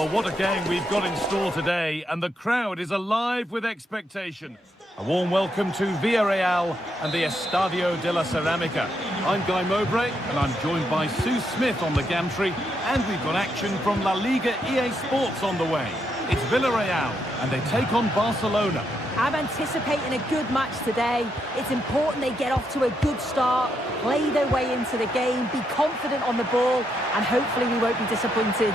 Well, what a game we've got in store today, and the crowd is alive with expectation. A warm welcome to Villarreal and the Estadio de la Ceramica. I'm Guy Mowbray, and I'm joined by Sue Smith on the gantry, and we've got action from La Liga EA Sports on the way. It's Villarreal, and they take on Barcelona. I'm anticipating a good match today. It's important they get off to a good start, play their way into the game, be confident on the ball, and hopefully we won't be disappointed.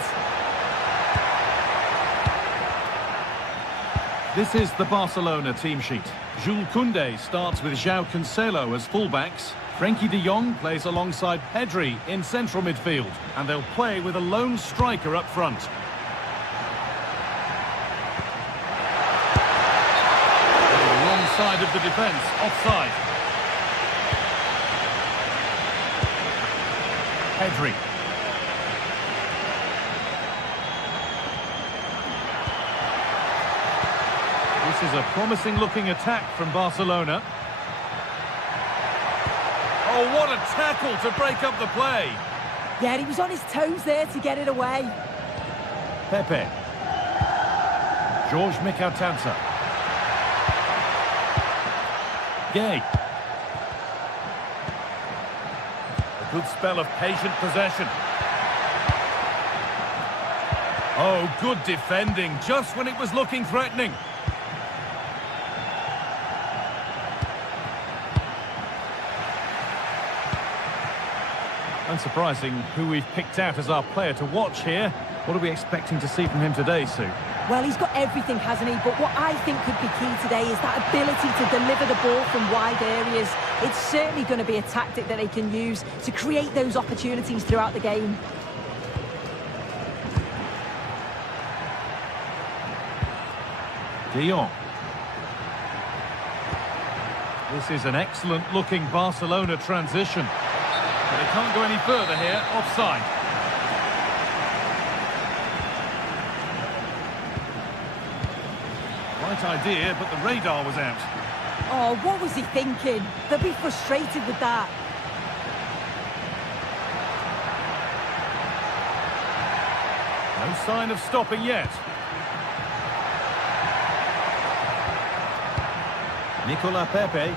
This is the Barcelona team sheet. Jules Koundé starts with João Cancelo as fullbacks. Frenkie de Jong plays alongside Pedri in central midfield, and they'll play with a lone striker up front. The wrong side of the defence, offside. Pedri. This is a promising-looking attack from Barcelona. Oh, what a tackle to break up the play. Yeah, he was on his toes there to get it away. Pepe. George Mikautanza. Gay. A good spell of patient possession. Oh, good defending, just when it was looking threatening. Unsurprising who we've picked out as our player to watch here. What are we expecting to see from him today, Sue? Well, he's got everything, hasn't he? But what I think could be key today is that ability to deliver the ball from wide areas. It's certainly going to be a tactic that they can use to create those opportunities throughout the game. De Jong. This is an excellent-looking Barcelona transition. But they can't go any further here, offside. Right idea, but the radar was out. Oh, what was he thinking? They'll be frustrated with that. No sign of stopping yet. Nicolas Pepe.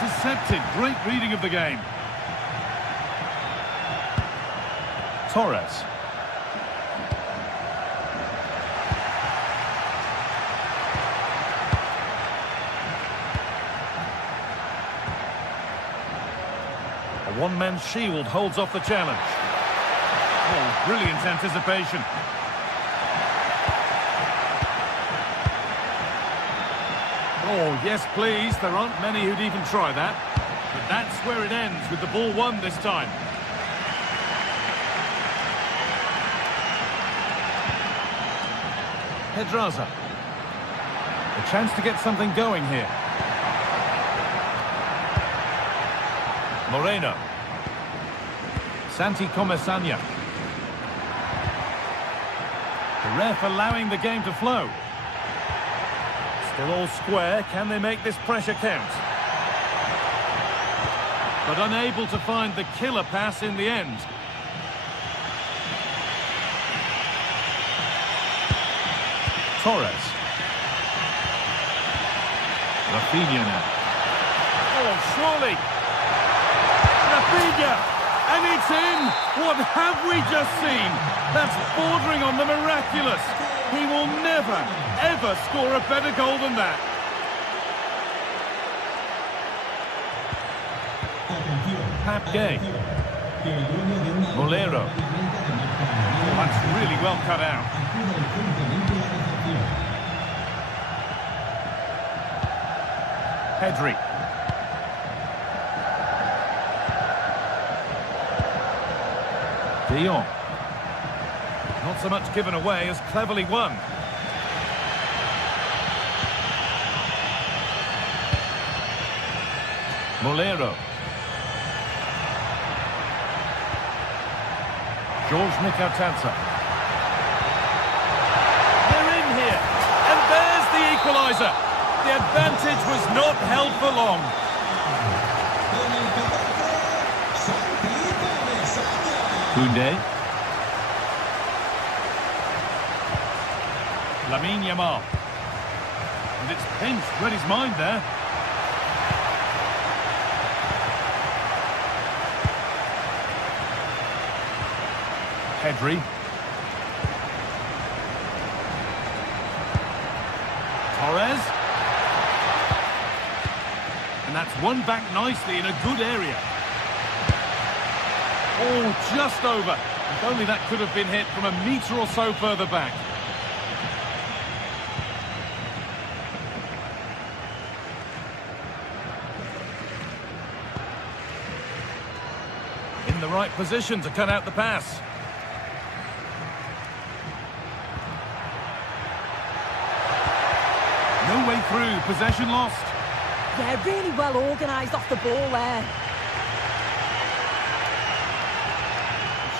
Intercepted. Great reading of the game. Torres. A one-man shield holds off the challenge. Oh, brilliant anticipation. Oh, yes, please. There aren't many who'd even try that. But that's where it ends, with the ball won this time. Pedraza. A chance to get something going here. Moreno. Santi Comesania. The ref allowing the game to flow. Still all square. Can they make this pressure count? But unable to find the killer pass in the end. Torres. Rafinha now. Oh, surely. Rafinha! And it's in! What have we just seen? That's bordering on the miraculous. He will never, ever score a better goal than that. Pap Gay. Molero. Oh, that's really well cut out. Pedri. De Jong. Not so much given away as cleverly won. Molero. George Mikautanza. They're in here. And there's the equaliser. The advantage was not held for long. Koundé. Lamine Yamal. And it's pinched, read his mind there. Pedri. Torres. And that's won back nicely in a good area. Oh, just over. If only that could have been hit from a metre or so further back. In the right position to cut out the pass. No way through, possession lost. Yeah, really well organised off the ball there.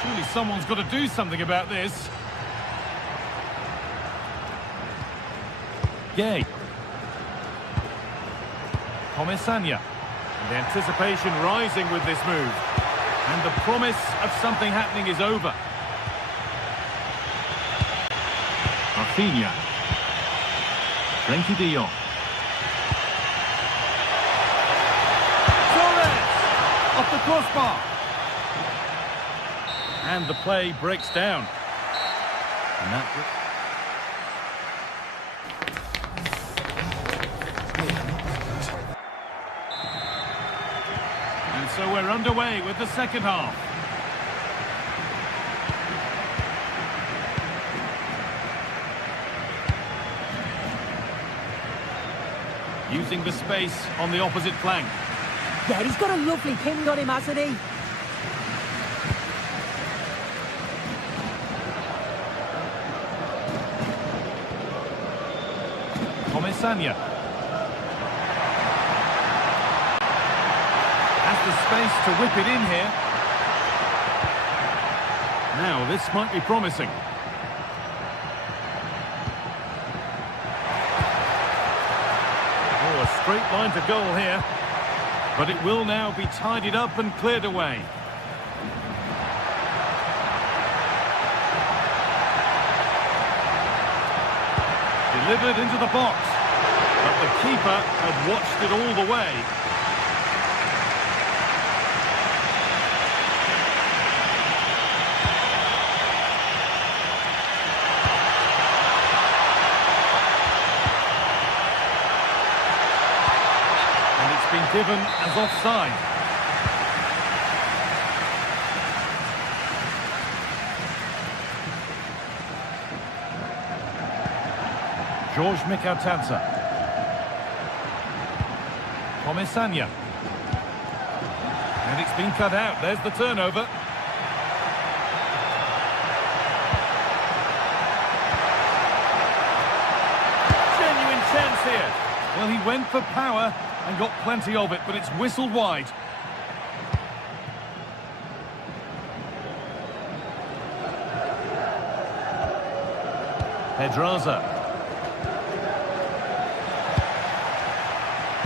Surely someone's got to do something about this. Gay. Comesaña. The anticipation rising with this move. And the promise of something happening is over. Rafinha. Frenkie de Jong. Torres! Off the crossbar. And the play breaks down. And so we're underway with the second half. Using the space on the opposite flank. Yeah, he's got a lovely ping on him, hasn't he? Comesaña. Has the space to whip it in here. Now, this might be promising. Oh, a straight line to goal here. But it will now be tidied up and cleared away. Delivered into the box. But the keeper had watched it all the way. And it's been given as offside. George Mikautanza. Comesaña. And it's been cut out. There's the turnover. Genuine chance here. Well, he went for power and got plenty of it, but it's whistled wide. Pedraza.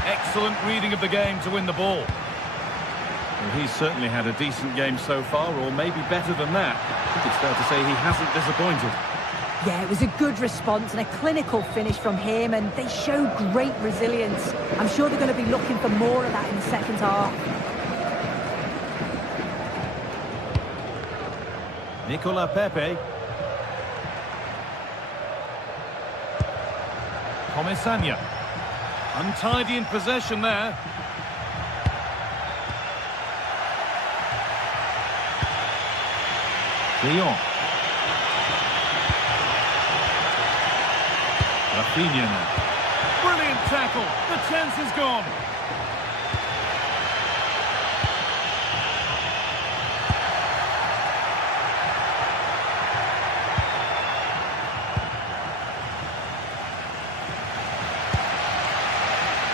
Excellent reading of the game to win the ball. Well, he's certainly had a decent game so far, or maybe better than that. I think it's fair to say he hasn't disappointed. Yeah, it was a good response and a clinical finish from him, and they showed great resilience. I'm sure they're going to be looking for more of that in the second half. Nicola Pepe. Comesaña. Untidy in possession there. De Jong. Rafinha now. Brilliant tackle. The chance is gone.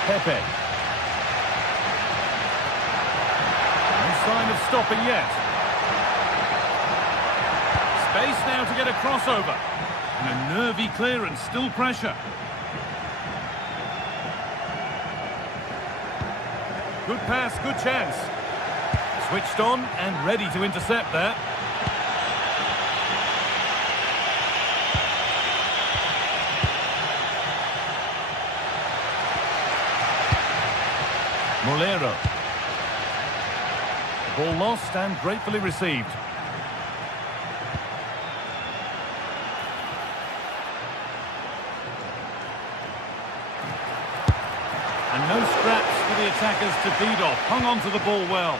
Pepe. No sign of stopping yet. Space now to get a crossover. And a nervy clearance, still pressure. Good pass, good chance. Switched on and ready to intercept there. Molero. The ball lost and gratefully received. And no scraps for the attackers to feed off. Hung on to the ball well.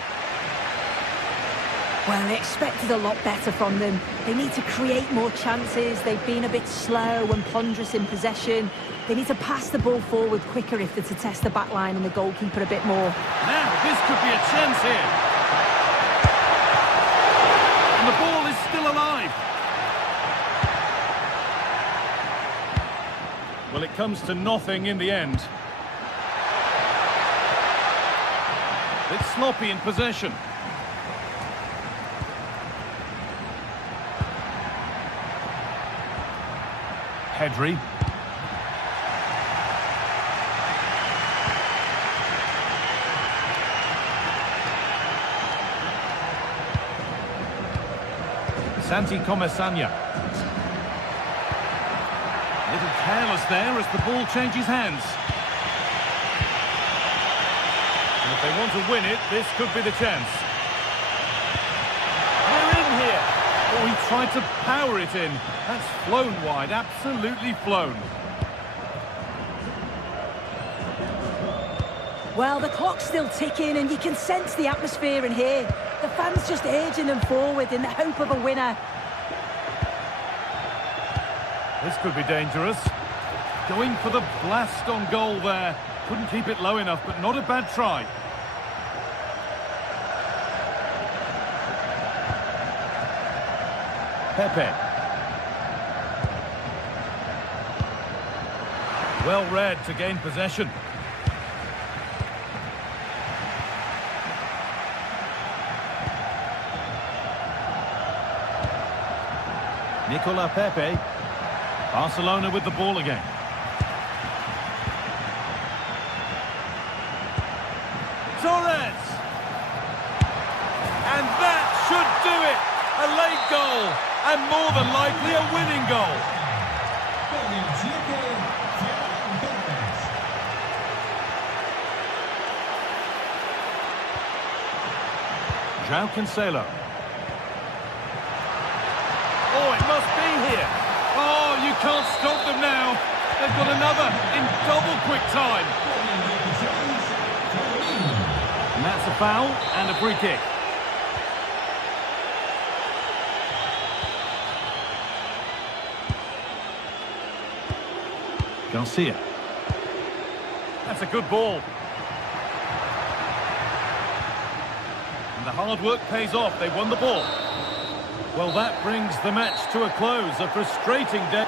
Well, they expected a lot better from them. They need to create more chances. They've been a bit slow and ponderous in possession. They need to pass the ball forward quicker if they're to test the back line and the goalkeeper a bit more. Now, this could be a chance here. And the ball is still alive. Well, it comes to nothing in the end. It's sloppy in possession. Pedri. Santi Comesaña. A little careless there as the ball changes hands. And if they want to win it, this could be the chance. They're in here. Oh, he tried to power it in. That's flown wide, absolutely flown. Well, the clock's still ticking and you can sense the atmosphere in here. The fans just urging them forward in the hope of a winner. This could be dangerous. Going for the blast on goal there. Couldn't keep it low enough, but not a bad try. Pepe. Well read to gain possession. Nicola Pepe. Barcelona with the ball again. Torres! And that should do it! A late goal, and more than likely a winning goal. João Cancelo. Oh, it must be here. Oh, you can't stop them now. They've got another in double quick time. And that's a foul and a free kick. Garcia. That's a good ball. And the hard work pays off. They won the ball. Well, that brings the match to a close. A frustrating day.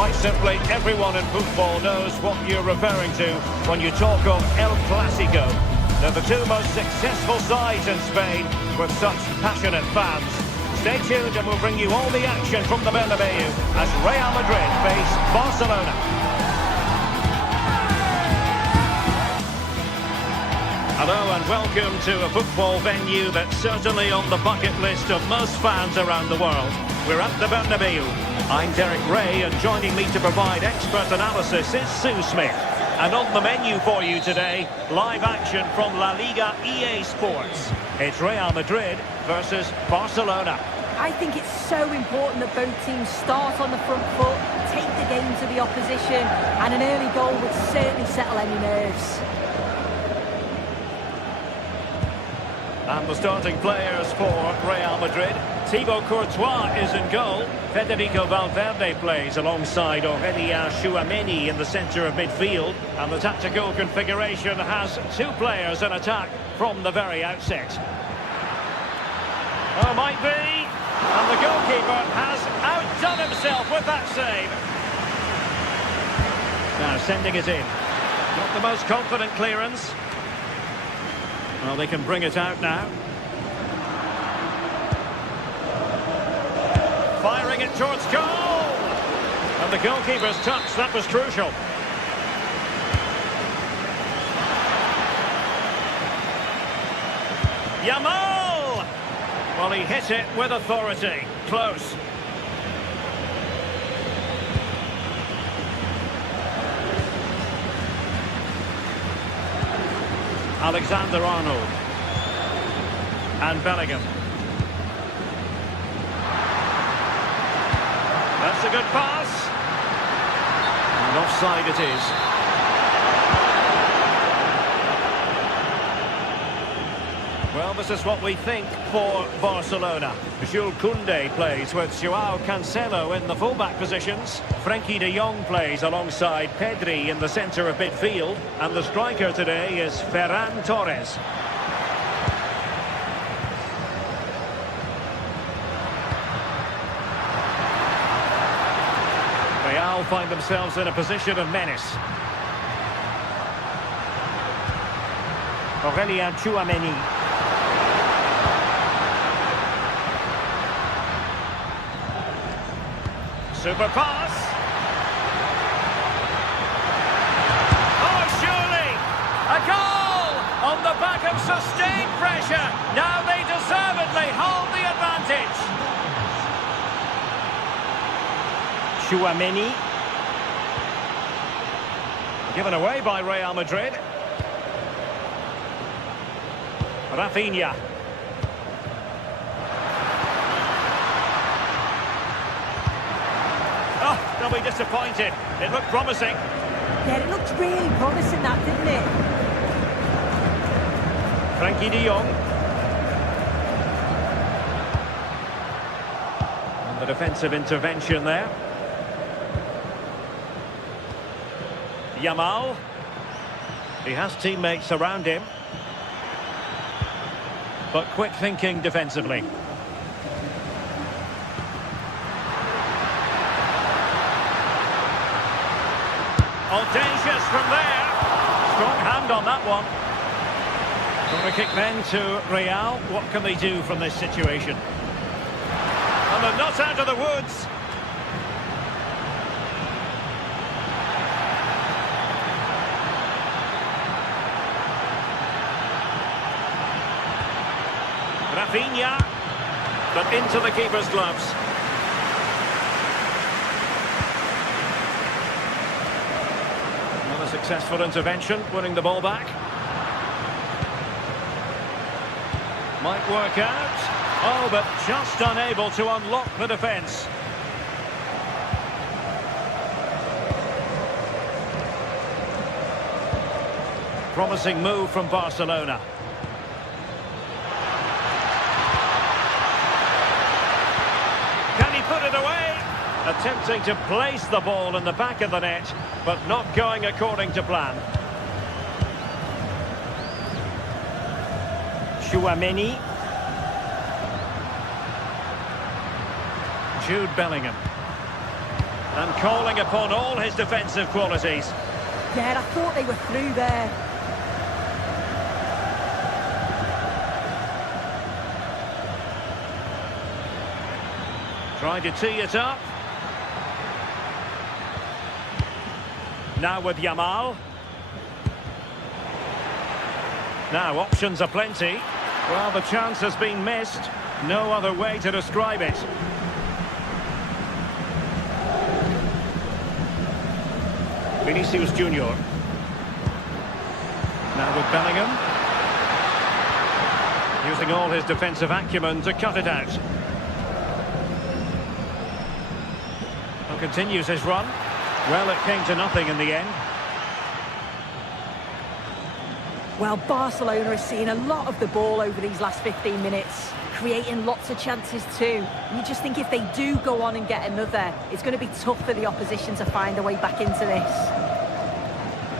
Quite simply, everyone in football knows what you're referring to when you talk of El Clásico. They're the two most successful sides in Spain with such passionate fans. Stay tuned and we'll bring you all the action from the Bernabeu as Real Madrid face Barcelona. Hello and welcome to a football venue that's certainly on the bucket list of most fans around the world. We're at the Bernabeu. I'm Derek Ray, and joining me to provide expert analysis is Sue Smith. And on the menu for you today, live action from La Liga EA Sports. It's Real Madrid versus Barcelona. I think it's so important that both teams start on the front foot, take the game to the opposition, and an early goal would certainly settle any nerves. And the starting players for Real Madrid. Thibaut Courtois is in goal. Federico Valverde plays alongside Aurélien Tchouaméni in the centre of midfield. And the tactical configuration has two players in attack from the very outset. Oh, might be. And the goalkeeper has outdone himself with that save. Now sending it in. Not the most confident clearance. Well, they can bring it out now. Firing it towards goal! And the goalkeeper's touch, that was crucial. Yamal! Well, he hit it with authority. Close. Alexander-Arnold. And Bellingham. That's a good pass. And offside it is. Well, this is what we think for Barcelona. Jules Koundé plays with Joao Cancelo in the fullback positions. Frenkie de Jong plays alongside Pedri in the centre of midfield. And the striker today is Ferran Torres. Real find themselves in a position of menace. Aurélien Tchouaméni. Super pass. Oh, surely! A goal! On the back of sustained pressure. Now they deservedly hold the advantage. Tchouaméni. Given away by Real Madrid. Rafinha. Oh, they'll be disappointed. It looked promising. Yeah, it looked really promising, that, didn't it? Frenkie de Jong. And the defensive intervention there. Yamal. He has teammates around him. But quick thinking defensively. Audacious from there. Strong hand on that one. Corner kick then to Real. What can they do from this situation? And they're not out of the woods. Rafinha, but into the keeper's gloves. Another successful intervention, winning the ball back. Might work out. Oh, but just unable to unlock the defence. Promising move from Barcelona. Put it away, attempting to place the ball in the back of the net, but not going according to plan. Tchouaméni. Jude Bellingham. And calling upon all his defensive qualities. Yeah, I thought they were through there. Trying to tee it up. Now with Yamal. Now options are plenty. Well, the chance has been missed. No other way to describe it. Vinicius Junior. Now with Bellingham. Using all his defensive acumen to cut it out. Continues his run. Well, it came to nothing in the end. Well, Barcelona are seeing a lot of the ball over these last 15 minutes, creating lots of chances too. And you just think if they do go on and get another, it's going to be tough for the opposition to find a way back into this.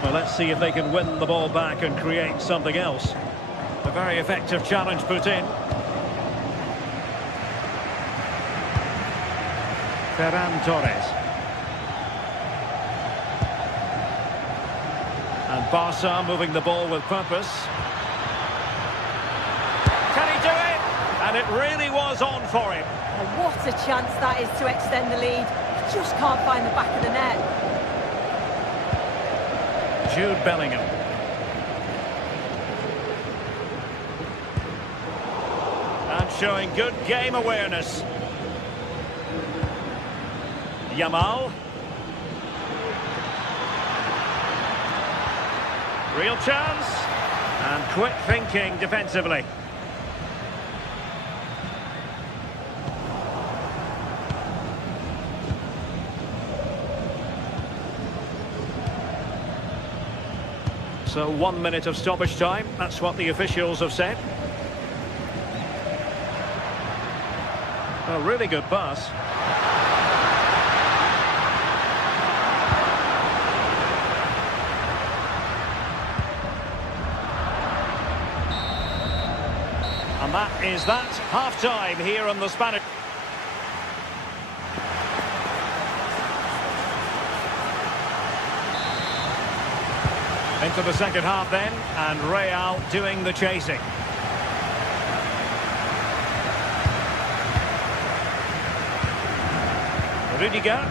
Well, let's see if they can win the ball back and create something else. A very effective challenge put in. Ferran Torres. And Barca moving the ball with purpose. Can he do it? And it really was on for him. Oh, what a chance that is to extend the lead. He just can't find the back of the net. Jude Bellingham. And showing good game awareness. Yamal. Real chance. And quick thinking defensively. So 1 minute of stoppage time. That's what the officials have said. A really good pass. And that is that. Half-time here on the Spanish. Into the second half then, and Real doing the chasing. Rudiger.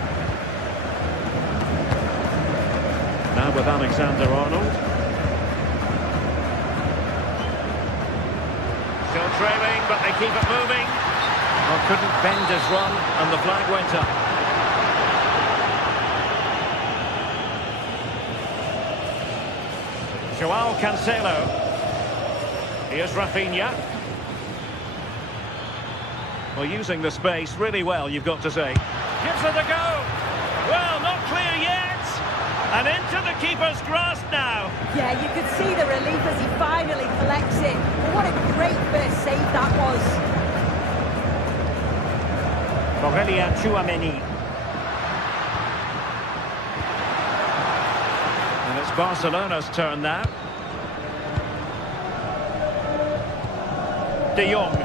Now with Alexander-Arnold. Still trailing, but they keep it moving. Well, couldn't bend his run, and the flag went up. Joao Cancelo. Here's Rafinha. Well, using the space really well, you've got to say. Gives it a go. Well, not clear yet. And into the keeper's grasp now. Yeah, you could see the relief as he finally collects it. But what a great first save that was. Aurélien Tchouaméni. And it's Barcelona's turn now. De Jong.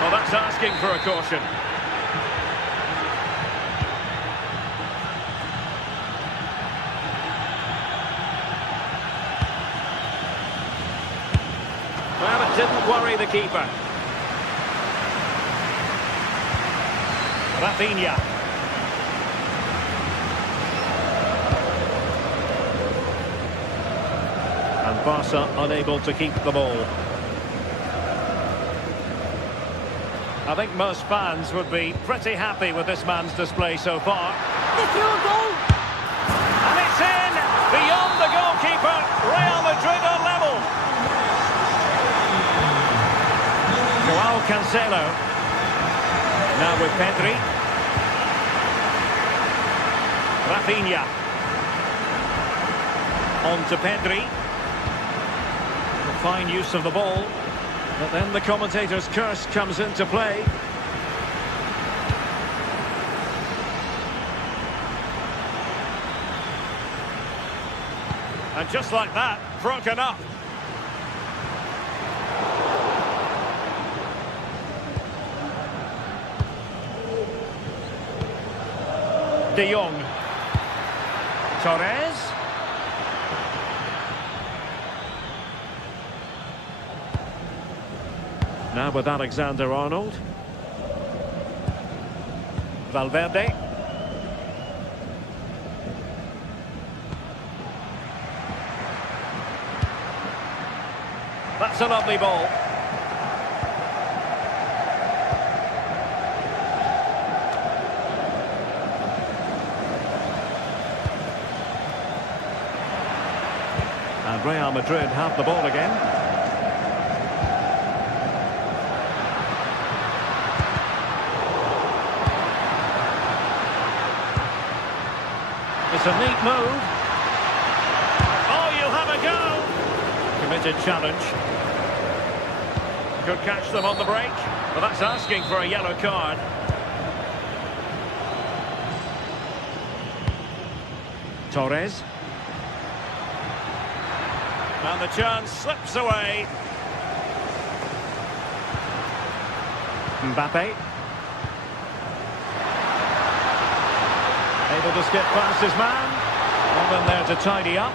Well, that's asking for a caution. Well, it didn't worry the keeper. Rafinha. And Barca unable to keep the ball. I think most fans would be pretty happy with this man's display so far. They're through a goal. And it's in! Beyond the goalkeeper, Real Madrid are level. Joao Cancelo. Now with Pedri. Rafinha. On to Pedri. Fine use of the ball. But then the commentator's curse comes into play. And just like that, broken up. De Jong. Torres. Now with Alexander-Arnold. Valverde. That's a lovely ball. And Real Madrid have the ball again. a neat move. Oh, you'll have a go. Committed challenge. Could catch them on the break. Well, that's asking for a yellow card. Torres. And the chance slips away. Mbappe. Able to skip past his man. Well, there to tidy up.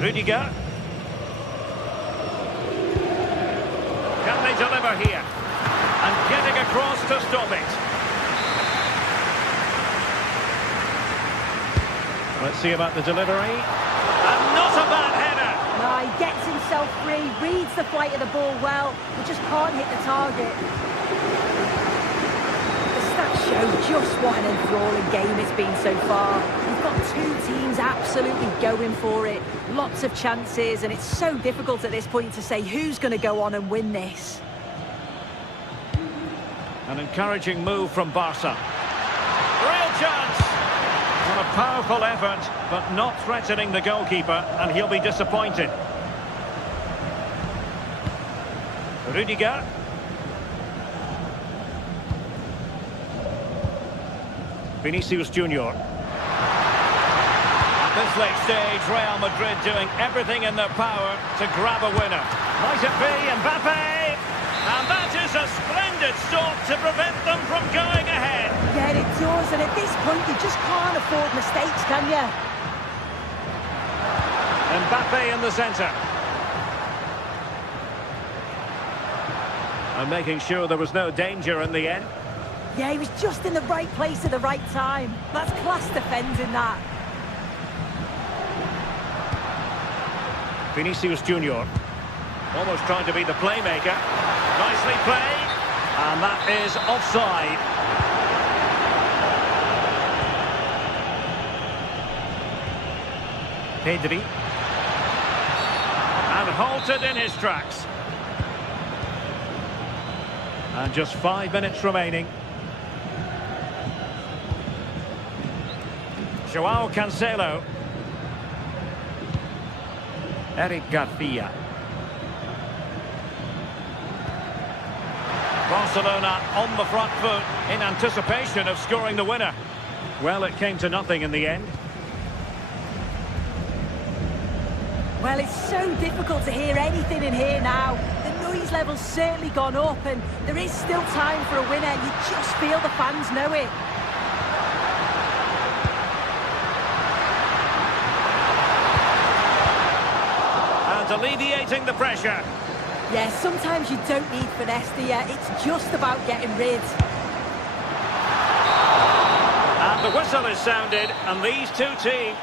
Rudiger. Can they deliver here? And getting across to stop it. Let's see about the delivery. And not a bad header. No, he gets himself free, reads the flight of the ball well, but just can't hit the target. The stats show just what an enthralling game it's been so far. We've got two teams absolutely going for it. Lots of chances, and it's so difficult at this point to say who's going to go on and win this. An encouraging move from Barca. Real chance. What a powerful effort, but not threatening the goalkeeper, and he'll be disappointed. Rudiger. Vinicius Junior. At this late stage, Real Madrid doing everything in their power to grab a winner. Might it be Mbappe? And that is a splendid stop to prevent them from going ahead. Yeah, it does, and at this point you just can't afford mistakes, can you? Mbappe in the centre. And making sure there was no danger in the end. Yeah, he was just in the right place at the right time. That's class defending, that. Vinicius Junior. Almost trying to be the playmaker. Nicely played. And that is offside. Pedri. And halted in his tracks. And just 5 minutes remaining. Joao Cancelo. Eric Garcia. Barcelona on the front foot in anticipation of scoring the winner. Well, it came to nothing in the end. Well, it's so difficult to hear anything in here now. The noise level's certainly gone up, and there is still time for a winner. You just feel the fans know it. And alleviating the pressure. Yeah, sometimes you don't need finesse, do you? It's just about getting rid. And the whistle is sounded, and these two teams...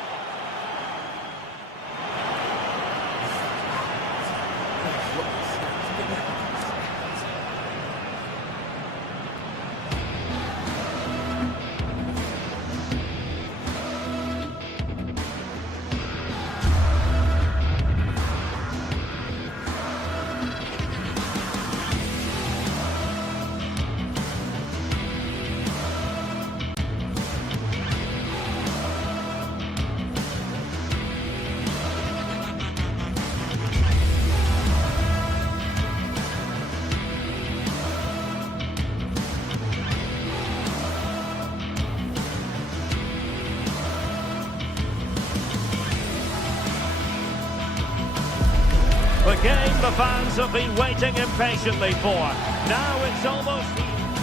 The game the fans have been waiting impatiently for. Now it's almost...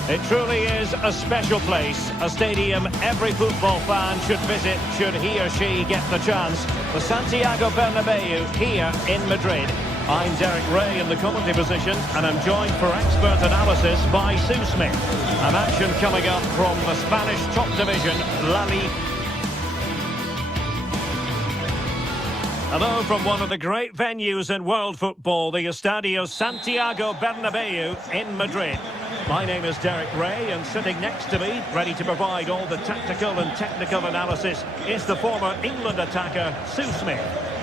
It truly is a special place, a stadium every football fan should visit should he or she get the chance. The Santiago Bernabeu here in Madrid. I'm Derek Ray in the commentary position, and I'm joined for expert analysis by Sue Smith. An action coming up from the Spanish top division, La Liga. Hello from one of the great venues in world football, the Estadio Santiago Bernabeu in Madrid. My name is Derek Ray, and sitting next to me, ready to provide all the tactical and technical analysis, is the former England attacker, Sue Smith.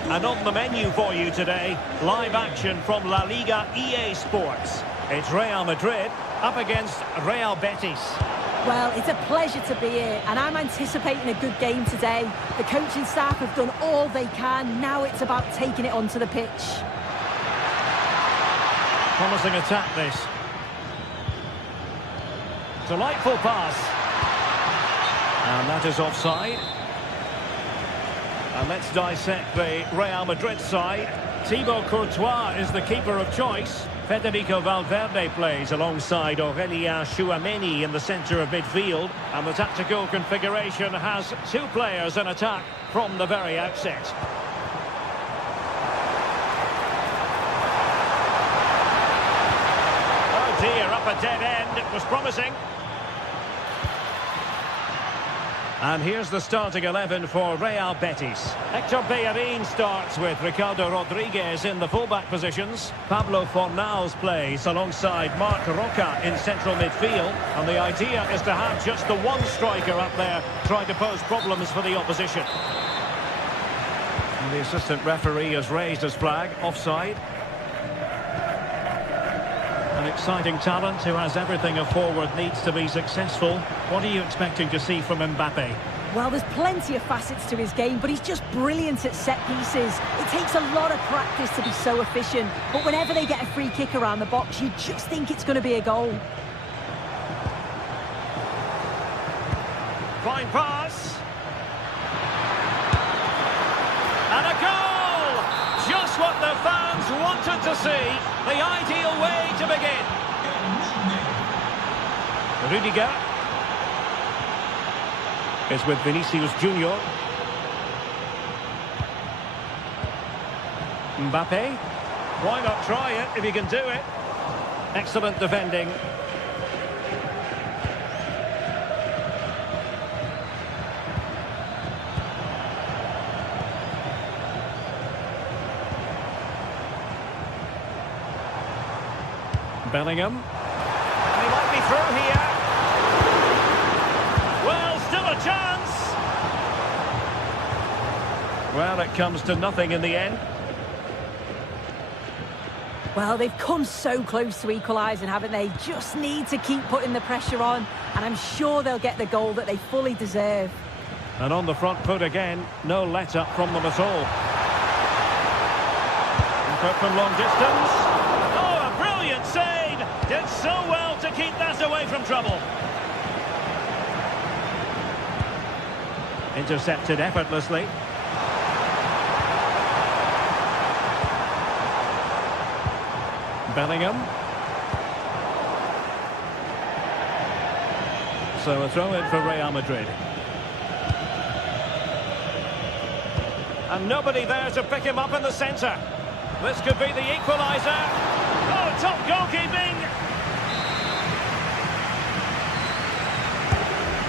And on the menu for you today, live action from La Liga EA Sports. It's Real Madrid up against Real Betis. Well, it's a pleasure to be here, and I'm anticipating a good game today. The coaching staff have done all they can. Now it's about taking it onto the pitch. Promising attack, this. Delightful pass. And that is offside. And let's dissect the Real Madrid side. Thibaut Courtois is the keeper of choice. Federico Valverde plays alongside Aurelien Tchouameni in the centre of midfield. And the tactical configuration has two players in attack from the very outset. Oh dear, up a dead end. It was promising. And here's the starting 11 for Real Betis. Hector Bellerin starts with Ricardo Rodriguez in the fullback positions. Pablo Fornals plays alongside Marc Roca in central midfield. And the idea is to have just the one striker up there trying to pose problems for the opposition. And the assistant referee has raised his flag, offside. An exciting talent who has everything a forward needs to be successful. What are you expecting to see from Mbappe? Well, there's plenty of facets to his game, but he's just brilliant at set pieces. It takes a lot of practice to be so efficient, but whenever they get a free kick around the box, you just think it's going to be a goal. Fine pass. And a goal! Just what the fans wanted to see. The ideal way to begin. Rudiger is with Vinicius Junior. Mbappe. Why not try it if you can do it? Excellent defending. Bellingham. And he might be through here. Well, still a chance. Well, it comes to nothing in the end. Well, they've come so close to equalising, haven't they? Just need to keep putting the pressure on, and I'm sure they'll get the goal that they fully deserve. And on the front foot again, no let-up from them at all. And from long distance. Oh, a brilliant save! Did so well to keep that away from trouble. Intercepted effortlessly. Bellingham. So a throw in for Real Madrid. And nobody there to pick him up in the centre. This could be the equaliser. Oh, top goalkeeping.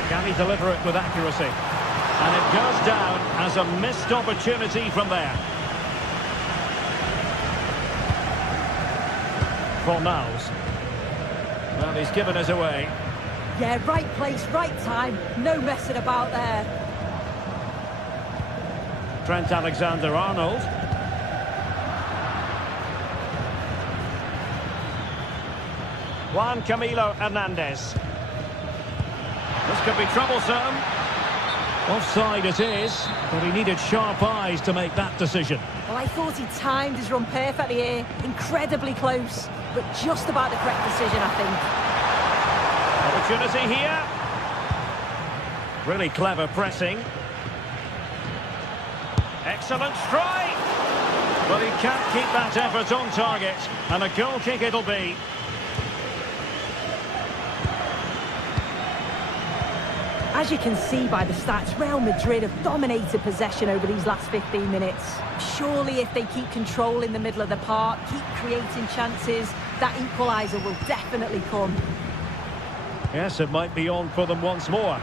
Can he deliver it with accuracy? And it goes down as a missed opportunity from there. Fornals. Well, he's given us away. Yeah, right place, right time. No messing about there. Trent Alexander-Arnold. Juan Camilo Hernandez. This could be troublesome. Offside it is, but he needed sharp eyes to make that decision. Well, I thought he timed his run perfectly here. Incredibly close, but just about the correct decision, I think. Opportunity here. Really clever pressing. Excellent strike. But he can't keep that effort on target. And a goal kick it'll be. As you can see by the stats, Real Madrid have dominated possession over these last 15 minutes. Surely if they keep control in the middle of the park, keep creating chances, that equaliser will definitely come. Yes, it might be on for them once more.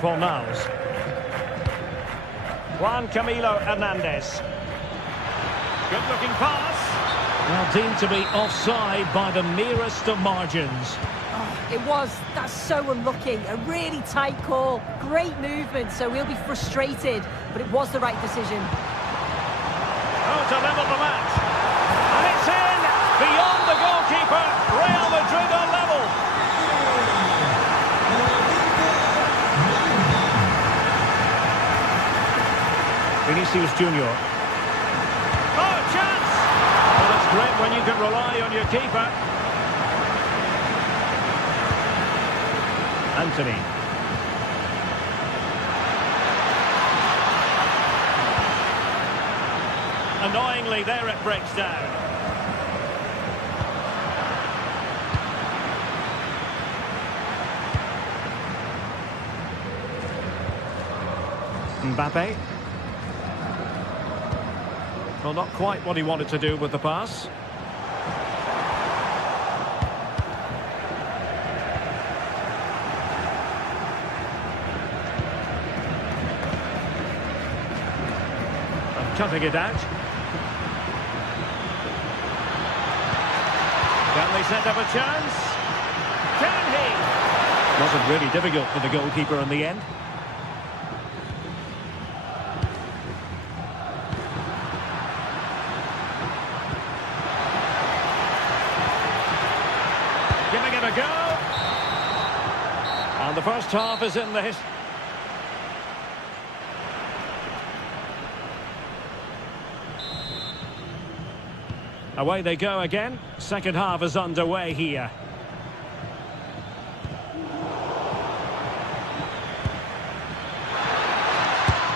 Fornals. Juan Camilo Hernandez. Good-looking pass. Well, deemed to be offside by the merest of margins. Oh, it was. That's so unlucky. A really tight call. Great movement, so he'll be frustrated. But it was the right decision. Oh, to level the match. And it's in! Beyond the goalkeeper. Real Madrid are level. Vinicius Junior. Oh, chance! Well, it's great when you can rely on your keeper. Anthony. Annoyingly, there it breaks down. Mbappe. Well, not quite what he wanted to do with the pass. And cutting it out. Can they set up a chance? Can he? Wasn't really difficult for the goalkeeper in the end. Giving it a go. And the first half is in the history. Away they go again. Second half is underway here.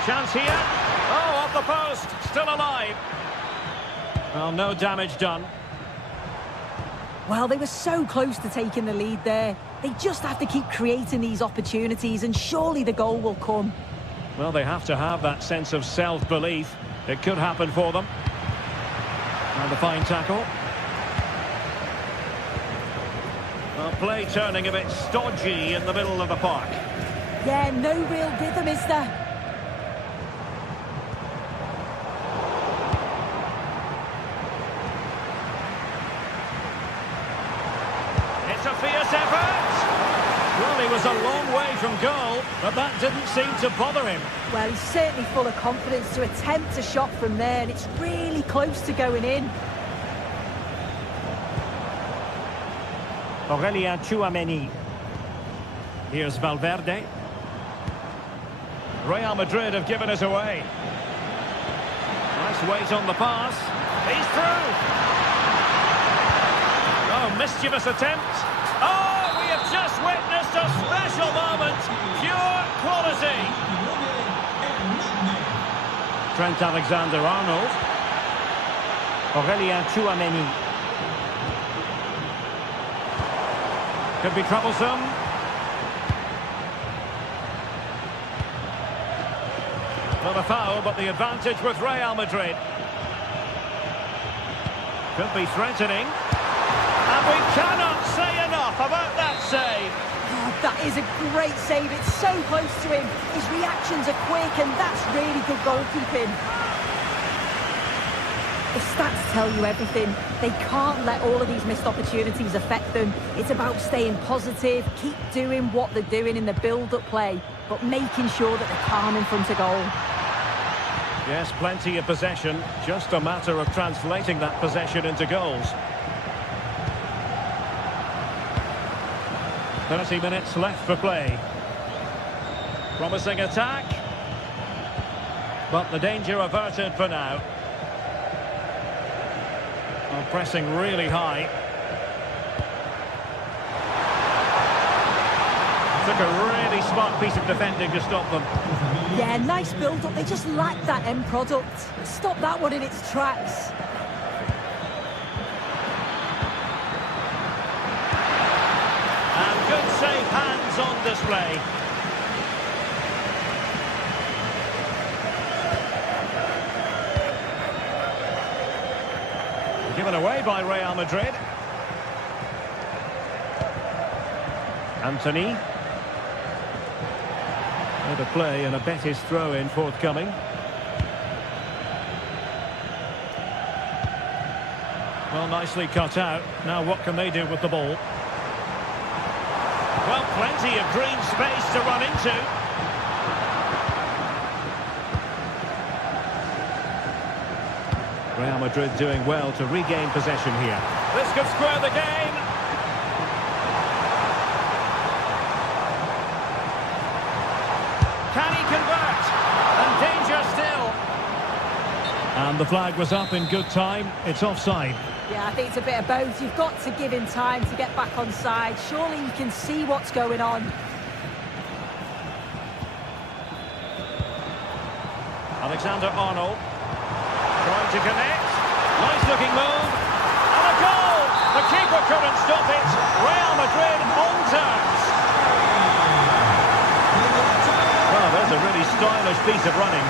Chance here. Oh, off the post. Still alive. Well, no damage done. Well, they were so close to taking the lead there. They just have to keep creating these opportunities and surely the goal will come. Well, they have to have that sense of self-belief. It could happen for them. And a fine tackle. Well, play turning a bit stodgy in the middle of the park. Yeah, no real rhythm, is there? It's a fierce effort. Well, he was a long way from goal, but that didn't seem to bother him. Well, he's certainly full of confidence to attempt a shot from there, and it's really close to going in. Aurelien Tchouameni. Here's Valverde. Real Madrid have given us away. Nice weight on the pass. He's through. Oh, mischievous attempt. Oh, we have just witnessed a special moment. Pure quality. Trent Alexander-Arnold. Aurelien Tchouameni. Could be troublesome. Not a foul, but the advantage with Real Madrid. Could be threatening. And we cannot say enough about that save. Oh, that is a great save. It's so close to him. His reactions are quick, and that's really good goalkeeping. The stats tell you everything. They can't let all of these missed opportunities affect them. It's about staying positive, keep doing what they're doing in the build-up play, but making sure that they're calm in front of goal. Yes, plenty of possession. Just a matter of translating that possession into goals. 30 minutes left for play. Promising attack. But the danger averted for now. Oh, pressing really high. Took a really smart piece of defending to stop them. Yeah, nice build-up. They just lack that end product. Stop that one in its tracks. And good safe hands on display. Given away by Real Madrid. Anthony. Out of play and a Betis throw-in forthcoming. Well, nicely cut out. Now what can they do with the ball? Well, plenty of green space to run into. Madrid doing well to regain possession here. This could square the game. Can he convert? And danger still. And the flag was up in good time. It's offside. Yeah, I think it's a bit of both. You've got to give him time to get back on side. Surely you can see what's going on. Alexander-Arnold trying to connect. Nice looking move. And a goal! The keeper couldn't stop it. Real Madrid on terms. Well, there's a really stylish piece of running.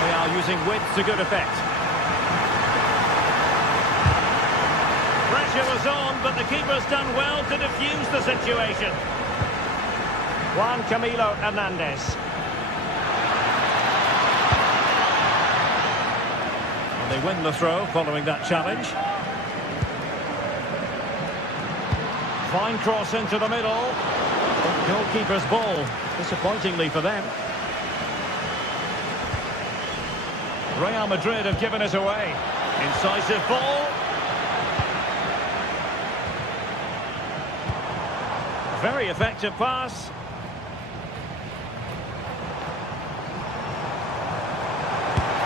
They are using width to good effect. Pressure was on, but the keeper's done well to defuse the situation. Juan Camilo Hernandez. And they win the throw following that challenge. Fine cross into the middle. Goalkeeper's ball, disappointingly for them. Real Madrid have given it away. Incisive ball. Very effective pass.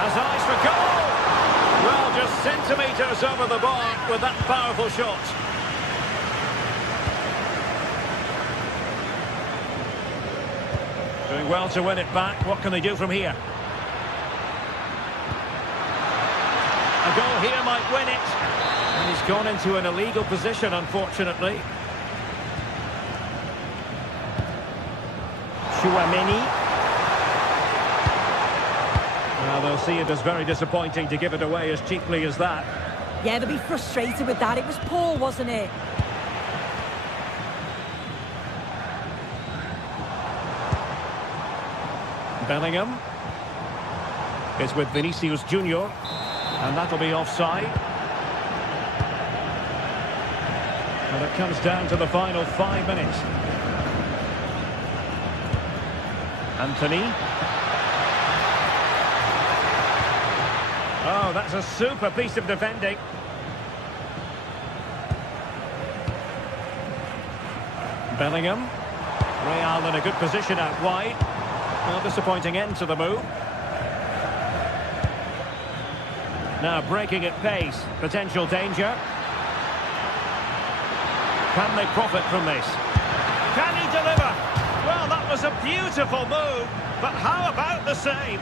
Has eyes for goal. Well, just centimetres over the bar with that powerful shot. Doing well to win it back. What can they do from here? A goal here might win it. And he's gone into an illegal position, unfortunately. Well, they'll see it as very disappointing to give it away as cheaply as that. Yeah, they'll be frustrated with that. It was poor, wasn't it? Bellingham is with Vinicius Junior, and that'll be offside. And it comes down to the final 5 minutes. Anthony. Oh, that's a super piece of defending. Bellingham. Real in a good position out wide. Well, disappointing end to the move. Now breaking at pace. Potential danger. Can they profit from this? Can he deliver? Well, that was a beautiful move, but how about the save?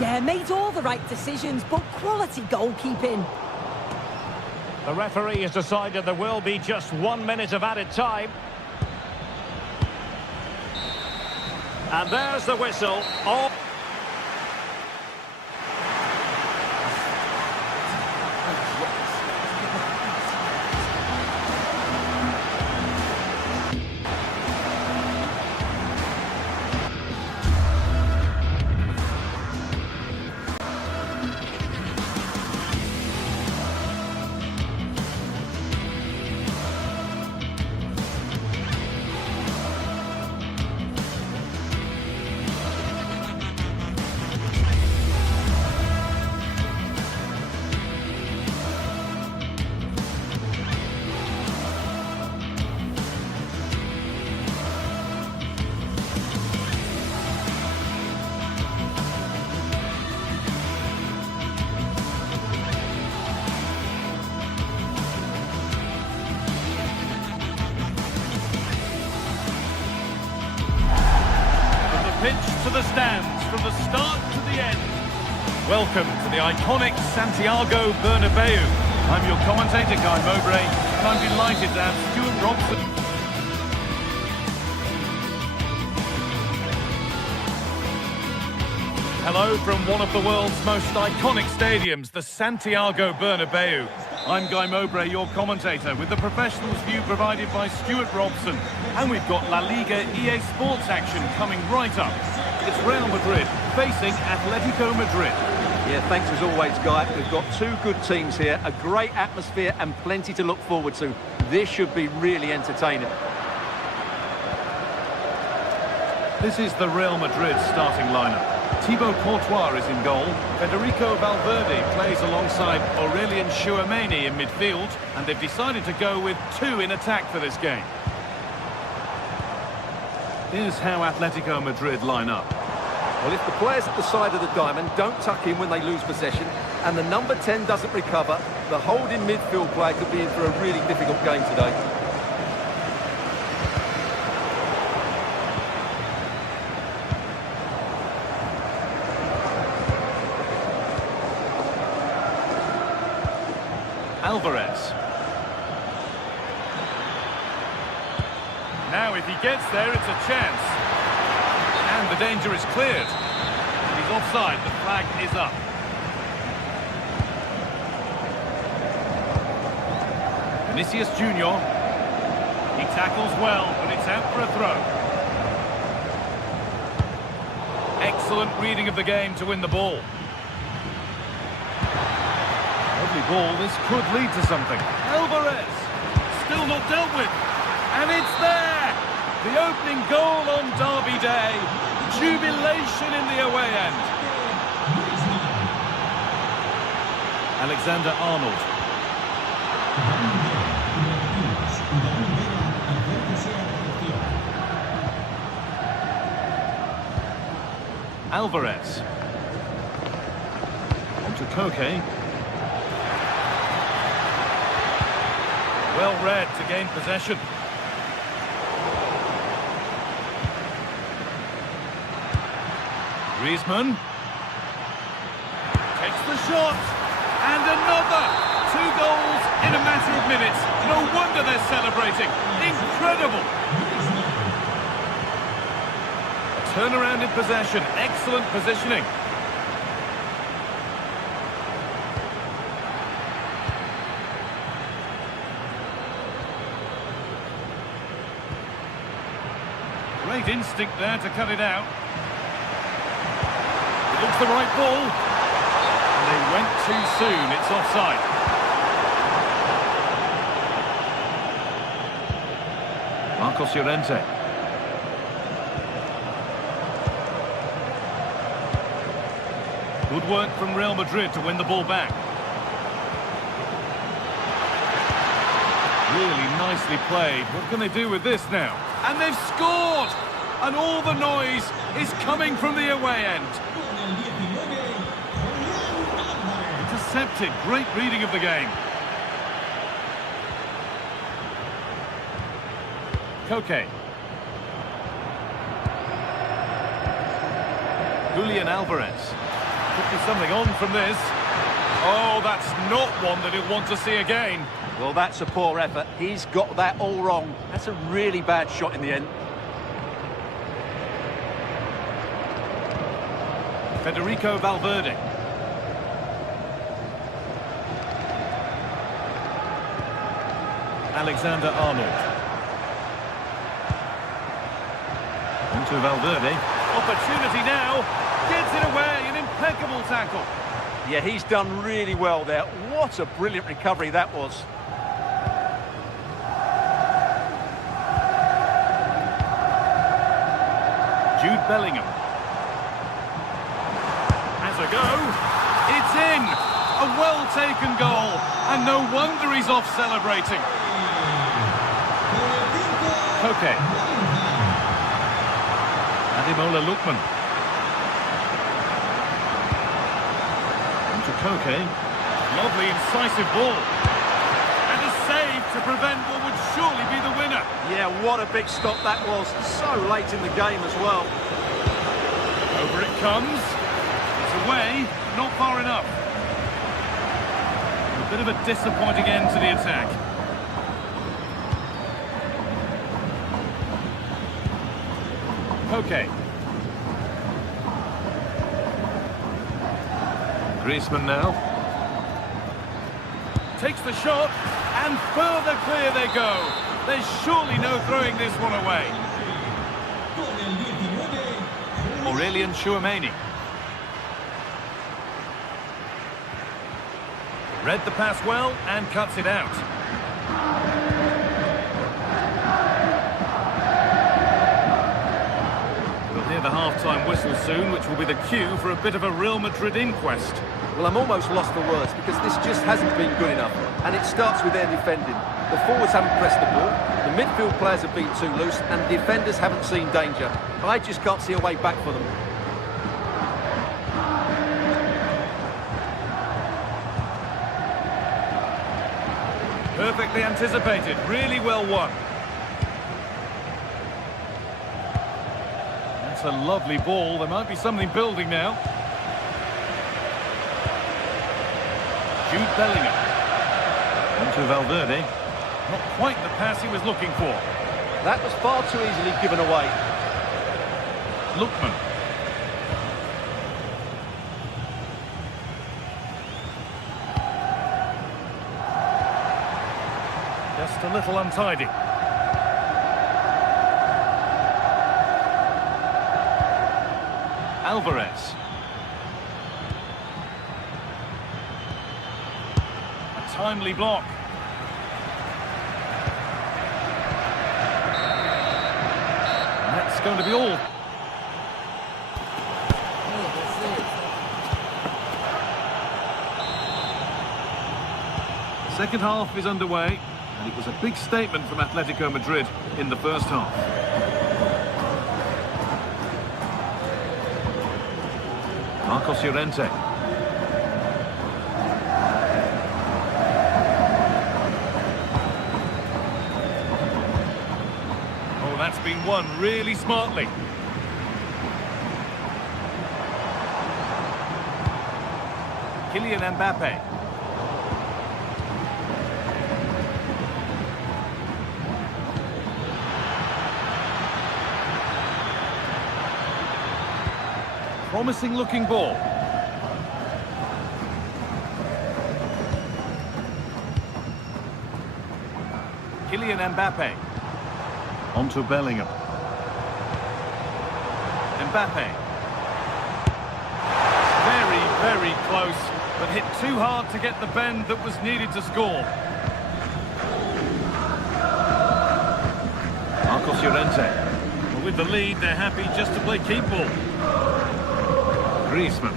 Yeah, made all the right decisions, but quality goalkeeping. The referee has decided there will be just 1 minute of added time. And there's the whistle. Oh. Pitch to the stands from the start to the end. Welcome to the iconic Santiago Bernabeu. I'm your commentator, Guy Mowbray, and I'm delighted to have Stuart Robson. Hello from one of the world's most iconic stadiums, the Santiago Bernabeu. I'm Guy Mowbray, your commentator, with the professionals' view provided by Stuart Robson. And we've got La Liga EA Sports action coming right up. It's Real Madrid facing Atletico Madrid. Yeah, thanks as always, Guy. We've got two good teams here, a great atmosphere and plenty to look forward to. This should be really entertaining. This is the Real Madrid starting lineup. Thibaut Courtois is in goal. Federico Valverde plays alongside Aurelien Tchouameni in midfield. And they've decided to go with two in attack for this game. Here's how Atletico Madrid line up. Well, if the players at the side of the diamond don't tuck in when they lose possession, and the number 10 doesn't recover, the holding midfield player could be in for a really difficult game today. Alvarez. Now if he gets there, it's a chance. And the danger is cleared. He's offside, the flag is up. Vinicius Junior. He tackles well, but it's out for a throw. Excellent reading of the game to win the ball. Lovely ball, this could lead to something. Alvarez, still not dealt with. And it's there! The opening goal on Derby Day. Jubilation in the away end. Alexander-Arnold. Alvarez. On to Koke. Well read to gain possession. Griezmann. Takes the shot. And another. 2 goals in a matter of minutes. No wonder they're celebrating. Incredible. Turnaround in possession. Excellent positioning. Great instinct there to cut it out. It looks the right ball. And they went too soon. It's offside. Marcos Llorente. Good work from Real Madrid to win the ball back. Really nicely played. What can they do with this now? And they've scored! And all the noise is coming from the away end. Intercepted. Great reading of the game. Koke. Julian Alvarez. Could be something on from this. Oh, that's not one that he'll want to see again. Well, that's a poor effort. He's got that all wrong. That's a really bad shot in the end. Federico Valverde. Alexander-Arnold. On to Valverde. Opportunity now. Gets it away. An impeccable tackle. Yeah, he's done really well there. What a brilliant recovery that was. Jude Bellingham. Has a go. It's in. A well-taken goal. And no wonder he's off celebrating. Koke. Ademola Lookman. On to Koke. Lovely, incisive ball. And a save to prevent what would surely be the winner. Yeah, what a big stop that was. So late in the game as well. Over it comes. It's away, not far enough. A bit of a disappointing end to the attack. Koke. Griezmann now. Takes the shot, and further clear they go. There's surely no throwing this one away. Aurelien Tchouameni. Read the pass well and cuts it out. half-time whistle soon, which will be the cue for a bit of a Real Madrid inquest. Well, I'm almost lost for words because this just hasn't been good enough. And it starts with their defending. The forwards haven't pressed the ball, the midfield players have been too loose, and the defenders haven't seen danger. I just can't see a way back for them. Perfectly anticipated, really well won. That's a lovely ball, there might be something building now. Jude Bellingham. Onto Valverde. Not quite the pass he was looking for. That was far too easily given away. Lookman. Just a little untidy. Alvarez. A timely block. And that's going to be all. Second half is underway. And it was a big statement from Atletico Madrid in the first half. Marcos Llorente. Oh, that's been won really smartly. Kylian Mbappe. Promising looking ball. Kylian Mbappe. Onto Bellingham. Mbappe. Very, very close, but hit too hard to get the bend that was needed to score. Marcos Llorente. Well, with the lead, they're happy just to play keep ball. Griezmann.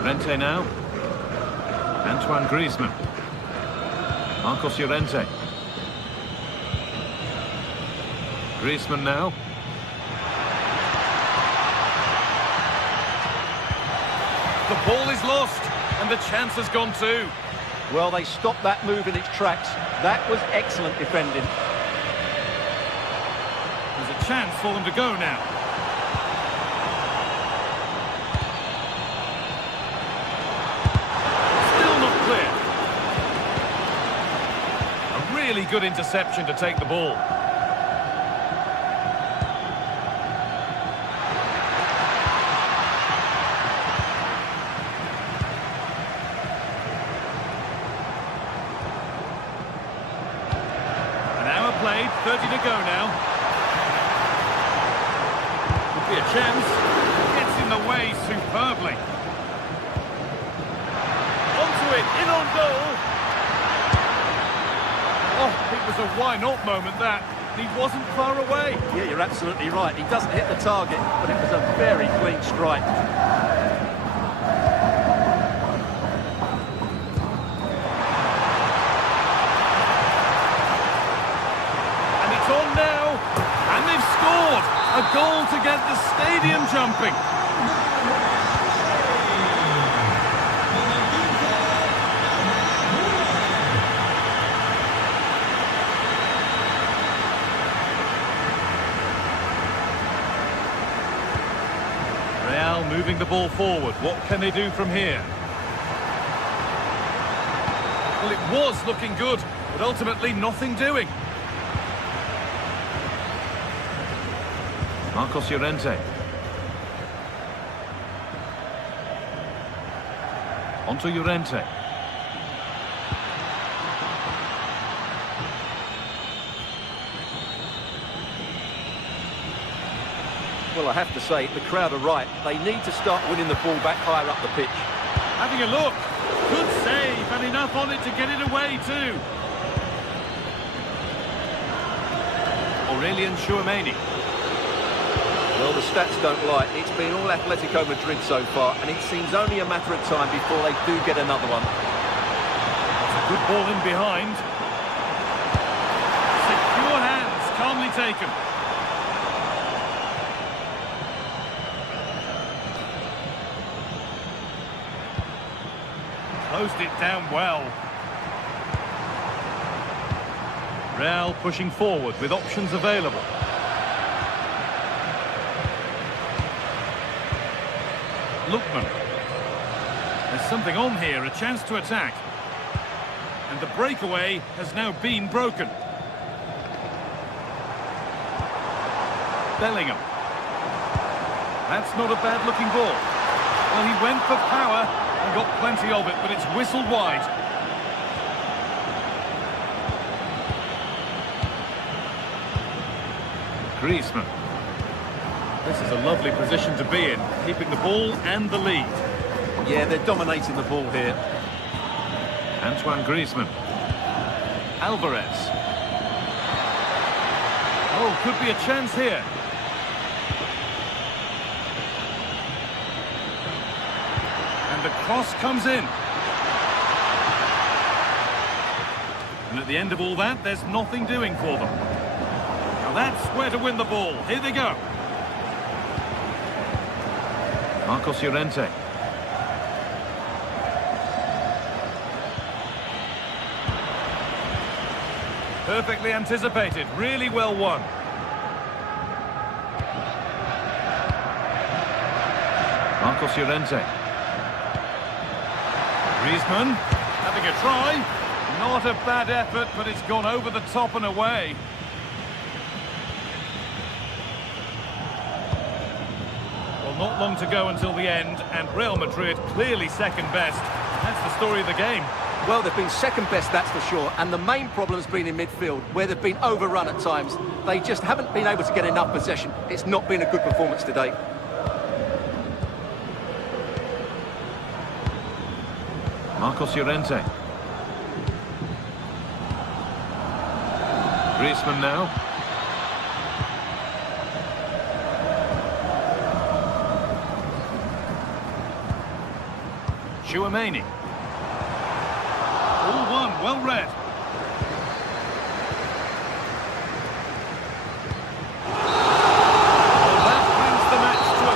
Llorente now. Antoine Griezmann. Marcos Llorente. Griezmann now. The ball is lost, and the chance has gone too. Well, they stopped that move in its tracks. That was excellent defending. There's a chance for them to go now. Really good interception to take the ball. An hour played, 30 to go now. Could be a chance. Gets in the way superbly. Onto it, in on goal. Oh, it was a why-not moment, that. He wasn't far away. Yeah, you're absolutely right. He doesn't hit the target, but it was a very clean strike. And it's on now. And they've scored. A goal to get the stadium jumping. Moving the ball forward. What can they do from here? Well, it was looking good, but ultimately nothing doing. Marcos Llorente. Onto Llorente. Well, I have to say, the crowd are right. They need to start winning the ball back higher up the pitch. Having a look. Good save, and enough on it to get it away too. Aurelian Tchouameni. Well, the stats don't lie. It's been all Atletico Madrid so far, and it seems only a matter of time before they do get another one. That's a good ball in behind. Secure hands, calmly taken. Closed it down well. Real pushing forward with options available. Lookman. There's something on here, a chance to attack. And the breakaway has now been broken. Bellingham. That's not a bad looking ball. Well, he went for power and got plenty of it, but it's whistled wide. Griezmann. This is a lovely position to be in, keeping the ball and the lead. Yeah, they're dominating the ball here. Antoine Griezmann. Alvarez. Oh, could be a chance here. And the cross comes in. And at the end of all that, there's nothing doing for them. Now that's where to win the ball. Here they go. Marcos Llorente. Perfectly anticipated, really well won. Marcos Llorente. Griezmann having a try. Not a bad effort, but it's gone over the top and away. Well, not long to go until the end, and Real Madrid clearly second best. That's the story of the game. Well, they've been second best, that's for sure, and the main problem's been in midfield, where they've been overrun at times. They just haven't been able to get enough possession. It's not been a good performance today. Marcos Llorente. Griezmann now. Tchouaméni. All one, well read. Well, that brings the match to a...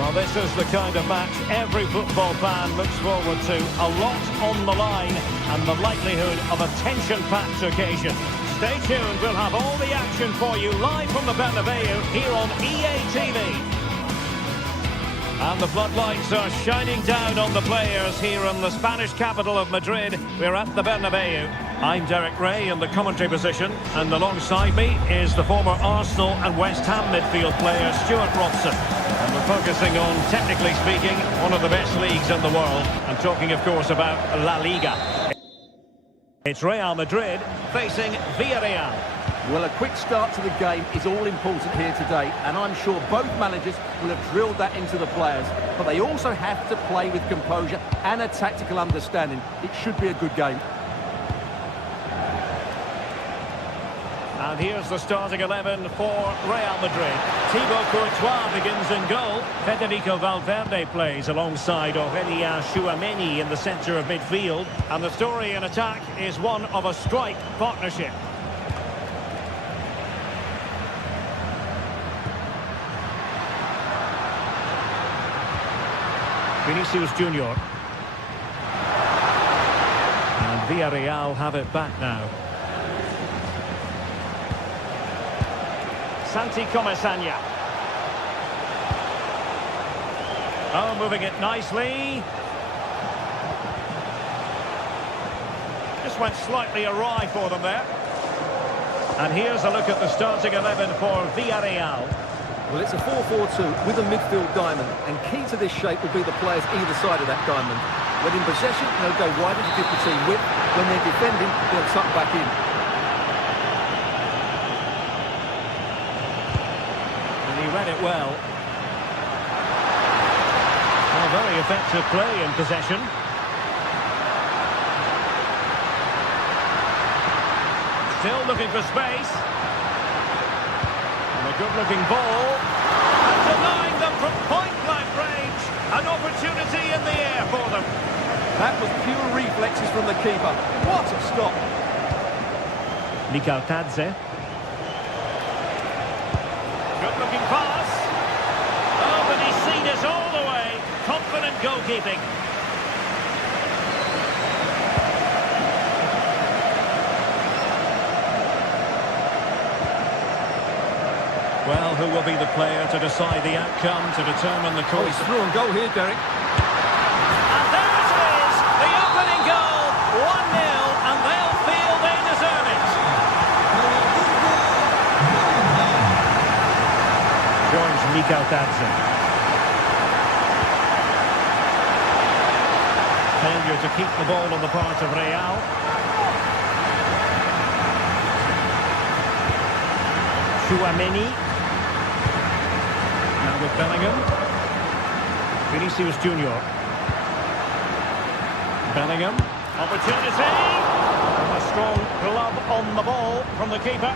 Well, this is the kind of match every football fan looks forward to. A lot on the line and the likelihood of a tension-packed occasion. Stay tuned, we'll have all the action for you live from the Bernabeu here on EA TV. And the floodlights are shining down on the players here in the Spanish capital of Madrid. We're at the Bernabeu. I'm Derek Ray in the commentary position, and alongside me is the former Arsenal and West Ham midfield player Stuart Robson. And we're focusing on, technically speaking, one of the best leagues in the world. I'm talking, of course, about La Liga. It's Real Madrid facing Villarreal. Well, a quick start to the game is all important here today, and I'm sure both managers will have drilled that into the players, but they also have to play with composure and a tactical understanding. It should be a good game. And here's the starting 11 for Real Madrid. Thibaut Courtois begins in goal. Federico Valverde plays alongside Aurélien Tchouameni in the centre of midfield. And the story in attack is one of a strike partnership. Vinicius Junior. And Villarreal have it back now. Santi Comesaña. Oh, moving it nicely. Just went slightly awry for them there. And here's a look at the starting 11 for Villarreal. Well, it's a 4-4-2 with a midfield diamond, and key to this shape will be the players either side of that diamond. When in possession, they'll go wider to give the team width. When they're defending, they'll tuck back in. And he read it well. Well, very effective play in possession. Still looking for space. And a good-looking ball. And denying them from point-blank range. An opportunity in the air for them. That was pure reflexes from the keeper. What a stop. Nikaltadze. Good-looking pass. Oh, but he's seen it all the way. Confident goalkeeping. Well, who will be the player to decide the outcome, to determine the course? He's through on goal here, Derek. And there it is, the opening goal, 1-0, and they'll feel they deserve it. Joins Nikaltadze. Failure to keep the ball on the part of Real. Tchouameni. Now with Bellingham. Vinicius Junior. Bellingham. Opportunity. A strong glove on the ball from the keeper.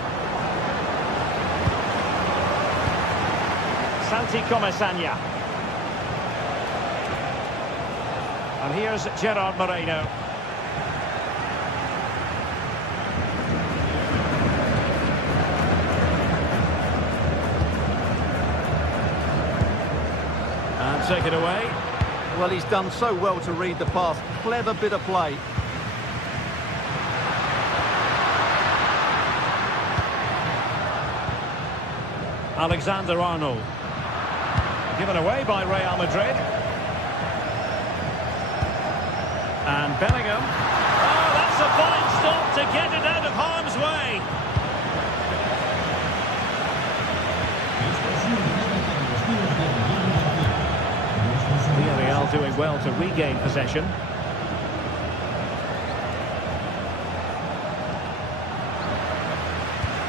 Santi Comesaña. And here's Gerard Moreno. Take it away. Well, he's done so well to read the pass. Clever bit of play. Alexander-Arnold. Given away by Real Madrid. And Bellingham. Oh, that's a fine stop to get it out of harm's way. Villarreal doing well to regain possession.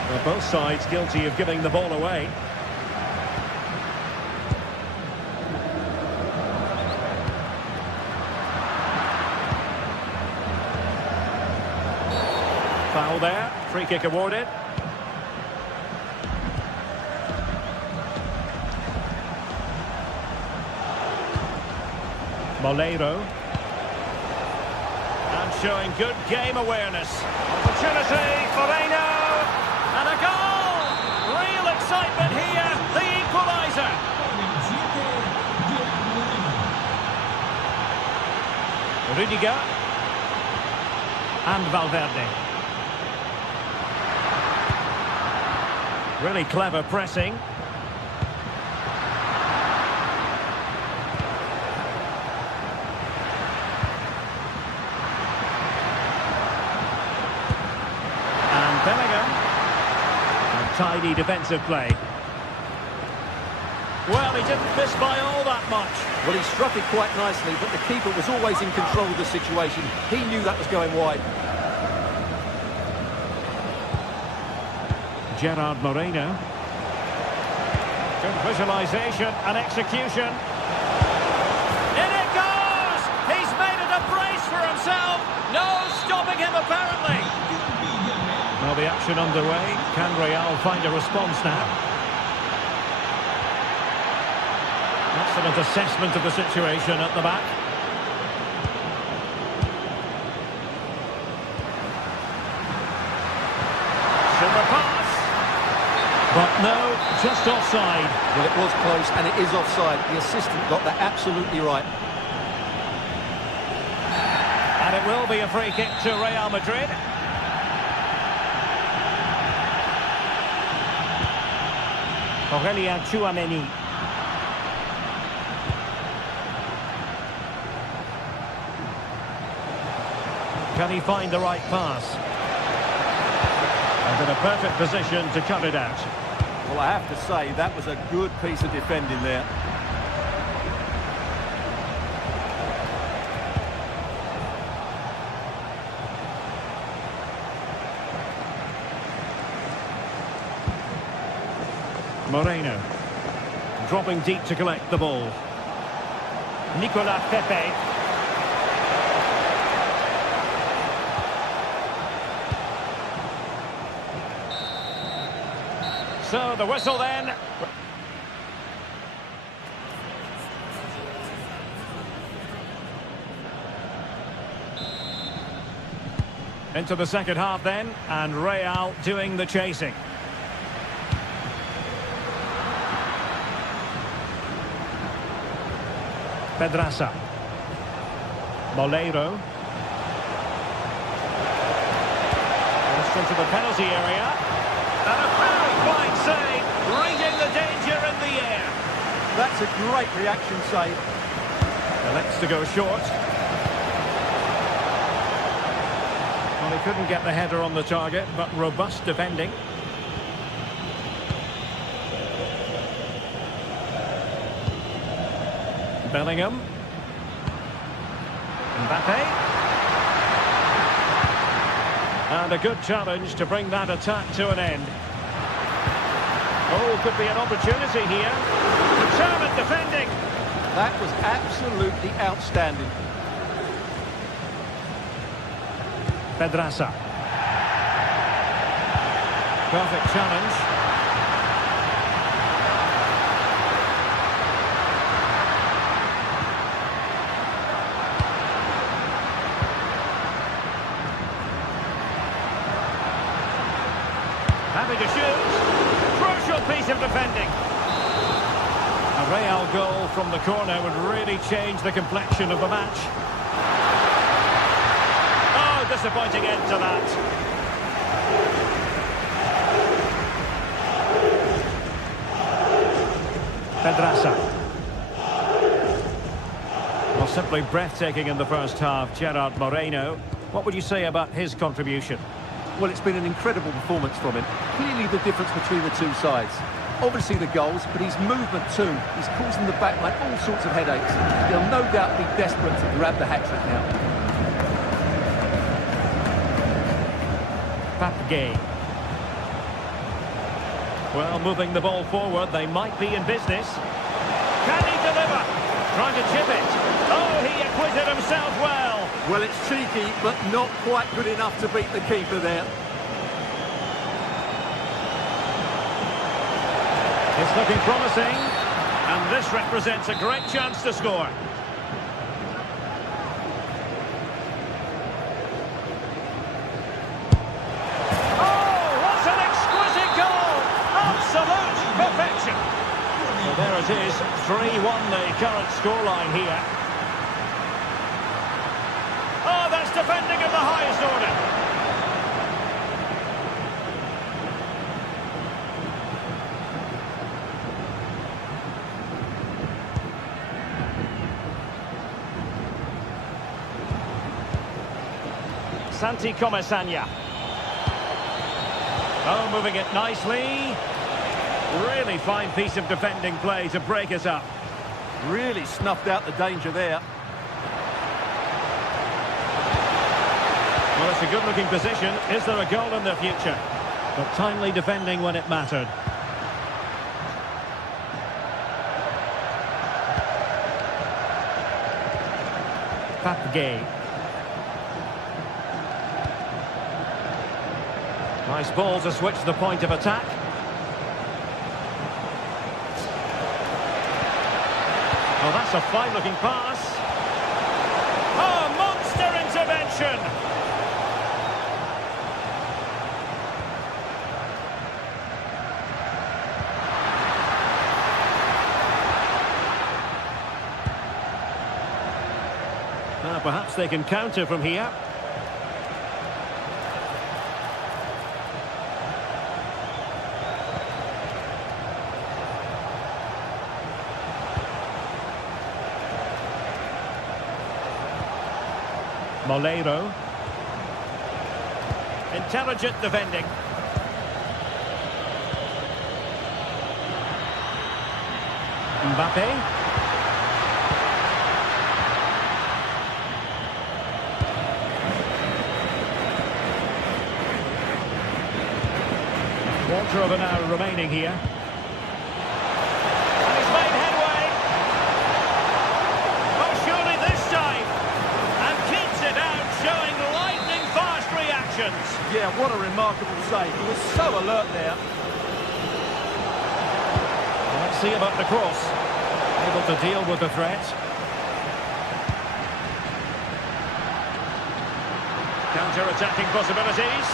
Well, both sides guilty of giving the ball away. Foul there, free kick awarded. Molero. And showing good game awareness. Opportunity, Moreno. And a goal! Real excitement here, the equaliser. Rudiger. And Valverde. Really clever pressing. Bellingham. And tidy defensive play. Well, he didn't miss by all that much. Well, he struck it quite nicely, but the keeper was always in control of the situation. He knew that was going wide. Gerard Moreno. Good visualisation and execution. In it goes! He's made it a brace for himself. No stopping him, apparently. Well, Well, the action underway. Can Real find a response now? Excellent assessment of the situation at the back. Super pass. But no, just offside. Well, it was close and it is offside. The assistant got that absolutely right. And it will be a free kick to Real Madrid. Aurélien Tchouaméni. Can he find the right pass? And in a perfect position to cut it out. Well, I have to say, that was a good piece of defending there. Moreno. Dropping deep to collect the ball. Nicolas Pepe. So the whistle then. Into the second half then, and Real doing the chasing. Pedraza. Moleiro. Just into the penalty area. And a very fine save, reading the danger in the air. That's a great reaction save. Elects to go short. Well, he couldn't get the header on the target, but robust defending. Bellingham. Mbappe. And a good challenge to bring that attack to an end. Oh, could be an opportunity here. Determined defending. That was absolutely outstanding. Pedraza. Perfect challenge. Happy to shoot. Crucial piece of defending. A Real goal from the corner would really change the complexion of the match. Oh, disappointing end to that. Pedraza. Well, simply breathtaking in the first half, Gerard Moreno. What would you say about his contribution? Well, it's been an incredible performance from him. Clearly the difference between the two sides. Obviously the goals, but his movement too. He's causing the backline all sorts of headaches. He'll no doubt be desperate to grab the hat-trick now. Pape. Well, moving the ball forward, they might be in business. Can he deliver? Trying to chip it. Oh, he acquitted himself well. Well, it's cheeky, but not quite good enough to beat the keeper there. It's looking promising, and this represents a great chance to score. Oh, what an exquisite goal! Absolute perfection. So there it is, 3-1 the current scoreline here. Oh, that's defending of the highest order. Santi Comesaña. Oh, moving it nicely. Really fine piece of defending play to break us up. Really snuffed out the danger there. Well, it's a good-looking position. Is there a goal in the future? But timely defending when it mattered. Pape. Nice ball to switch the point of attack. Oh, that's a fine-looking pass. Oh, monster intervention! Perhaps they can counter from here. Moleiro. Intelligent defending. Mbappe. Quarter of an hour remaining here. And he's made headway. Oh, surely this time. And keeps it out, showing lightning-fast reactions. Yeah, what a remarkable save. He was so alert there. Let's see about the cross. Able to deal with the threat. Counter-attacking possibilities.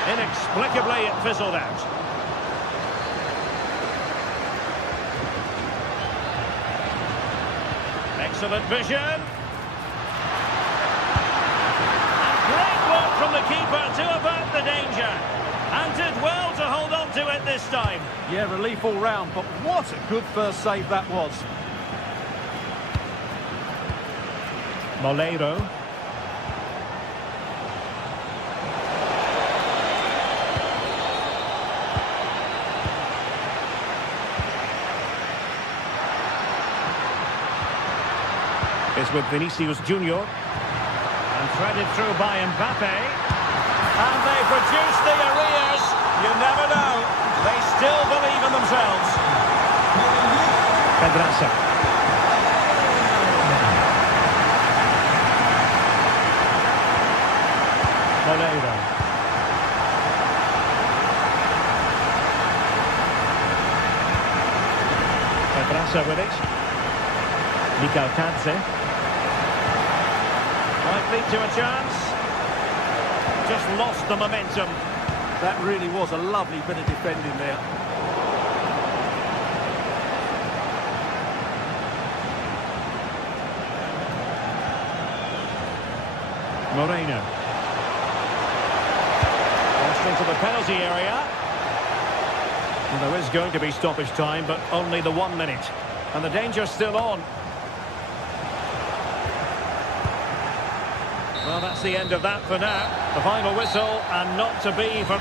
Inexplicably, it fizzled out. Excellent vision. And great work from the keeper to avert the danger. And did well to hold on to it this time. Yeah, relief all round, but what a good first save that was. Moleiro. Is with Vinicius Junior. And threaded through by Mbappe. And they produce the arrears. You never know. They still believe in themselves. Pedraza. Moleiro. Pedraza with it. Mikel Kadze. Might lead to a chance. Just lost the momentum. That really was a lovely bit of defending there. Moreno. Crossed into the penalty area. Well, there is going to be stoppage time, but only the 1 minute. And the danger's still on. Well, that's the end of that for now. The final whistle, and not to be for...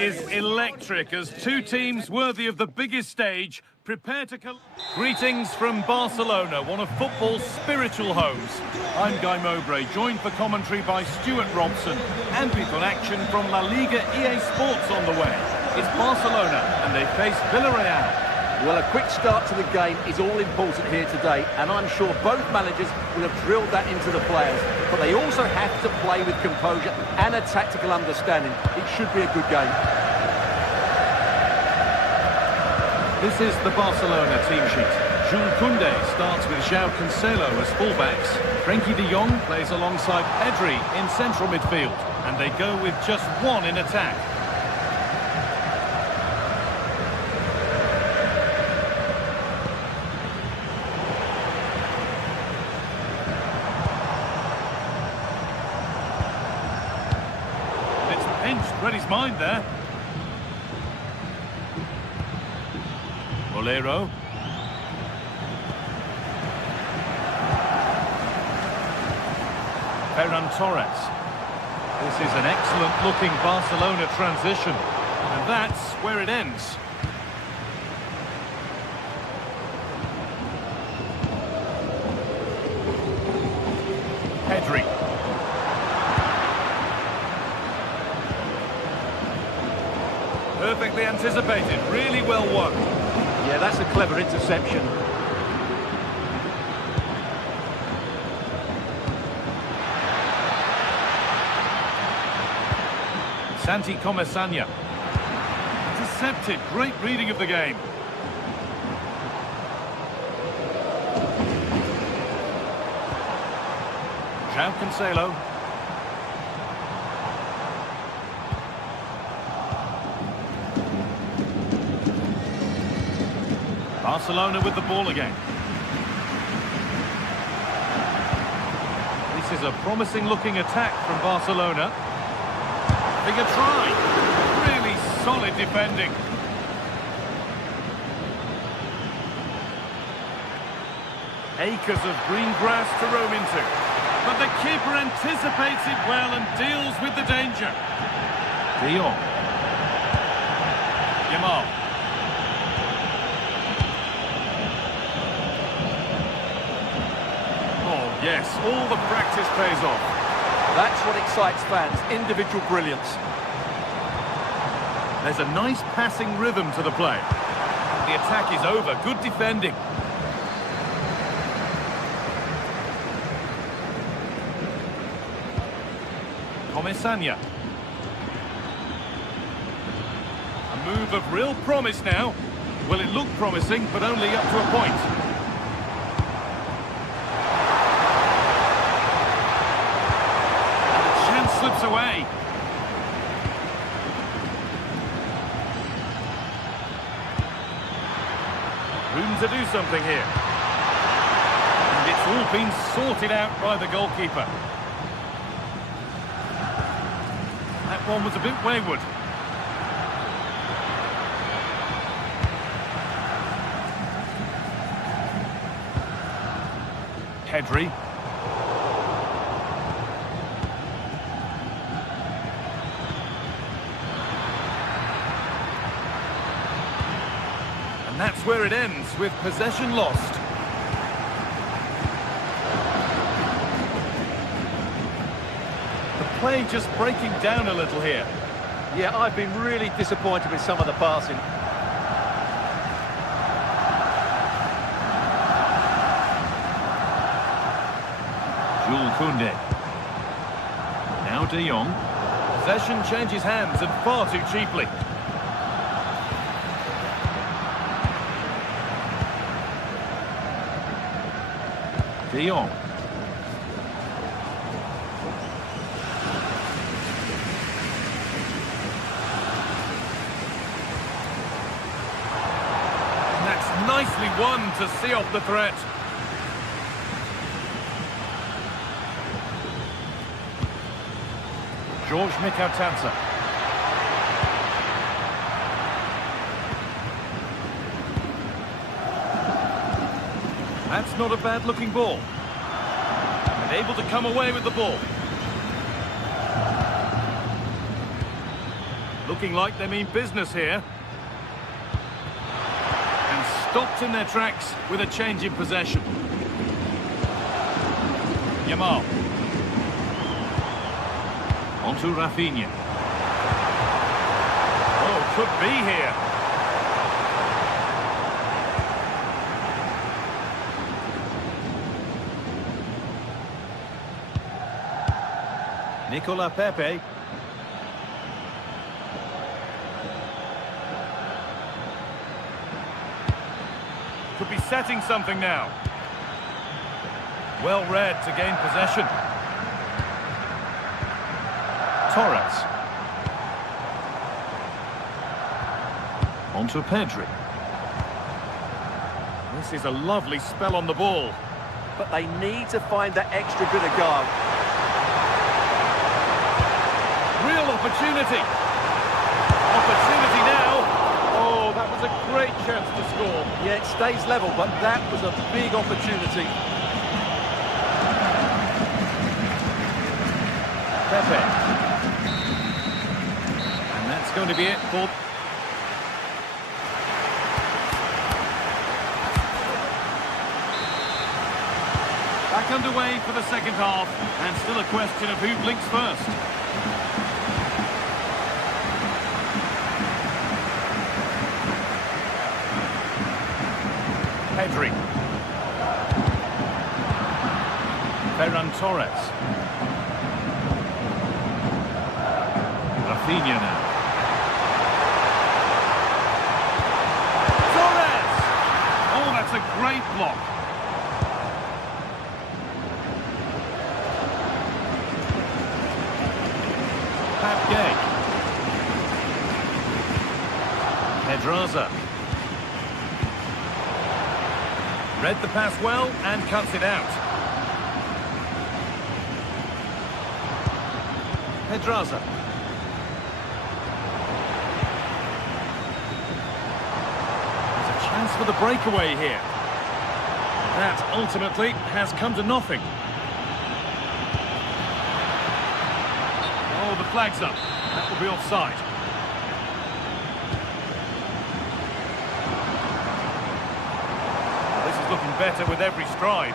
is electric as two teams worthy of the biggest stage prepare to... Greetings from Barcelona, one of football's spiritual homes. I'm Guy Mowbray, joined for commentary by Stuart Robson, and we've got action from La Liga GTSports on the way. It's Barcelona and they face Villarreal. Well, a quick start to the game is all important here today, and I'm sure both managers will have drilled that into the players. But they also have to play with composure and a tactical understanding. It should be a good game. This is the Barcelona team sheet. Jules Koundé starts with João Cancelo as fullbacks. Frenkie de Jong plays alongside Pedri in central midfield. And they go with just one in attack. Read his mind there. Bolero. Ferran Torres. This is an excellent looking Barcelona transition. And that's where it ends. Pedri. Perfectly anticipated, really well won. Yeah, that's a clever interception. Santi Comesaña. Intercepted, great reading of the game. João Cancelo. Barcelona with the ball again. This is a promising looking attack from Barcelona. Having a try. Really solid defending. Acres of green grass to roam into. But the keeper anticipates it well and deals with the danger. De Jong. Yamal. Yes, all the practice pays off. That's what excites fans, individual brilliance. There's a nice passing rhythm to the play. The attack is over, good defending. Comesaña. A move of real promise now. Well, it looked promising, but only up to a point. Slips away. Room to do something here. And it's all been sorted out by the goalkeeper. That one was a bit wayward. Pedri. That's where it ends, with possession lost. The play just breaking down a little here. Yeah, I've been really disappointed with some of the passing. Jules Koundé. Now De Jong. Possession changes hands and far too cheaply. De Jong. And that's nicely won to see off the threat. George Mikautanza. That's not a bad-looking ball. And able to come away with the ball. Looking like they mean business here. And stopped in their tracks with a change in possession. Yamal. On to Rafinha. Oh, could be here. Nicola Pepe. Could be setting something now. Well read to gain possession. Torres. On to Pedri. This is a lovely spell on the ball. But they need to find that extra bit of guard. Real opportunity. Opportunity now. Oh, that was a great chance to score. Yeah, it stays level, but that was a big opportunity. Pepe. And that's going to be it for... Back underway for the second half, and still a question of who blinks first. Pedri. Ferran Torres. Rafinha now. Torres! Oh, that's a great block. Gay. Pedraza. Read the pass well and cuts it out. Pedraza. There's a chance for the breakaway here. That ultimately has come to nothing. Oh, the flag's up. That will be offside. This is looking better with every stride.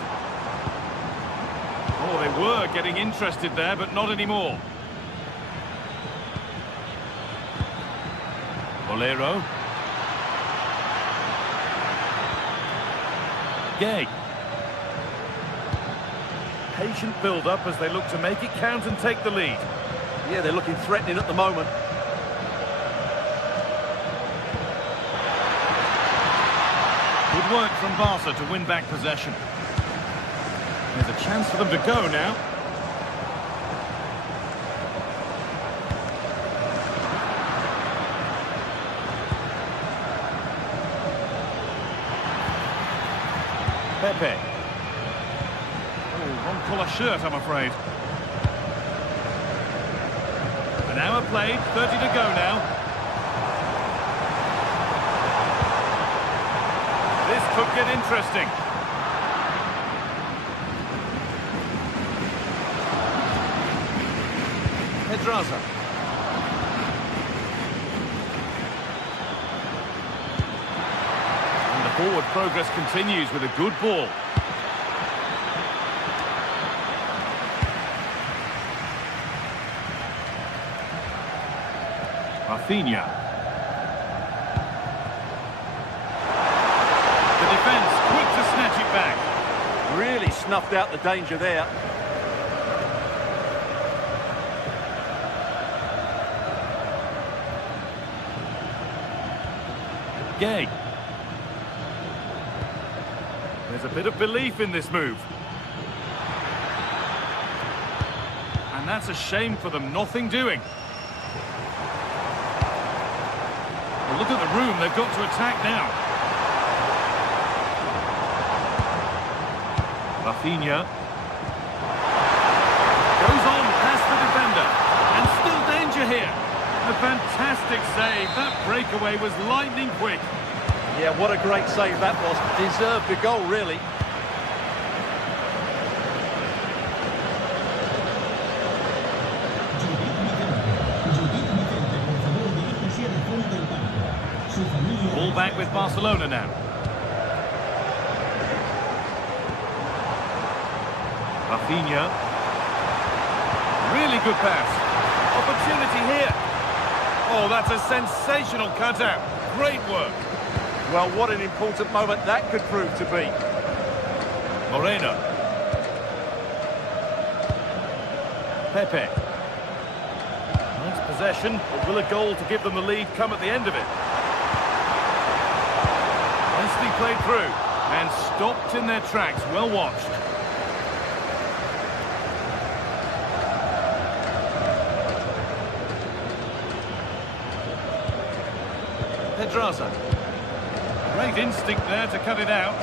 Oh, they were getting interested there, but not anymore. Bolero. Gay. Patient build-up as they look to make it count and take the lead. Yeah, they're looking threatening at the moment. Good work from Barca to win back possession. There's a chance for them to go now. Pepe. Oh, wrong colour shirt, I'm afraid. An hour played, 30 to go now. This could get interesting. Pedraza. And the forward progress continues with a good ball. Rafinha. The defence quick to snatch it back. Really snuffed out the danger there. Gay. There's a bit of belief in this move. And that's a shame for them, nothing doing. Well, look at the room they've got to attack now. Rafinha. Goes on past the defender. And still danger here. A fantastic save. That breakaway was lightning quick. Yeah, what a great save that was. Deserved the goal, really. Ball back with Barcelona now. Rafinha. Really good pass. Opportunity here. Oh, that's a sensational cutout. Great work. Well, what an important moment that could prove to be. Moreno. Pepe. Nice possession, but will a goal to give them the lead come at the end of it? Nicely played through and stopped in their tracks. Well watched. Pedraza. Great instinct there to cut it out.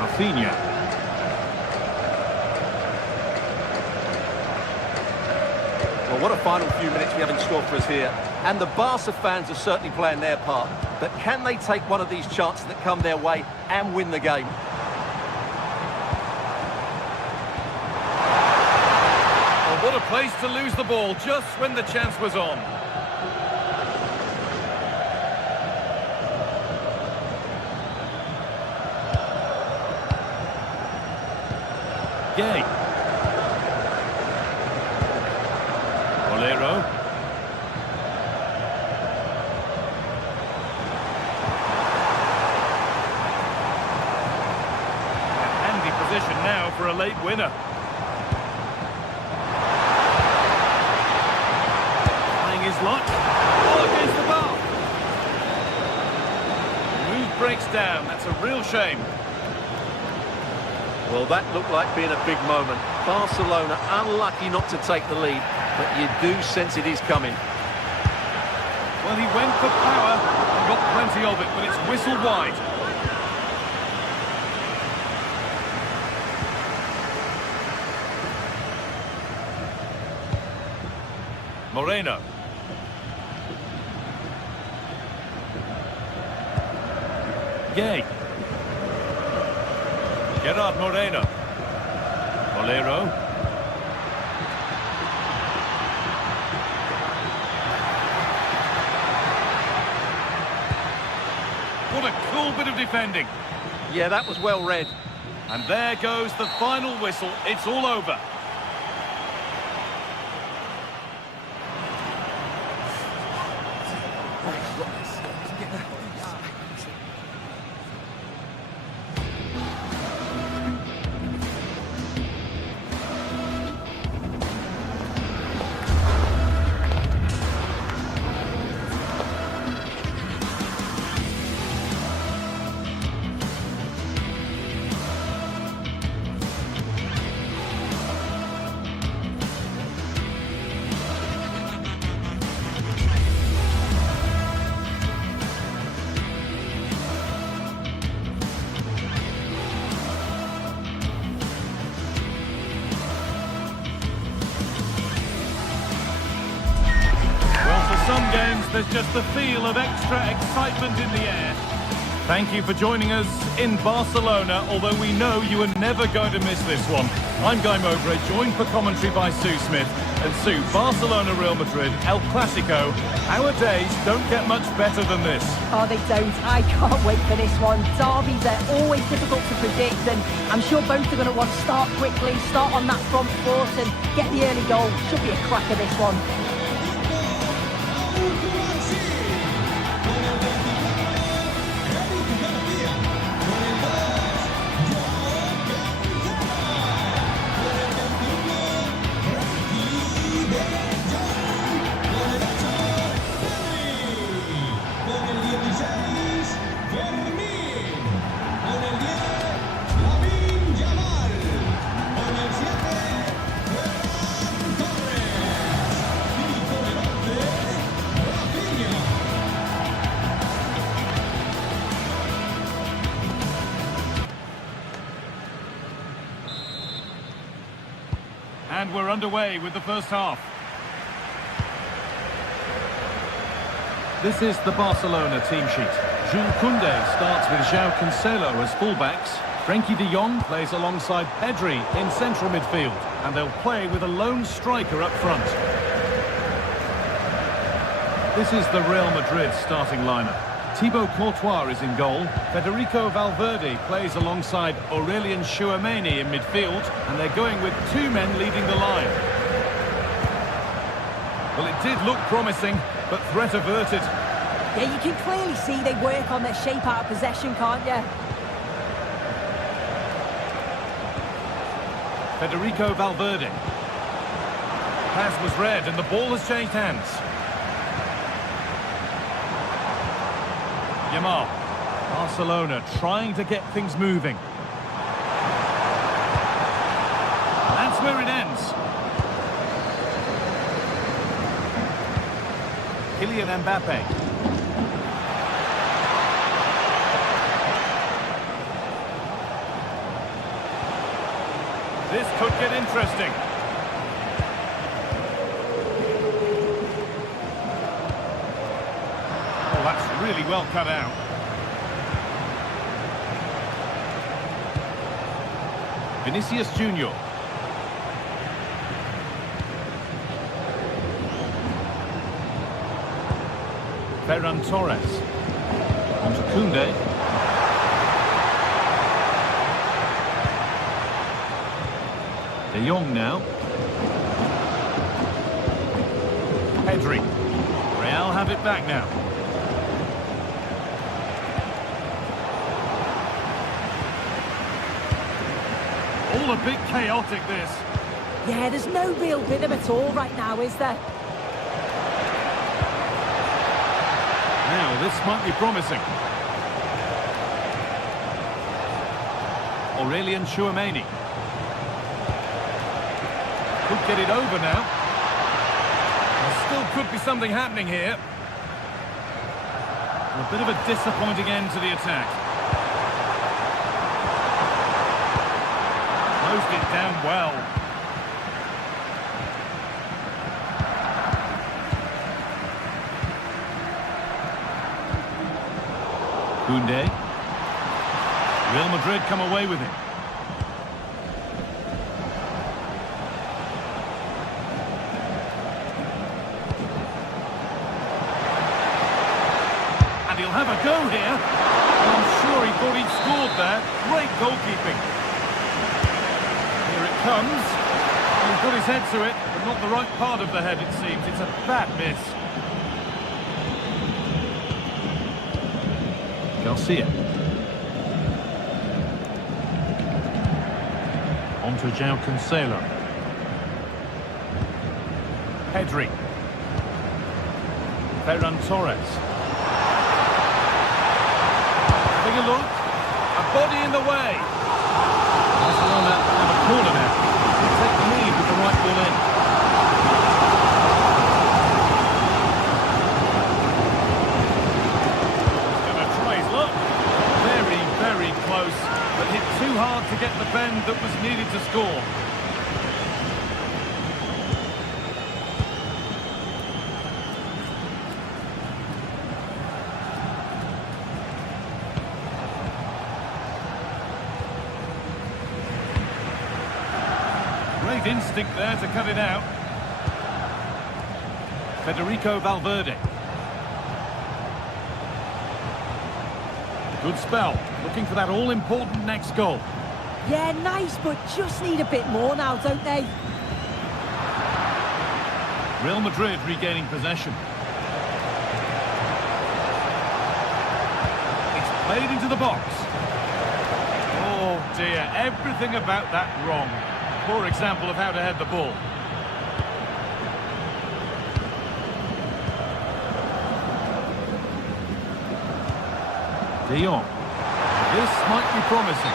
Rafinha. Well, what a final few minutes we have in store for us here. And the Barca fans are certainly playing their part. But can they take one of these chances that come their way and win the game? Oh, what a place to lose the ball just when the chance was on. Gay. Bolero. Handy position now for a late winner. Trying his luck. Oh, against the bar. Move breaks down. That's a real shame. Well, that looked like being a big moment. Barcelona unlucky not to take the lead, but you do sense it is coming. Well, he went for power and got plenty of it, but it's whistled wide. Moreno. Gay. Gerard Moreno. Bolero. What a cool bit of defending. Yeah, that was well read. And there goes the final whistle. It's all over. Some games, there's just the feel of extra excitement in the air. Thank you for joining us in Barcelona, although we know you are never going to miss this one. I'm Guy Mowbray, joined for commentary by Sue Smith. And Sue, Barcelona, Real Madrid, El Clasico. Our days don't get much better than this. Oh, they don't. I can't wait for this one. Derbies are always difficult to predict, and I'm sure both are going to want to start quickly, start on that front foot and get the early goal. Should be a cracker, this one. And we're underway with the first half. This is the Barcelona team sheet. Jules Koundé starts with João Cancelo as fullbacks. Frenkie de Jong plays alongside Pedri in central midfield. And they'll play with a lone striker up front. This is the Real Madrid starting lineup. Thibaut Courtois is in goal. Federico Valverde plays alongside Aurelien Tchouameni in midfield, and they're going with two men leading the line. Well, it did look promising, but threat averted. Yeah, you can clearly see they work on their shape out of possession, can't you? Federico Valverde. Pass was read and the ball has changed hands. Yamal. Barcelona trying to get things moving. That's where it ends. Kylian Mbappe. This could get interesting. Oh, that's really well cut out. Vinicius Junior. Ferran Torres. On to Koundé. De Jong now. Pedri. Real have it back now. All a bit chaotic, this. Yeah, there's no real rhythm at all right now, is there? Now, this might be promising. Aurelien Tchouameni. Could get it over now. There still could be something happening here. A bit of a disappointing end to the attack. Closed it down well. Koundé. Real Madrid come away with it. And he'll have a go here. I'm sure he thought he'd scored there. Great goalkeeping. Here it comes. He's got his head to it, but not the right part of the head, it seems. It's a bad miss. Garcia. On to João Cancelo. Pedri. Ferran Torres. Having a look. A body in the way. Barcelona have a corner now. They'll take the lead with the right ball in. Very close, but hit too hard to get the bend that was needed to score. Great instinct there to cut it out. Federico Valverde. Good spell. Looking for that all-important next goal. Yeah, nice, but just need a bit more now, don't they? Real Madrid regaining possession. It's played into the box. Oh dear, everything about that wrong. Poor example of how to head the ball. De Jong. This might be promising,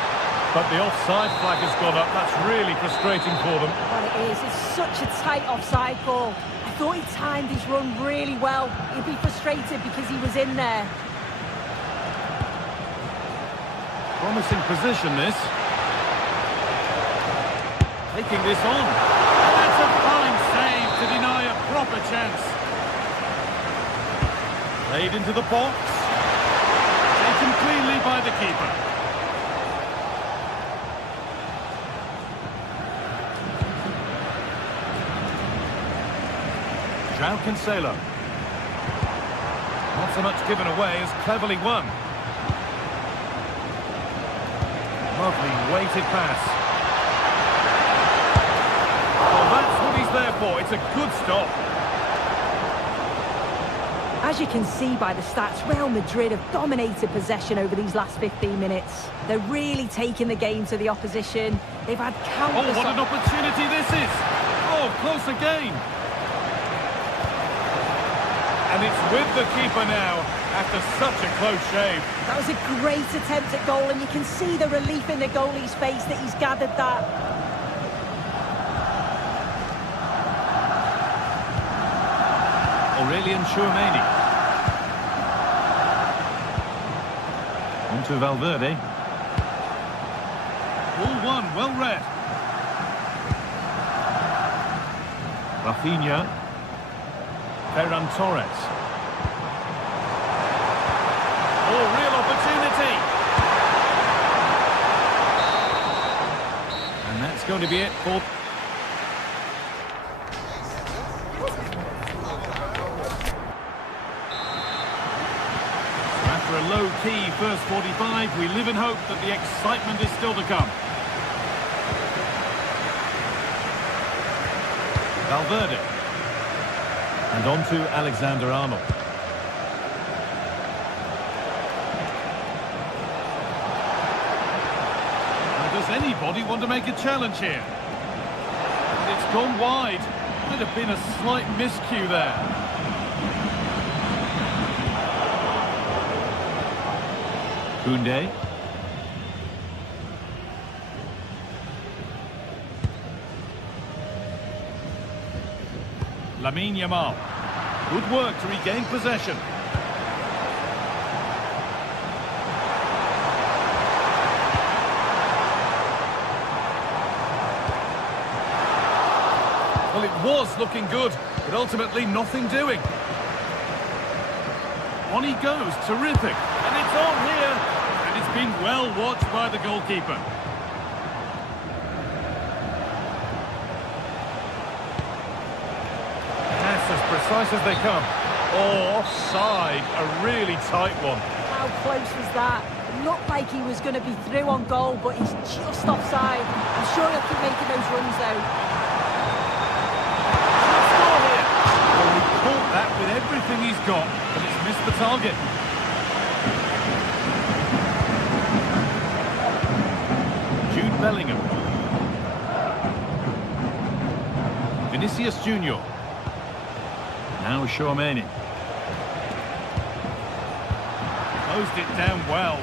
but the offside flag has gone up. That's really frustrating for them. Well, it is. It's such a tight offside call. I thought he timed his run really well. He'd be frustrated because he was in there. Promising position, this. Taking this on. And that's a fine save to deny a proper chance. Played into the box. Taken cleanly by the keeper. João Cancelo. Not so much given away as cleverly won. Lovely weighted pass. Well, that's what he's there for. It's a good stop. As you can see by the stats, Real Madrid have dominated possession over these last 15 minutes. They're really taking the game to the opposition. They've had countless... Oh, what an opportunity this is! Oh, close again! And it's with the keeper now, after such a close shave. That was a great attempt at goal, and you can see the relief in the goalie's face that he's gathered that. Aurelian Tchouameni. On to Valverde. Ball one, well read. Rafinha. Ferran Torres. Oh, real opportunity. And that's going to be it for... After a low-key first 45, we live in hope that the excitement is still to come. Valverde. And on to Alexander-Arnold. Now, does anybody want to make a challenge here? And it's gone wide. Could have been a slight miscue there. Koundé. Lamine Yamal. Good work to regain possession. Well, it was looking good, but ultimately nothing doing. On he goes, terrific. And it's on here, and it's been well watched by the goalkeeper. As precise as they come. Oh, offside, a really tight one. How close was that? It looked like he was going to be through on goal, but he's just offside. I'm sure he'll keep making those runs, though. Should score here. Well, he caught that with everything he's got, but it's missed the target. Jude Bellingham. Vinicius Junior. Now Tchouameni. Closed it down well.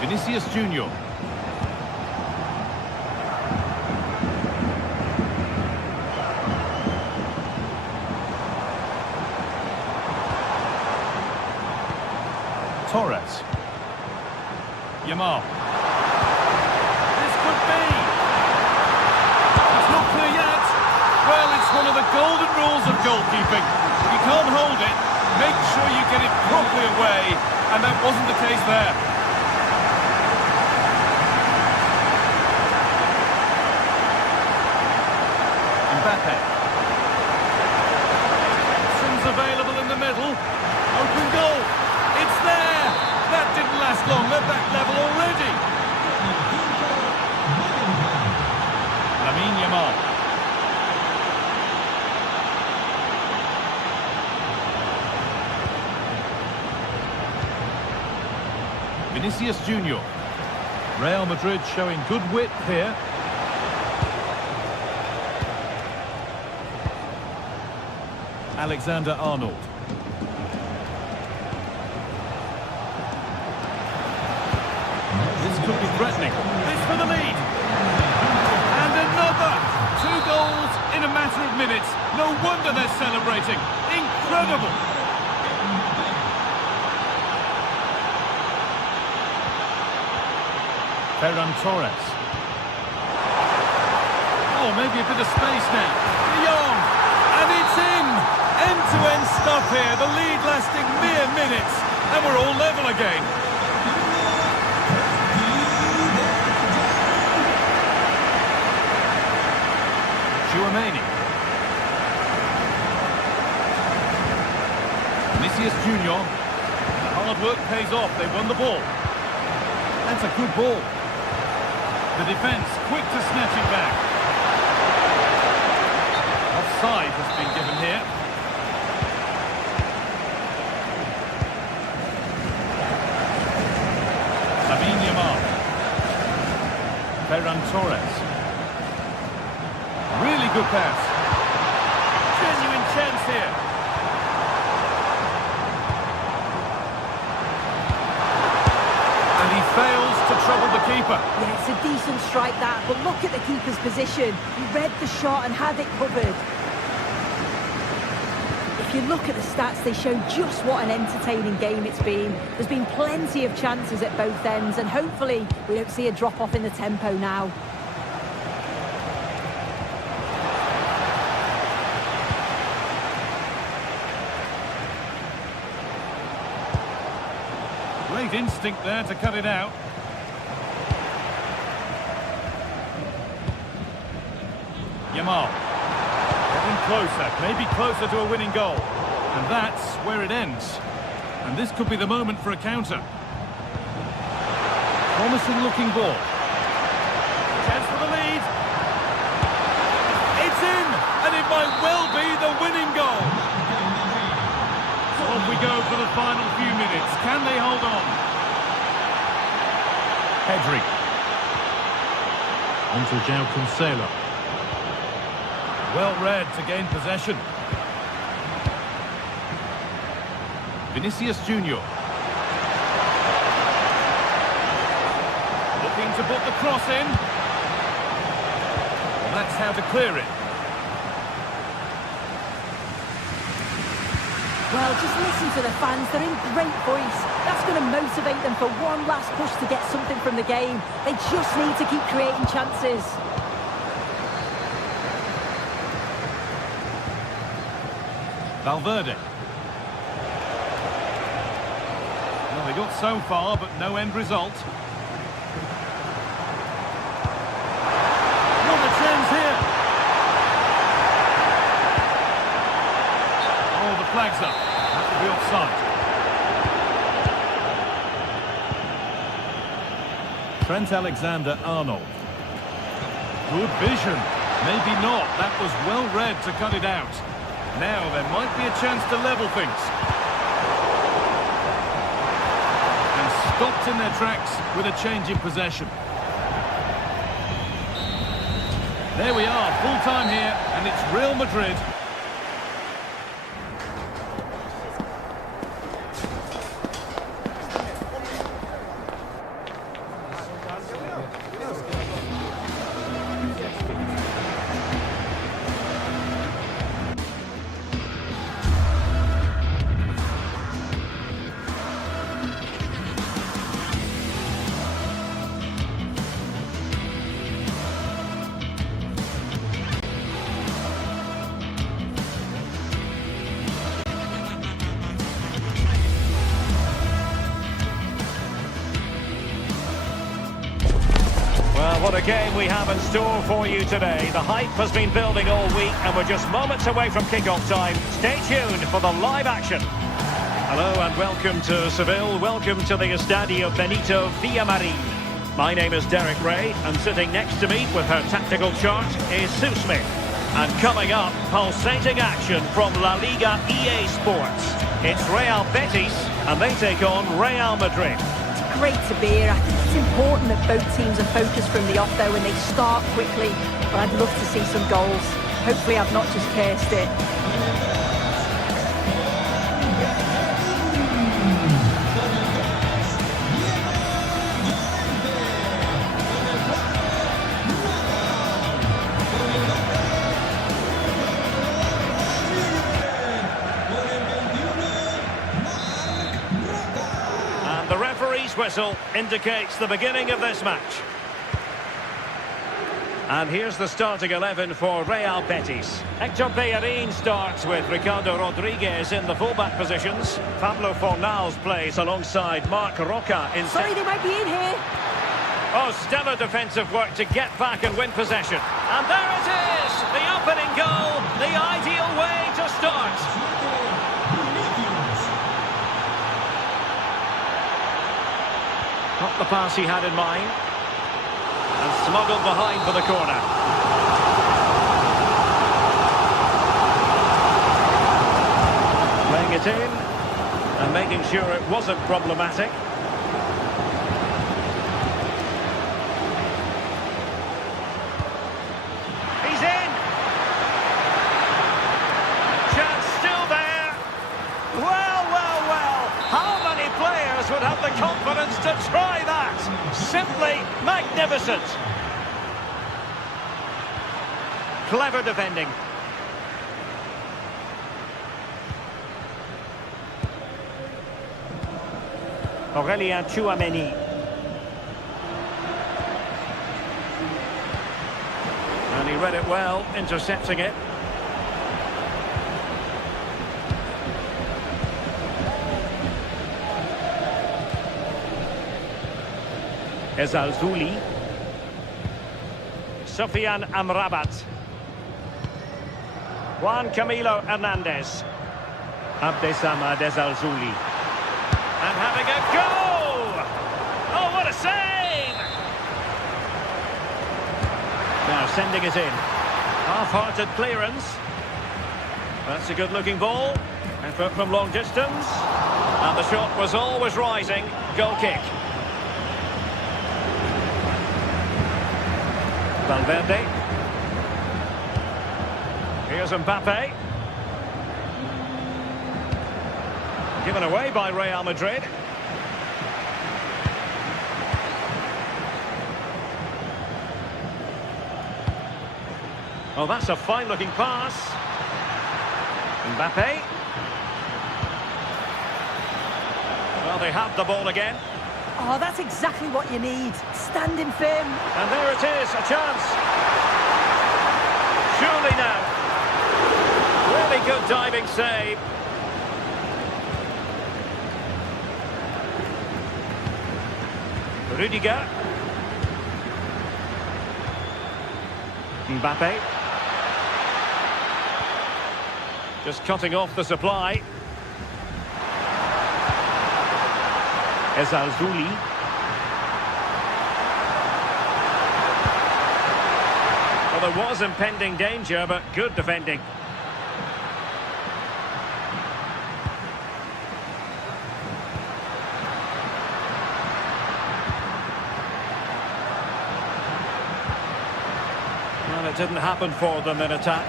Vinicius Junior. Torres. Yamal. Well, it's one of the golden rules of goalkeeping. If you can't hold it, make sure you get it properly away, and that wasn't the case there. Mbappe. Options available in the middle. Open goal. It's there. That didn't last long. They're back level already. Lamine Yamal. Vinicius Junior. Real Madrid showing good width here. Alexander-Arnold. This could be threatening. This for the lead. And another. 2 goals in a matter of minutes. No wonder they're celebrating. Incredible. Ferran Torres. Oh, maybe a bit of space now. De Jong. And it's in! End-to-end stuff here. The lead lasting mere minutes. And we're all level again. Vinicius Junior. The hard work pays off. They won the ball. That's a good ball. The defence quick to snatch it back. Offside has been given here. Yamal. Ferran Torres. Really good pass. Genuine chance here. And he fails to trouble the keeper. Yeah, it's a decent strike that, but look at the keeper's position. He read the shot and had it covered. If you look at the stats, they show just what an entertaining game it's been. There's been plenty of chances at both ends, and hopefully we don't see a drop-off in the tempo now. Great instinct there to cut it out. Yamal. Getting closer, maybe closer to a winning goal. And that's where it ends. And this could be the moment for a counter. Promising looking ball. Chance for the lead. It's in, and it might well be the winning goal. So off we go for the final few minutes. Can they hold on? Pedri. On to João Cancelo. Well read to gain possession. Vinicius Junior. Looking to put the cross in. Well, that's how to clear it. Well, just listen to the fans. They're in great voice. That's going to motivate them for one last push to get something from the game. They just need to keep creating chances. Valverde. Well, they got so far, but no end result. What a chance here! Oh, the flag's up. That will be offside. Trent Alexander-Arnold. Good vision. Maybe not. That was well read to cut it out. Now there might be a chance to level things. And stopped in their tracks with a change in possession. There we are, full time here, and it's Real Madrid. What a game we have in store for you today. The hype has been building all week and we're just moments away from kick-off time. Stay tuned for the live action. Hello and welcome to Seville. Welcome to the Estadio Benito Villamarín. My name is Derek Ray and sitting next to me with her tactical chart is Sue Smith. And coming up, pulsating action from La Liga EA Sports. It's Real Betis and they take on Real Madrid. Great to be here. I think it's important that both teams are focused from the off though and they start quickly, but I'd love to see some goals. Hopefully I've not just cursed it. The referee's whistle indicates the beginning of this match. And here's the starting 11 for Real Betis. Hector Bellerin starts with Ricardo Rodriguez in the fullback positions. Pablo Fornals plays alongside Marc Roca in... Sorry, they might be in here. Oh, stellar defensive work to get back and win possession. And there it is! The opening goal, the ideal way to start. Not the pass he had in mind. And smuggled behind for the corner. Playing it in. And making sure it wasn't problematic. He's in! Chance still there. Well, well, well. How many players would have the confidence to try that? Simply magnificent. Clever defending. Aurélien Tchouaméni. And he read it well, intercepting it. Ezalzouli. Sofiane Amrabat. Juan Camilo Hernandez. Abdesamad Ezalzouli. And having a go! Oh, what a save! Now sending it in. Half-hearted clearance. That's a good-looking ball. Effort from long distance. And the shot was always rising. Goal kick. Valverde. Here's Mbappe. Given away by Real Madrid. Oh, that's a fine-looking pass. Mbappe. Well, they have the ball again. Oh, that's exactly what you need. Standing firm. And there it is, a chance. Surely now. Really good diving save. Rudiger. Mbappe. Just cutting off the supply. Ezalzouli. Well, there was impending danger, but good defending. Well, it didn't happen for them in attack.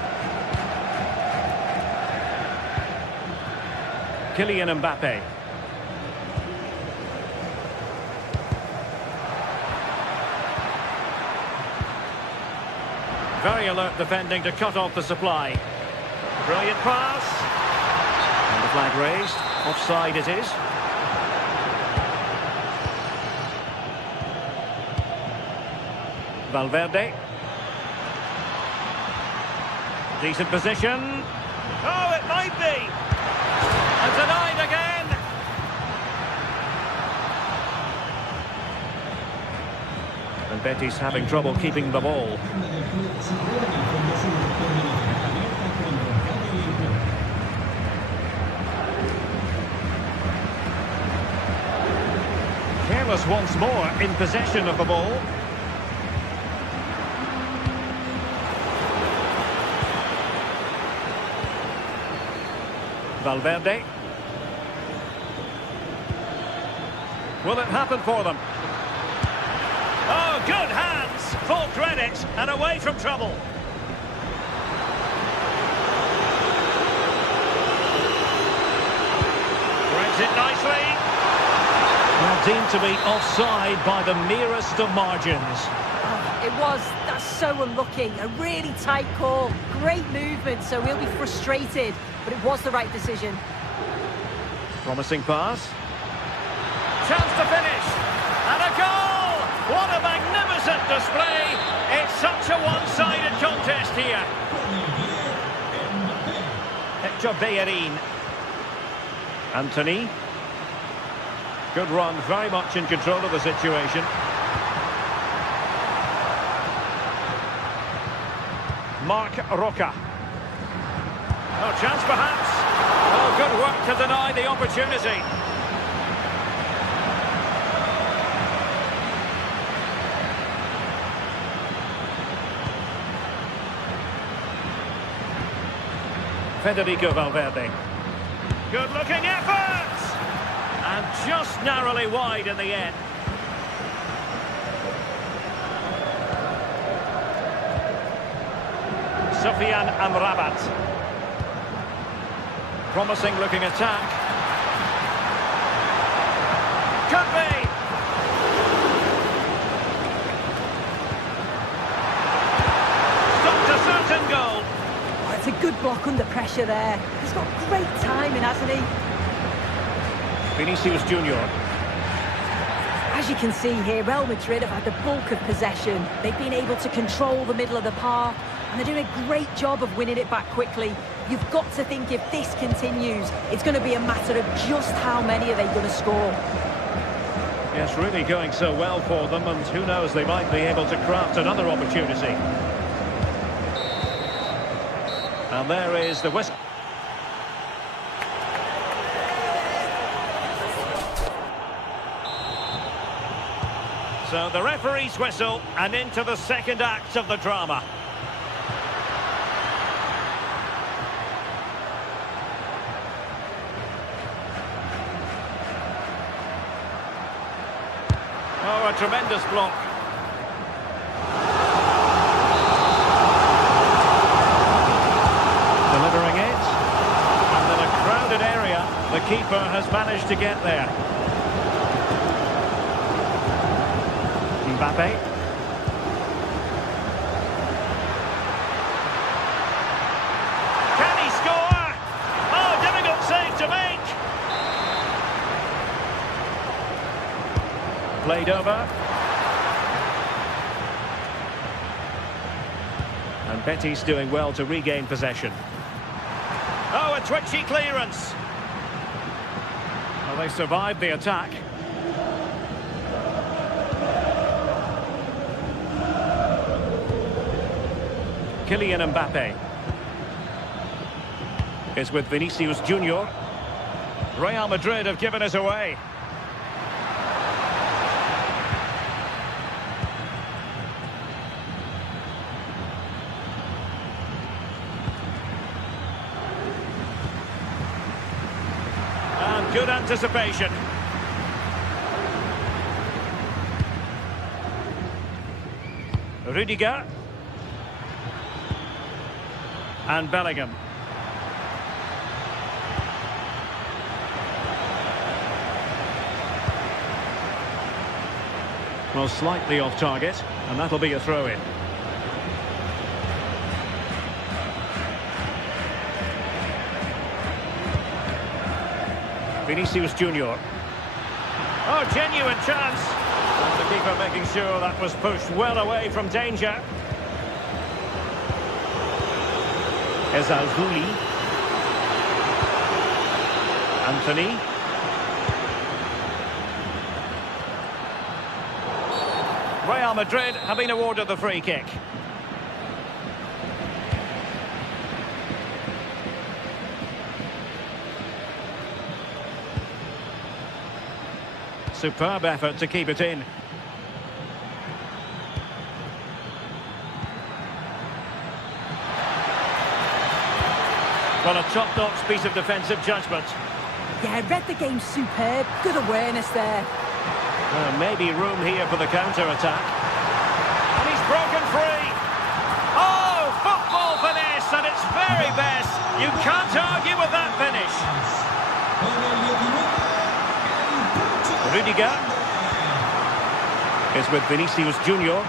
Kylian Mbappe. Very alert defending to cut off the supply. Brilliant pass. And the flag raised. Offside it is. Valverde. Decent position. Oh, it might be. And denied again. And Betis having trouble keeping the ball. Careless once more in possession of the ball. Valverde. Will it happen for them? Oh, good hands! Full credit and away from trouble. Brings it nicely. Well, deemed to be offside by the merest of margins. Oh, it was. That's so unlucky. A really tight call. Great movement, so he'll be frustrated. But it was the right decision. Promising pass. Chance to finish. And a goal! What a magnificent display! It's such a one-sided contest here. Hector Bellerin. Anthony. Good run, very much in control of the situation. Marc Roca. No chance perhaps. Oh, good work to deny the opportunity. Federico Valverde. Good-looking effort! And just narrowly wide in the end. Sufyan Amrabat. Promising looking attack. Could be! Stopped a certain goal. Oh, it's a good block under pressure there. He's got great timing, hasn't he? Vinicius Junior. As you can see here, Real Madrid have had the bulk of possession. They've been able to control the middle of the park, and they're doing a great job of winning it back quickly. You've got to think if this continues, it's going to be a matter of just how many are they going to score. Yes, really going so well for them, and who knows, they might be able to craft another opportunity. And there is the whistle. So the referee's whistle, and into the second act of the drama. Oh, a tremendous block. Delivering it. And in a crowded area, the keeper has managed to get there. Mbappe. Can he score? Oh, difficult save to make. Played over. And Betty's doing well to regain possession. Oh, a twitchy clearance. Well, they survived the attack. Kylian Mbappe is with Vinicius Junior. Real Madrid have given us away. And good anticipation. Rudiger. And Bellingham. Well, slightly off target, and that'll be a throw-in. Vinicius Junior. Oh, genuine chance. And the keeper making sure that was pushed well away from danger. Ezalzouli. Anthony. Real Madrid have been awarded the free kick. Superb effort to keep it in. Well, a top-notch piece of defensive judgment. Yeah, read the game superb. Good awareness there. Maybe room here for the counter-attack. And he's broken free. Oh, football finesse at its very best. You can't argue with that finish. Rudiger is with Vinicius Junior.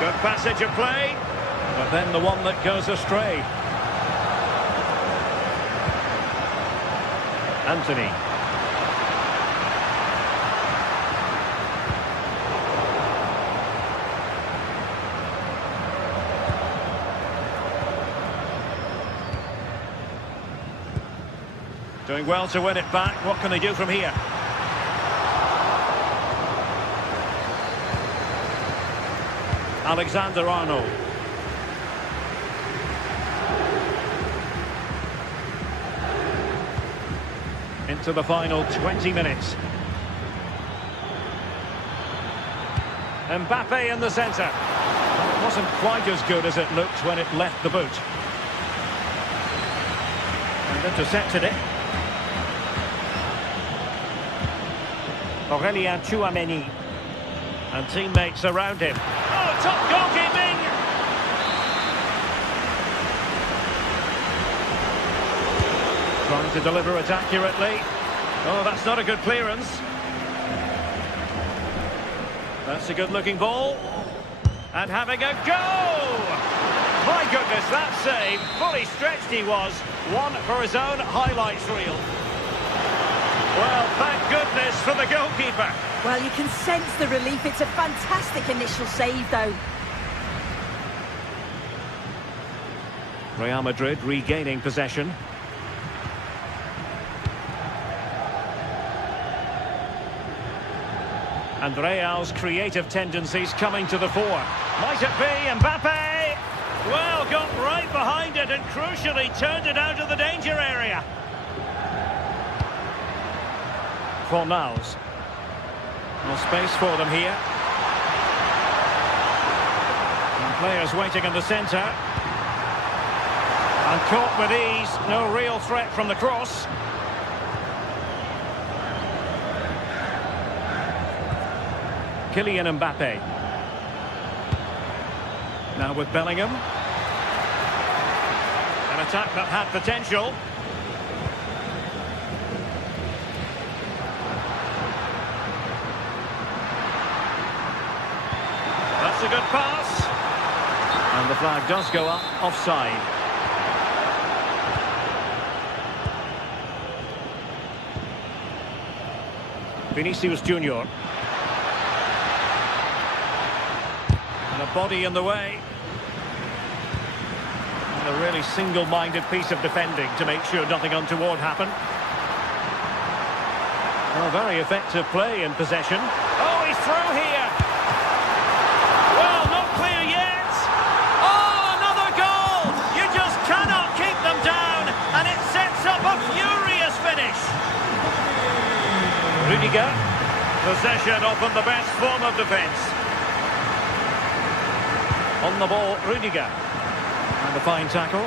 Good passage of play, but then the one that goes astray. Anthony. Doing well to win it back. What can they do from here? Alexander-Arnold. Into the final 20 minutes. Mbappe in the centre. wasn't quite as good as it looked when it left the boot. And intercepted it. Aurélien Tchouameni. And teammates around him. Oh, top goalkeeping! Trying to deliver it accurately. Oh, that's not a good clearance. That's a good-looking ball. And having a go! My goodness, that save. Fully stretched he was. One for his own highlights reel. Well, thank goodness for the goalkeeper. Well, you can sense the relief. It's a fantastic initial save, though. Real Madrid regaining possession. And Real's creative tendencies coming to the fore. Might it be Mbappe? Well, got right behind it and crucially turned it out of the danger area. Fornals. No space for them here. And players waiting in the centre. And caught with ease. No real threat from the cross. Kylian Mbappe. Now with Bellingham. An attack that had potential. That's a good pass. And the flag does go up, offside. Vinicius Junior. And a body in the way. And a really single-minded piece of defending to make sure nothing untoward happened. Well, very effective play in possession. Oh, he's through here. Well, not clear yet. Oh, another goal. You just cannot keep them down. And it sets up a furious finish. Rudiger. Possession often the best form of defence. On the ball, Rudiger. And a fine tackle.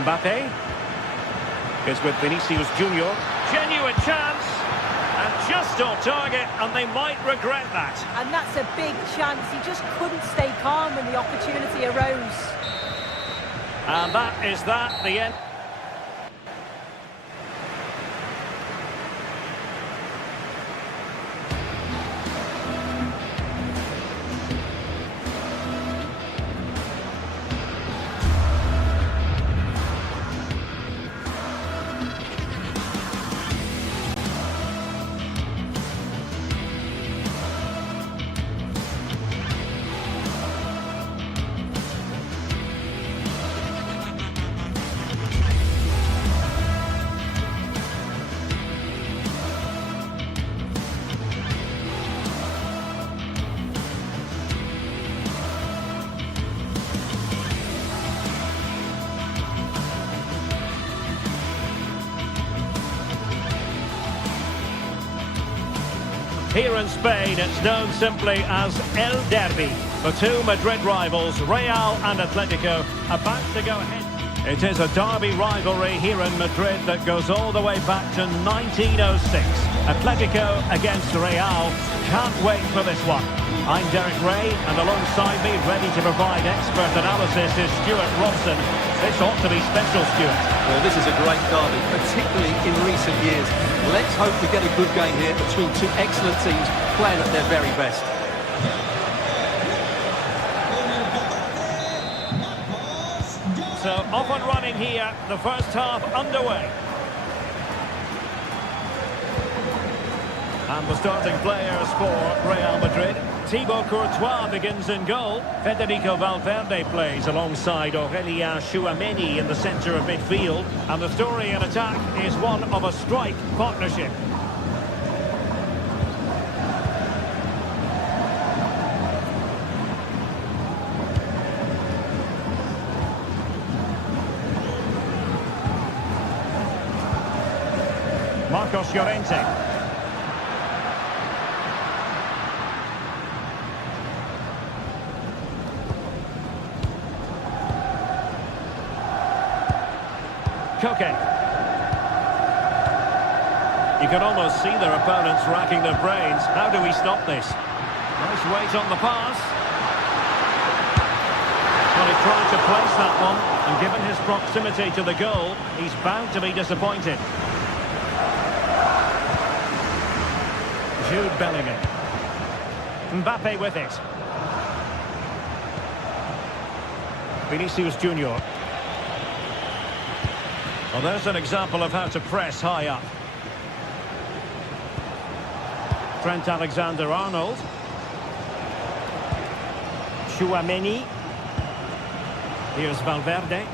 Mbappe is with Vinicius Junior. Genuine chance. And just on target, and they might regret that. And that's a big chance. He just couldn't stay calm when the opportunity arose. And that is the end. Here in Spain, it's known simply as El Derby. The two Madrid rivals, Real and Atletico, about to go ahead. It is a derby rivalry here in Madrid that goes all the way back to 1906. Atletico against Real. Can't wait for this one. I'm Derek Ray, and alongside me, ready to provide expert analysis, is Stuart Robson. This ought to be special, Stuart. Well, this is a great derby, particularly in recent years. Let's hope we get a good game here between two excellent teams playing at their very best. So, off and running here, the first half underway. And the starting players for Real Madrid. Thibaut Courtois begins in goal. Federico Valverde plays alongside Aurélien Tchouameni in the centre of midfield. And the story in attack is one of a strike partnership. Marcos Llorente. Koke. You can almost see their opponents racking their brains. How do we stop this? Nice weight on the pass. Well, he tried to place that one, and given his proximity to the goal, he's bound to be disappointed. Jude Bellingham. Mbappe with it. Vinicius Junior. Well, there's an example of how to press high up. Trent Alexander-Arnold. Tchouaméni. Here's Valverde.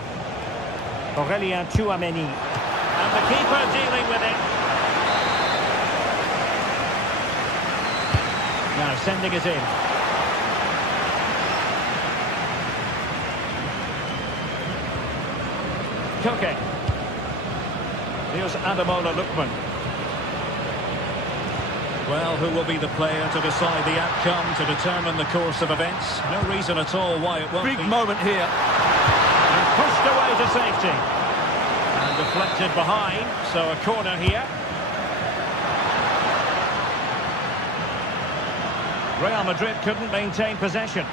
Aurelien Tchouaméni. And the keeper dealing with it. Now sending it in. Koke. Here's Ademola Lookman. Well, who will be the player to decide the outcome, to determine the course of events? No reason at all why it won't be. Big moment here. And pushed away to safety. And deflected behind, so a corner here. Real Madrid couldn't maintain possession.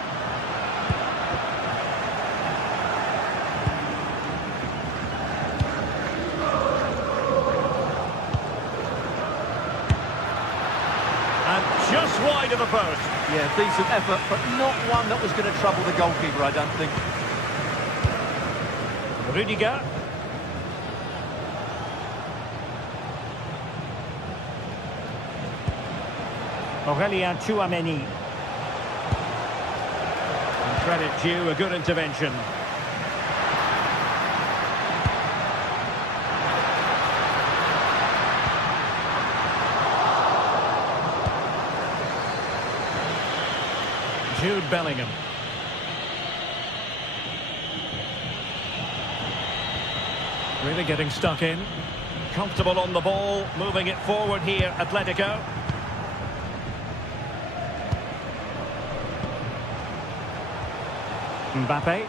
Just wide of the post. Yeah, decent effort, but not one that was going to trouble the goalkeeper, I don't think. Rudiger. Aurelien Tchouaméni. And credit due, a good intervention. Jude Bellingham. Really getting stuck in. Comfortable on the ball, moving it forward here, Atletico. Mbappe.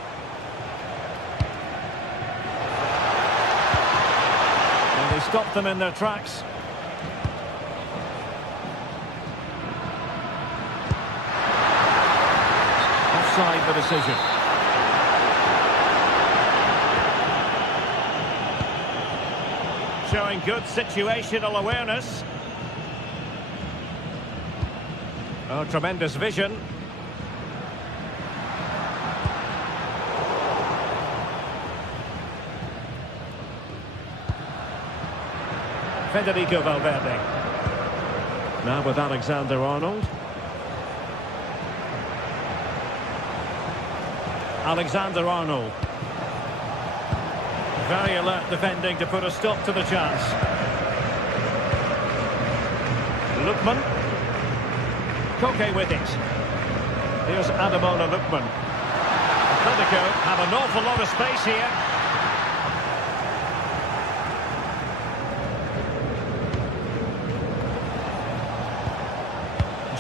And they stopped them in their tracks. Offside the decision. Showing good situational awareness. Oh, tremendous vision. Federico Valverde. Now with Alexander-Arnold. Alexander-Arnold. Very alert defending to put a stop to the chance. Lookman. Koke with it. Here's Ademola Lookman. Atletico have an awful lot of space here.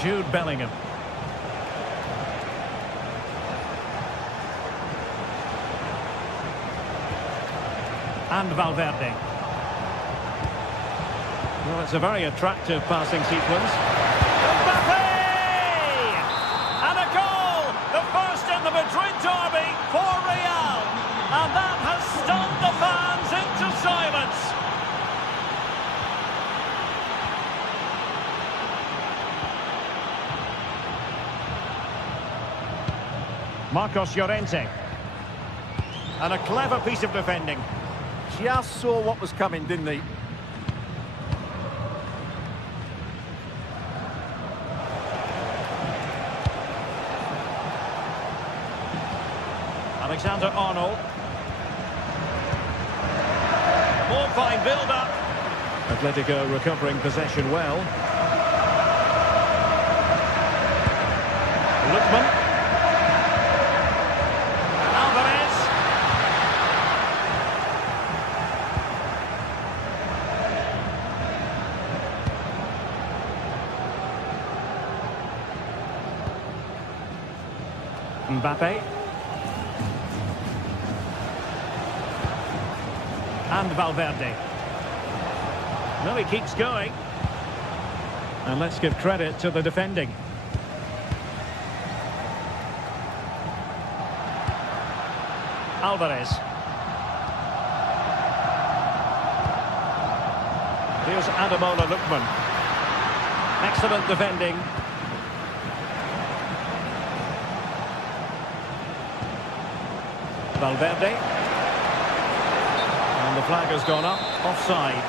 Jude Bellingham. And Valverde. Well, it's a very attractive passing sequence. Mbappe! And a goal! The first in the Madrid derby for Real. And that has stunned the fans into silence. Marcos Llorente. And a clever piece of defending. Just saw what was coming, didn't he? Alexander-Arnold. More fine build-up. Atletico recovering possession well. Lookman. Mbappe. And Valverde. No, he keeps going. And let's give credit to the defending. Alvarez. Here's Ademola Lookman. Excellent defending. Valverde. And the flag has gone up. Offside.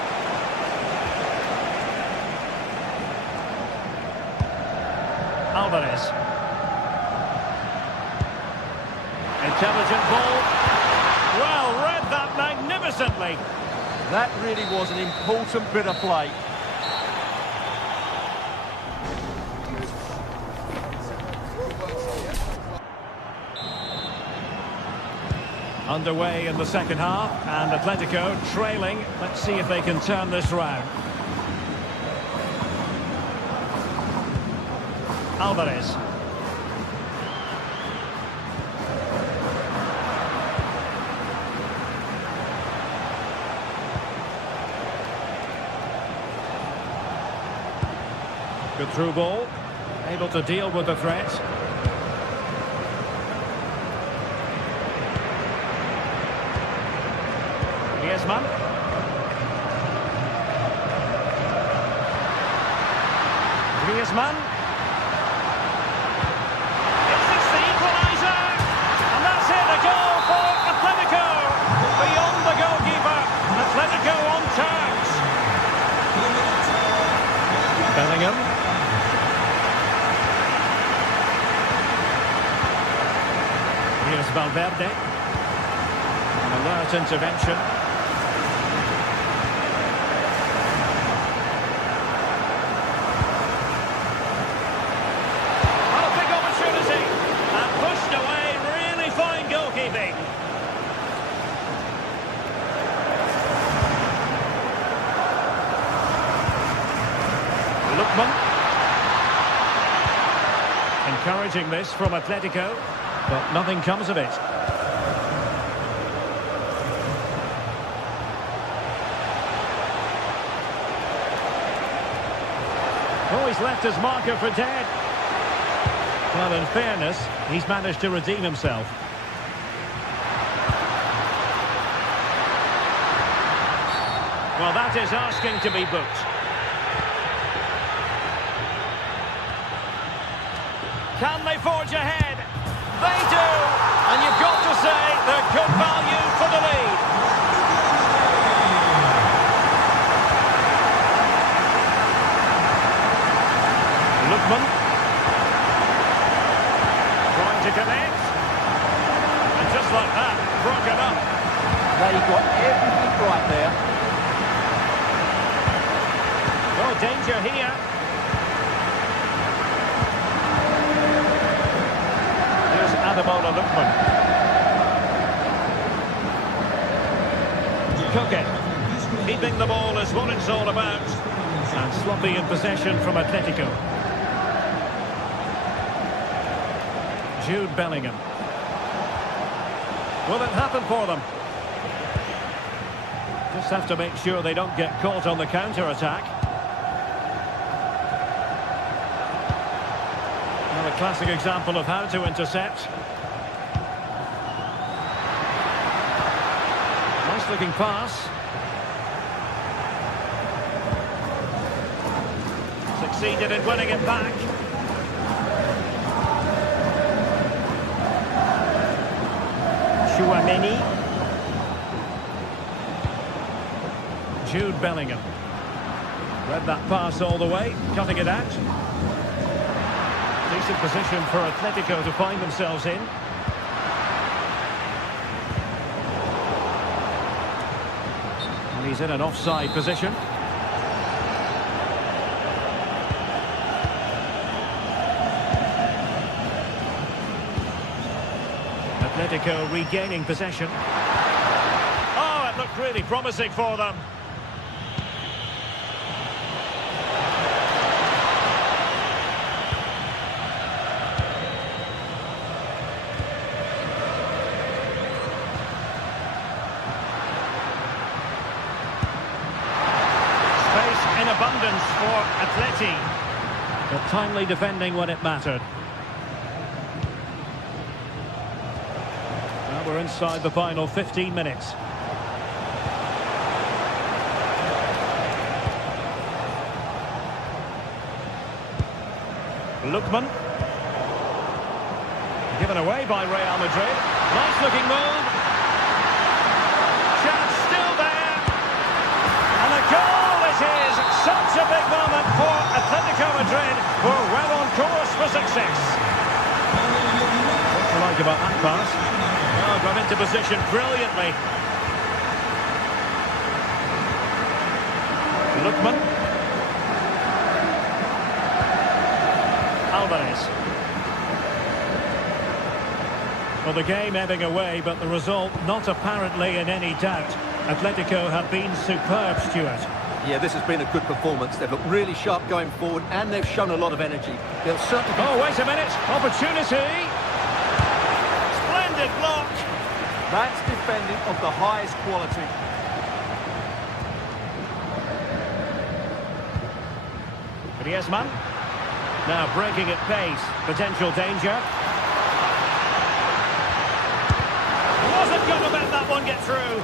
Alvarez. Intelligent ball. Well, read that magnificently. That really was an important bit of play. Underway in the second half, and Atletico trailing. Let's see if they can turn this round. Alvarez. Good through ball. Able to deal with the threat. Griezmann. Griezmann. Is this the equaliser? And that's it, a goal for Atletico. Beyond the goalkeeper. Atletico on terms. Bellingham. Here's Valverde. An alert intervention. Oh, big opportunity. And pushed away. Really fine goalkeeping. Lookman. Encouraging this from Atletico. But nothing comes of it. Oh, he's left his marker for dead. Well, in fairness, he's managed to redeem himself. Well, that is asking to be booked. Can they forge ahead? They do, and you've got to say they're good value for the lead. Lookman. Trying to connect. And just like that, broken up. They got everything right there. Oh, danger here. Ademola Lookman. Koke. Keeping the ball is what it's all about. And sloppy in possession from Atletico. Jude Bellingham. Will it happen for them? Just have to make sure they don't get caught on the counter-attack. A classic example of how to intercept. Nice looking pass. Succeeded in winning it back. Chouameni. Jude Bellingham. Read that pass all the way, cutting it out. Decent position for Atletico to find themselves in. And he's in an offside position. Atletico regaining possession. Oh, it looked really promising for them. abundance for Atleti. But timely defending when it mattered. Now we're inside the final 15 minutes. Lookman. Given away by Real Madrid. Nice looking move. Chance still there. And a goal it is. Such a big moment for Atletico Madrid, who are well on course for success. What do you like about that pass? Oh, got into position brilliantly. Lookman. Alvarez. Well, the game ebbing away, but the result not apparently in any doubt. Atletico have been superb, Stuart. Yeah, this has been a good performance. They've looked really sharp going forward, and they've shown a lot of energy. They'll certainly... Oh, wait a minute. Opportunity. Splendid block. That's defending of the highest quality. Griezmann. Now breaking at pace. Potential danger. Wasn't going to let that one get through.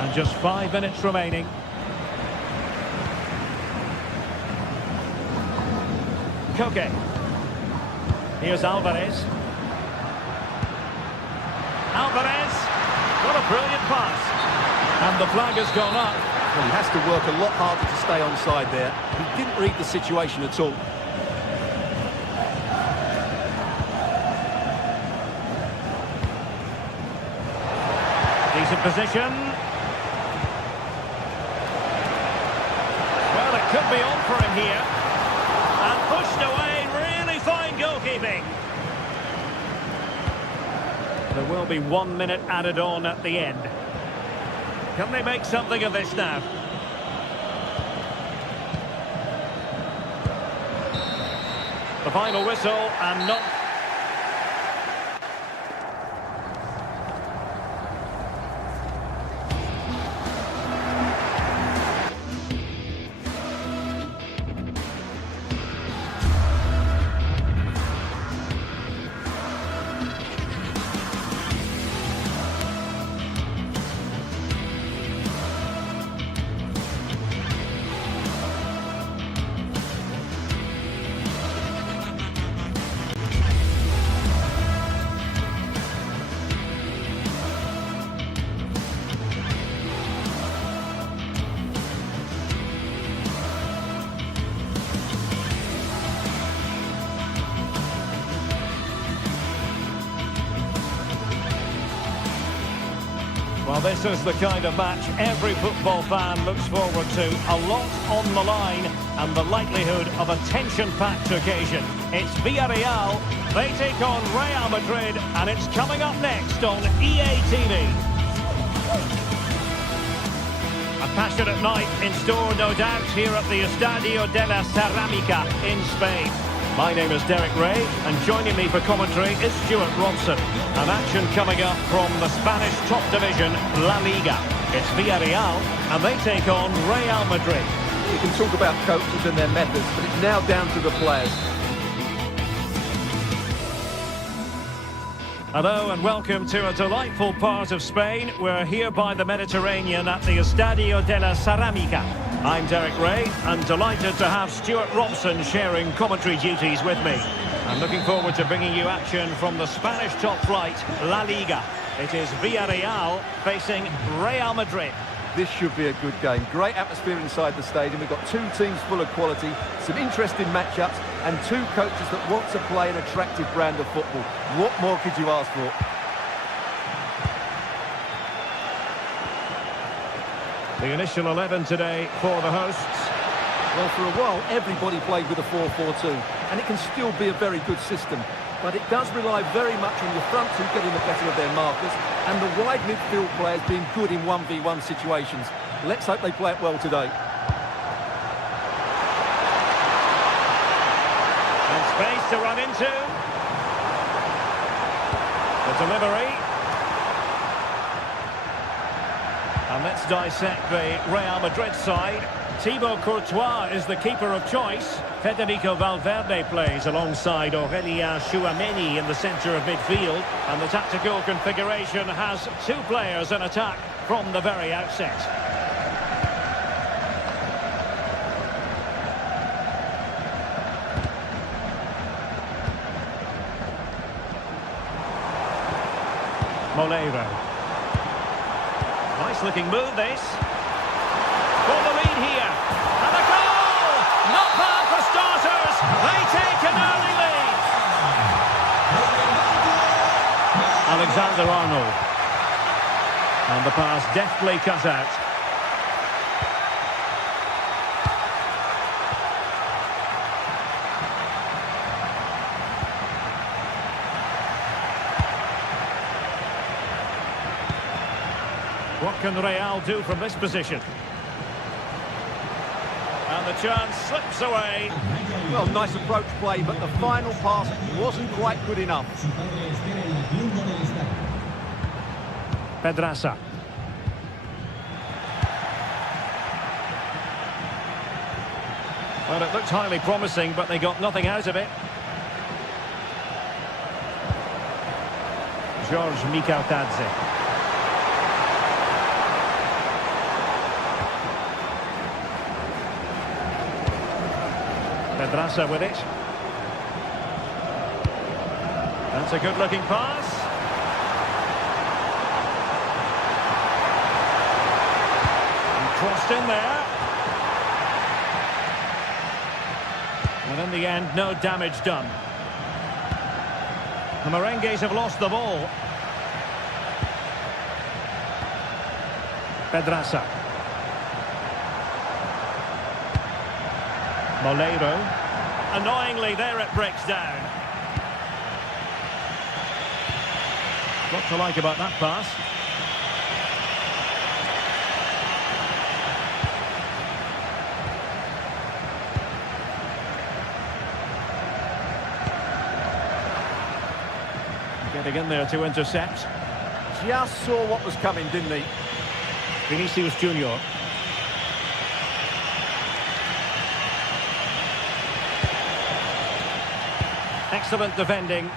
And just 5 minutes remaining. Koke. Here's Alvarez. Alvarez. What a brilliant pass. And the flag has gone up. Well, he has to work a lot harder to stay onside there. He didn't read the situation at all. Decent position. Well, it could be on for him here. And pushed away. Really fine goalkeeping. There will be 1 minute added on at the end. Can they make something of this now? The final whistle and not... Well, this is the kind of match every football fan looks forward to. A lot on the line and the likelihood of a tension-packed occasion. It's Villarreal, they take on Real Madrid, and it's coming up next on EA TV. A passionate night in store, no doubt, here at the Estadio de la Ceramica in Spain. My name is Derek Ray, and joining me for commentary is Stuart Robson. An action coming up from the Spanish top division, La Liga. It's Villarreal, and they take on Real Madrid. You can talk about coaches and their methods, but it's now down to the players. Hello and welcome to a delightful part of Spain. We're here by the Mediterranean at the Estadio de la Ceramica. I'm Derek Ray, and delighted to have Stuart Robson sharing commentary duties with me. I'm looking forward to bringing you action from the Spanish top flight, La Liga. It is Villarreal facing Real Madrid. This should be a good game. Great atmosphere inside the stadium. We've got two teams full of quality, some interesting matchups, and two coaches that want to play an attractive brand of football. What more could you ask for? The initial 11 today for the hosts. Well, for a while, everybody played with a 4-4-2, and it can still be a very good system. But it does rely very much on your front two getting the better of their markers, and the wide midfield players being good in 1v1 situations. Let's hope they play it well today. And space to run into. The delivery. And let's dissect the Real Madrid side. Thibaut Courtois is the keeper of choice. Federico Valverde plays alongside Aurélien Tchouameni in the centre of midfield. And the tactical configuration has two players in attack from the very outset. Moleiro. Nice looking move this. For the lead here. And the goal! Not bad for starters. They take an early lead. Alexander-Arnold. And the pass deftly cut out. What can Real do from this position? And the chance slips away. Well, nice approach play, but the final pass wasn't quite good enough. Pedraza. Well, it looked highly promising, but they got nothing out of it. George Mikautadze. Pedraza with it. That's a good-looking pass. And crossed in there. And in the end, no damage done. The Merengues have lost the ball. Pedraza. Moleiro. Annoyingly, there it breaks down. What to like about that pass? Getting in there to intercept. Just saw what was coming, didn't he? Vinicius Junior. Excellent defending.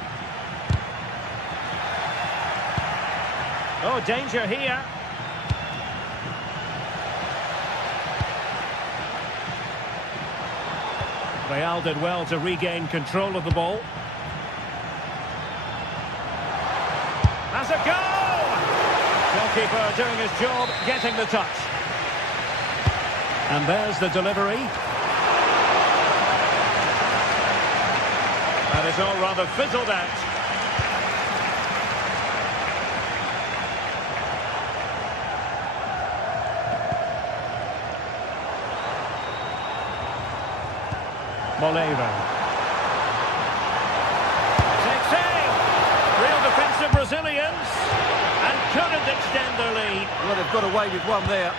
Oh, danger here. Real did well to regain control of the ball. That's a goal! Goalkeeper doing his job, getting the touch. And there's the delivery. And it's all rather fizzled out. Moleiro. Takes aim. Real defensive Brazilians. And couldn't extend their lead. Well, they've got away with one there.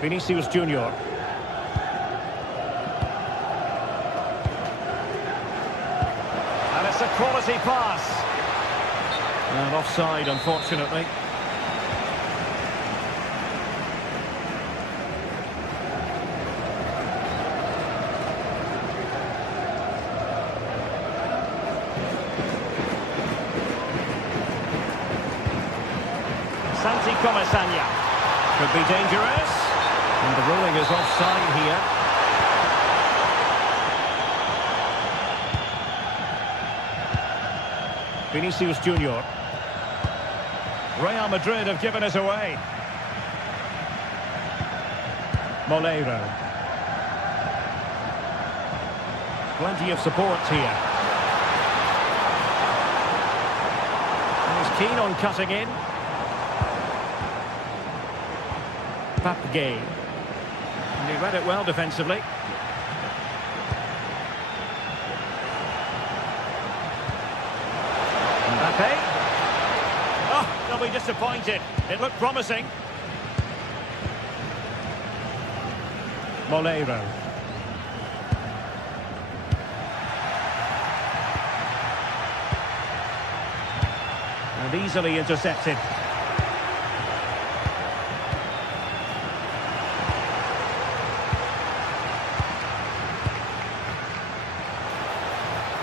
Vinicius Junior. And it's a quality pass. And offside, unfortunately. Santi Comesaña. Could be dangerous. And the ruling is offside here. Vinicius Junior. Real Madrid have given it away. Moleiro. Plenty of support here. And he's keen on cutting in. Papgay. And he read it well defensively. Mbappe. Oh, they'll be disappointed. It looked promising. Moleiro. And easily intercepted.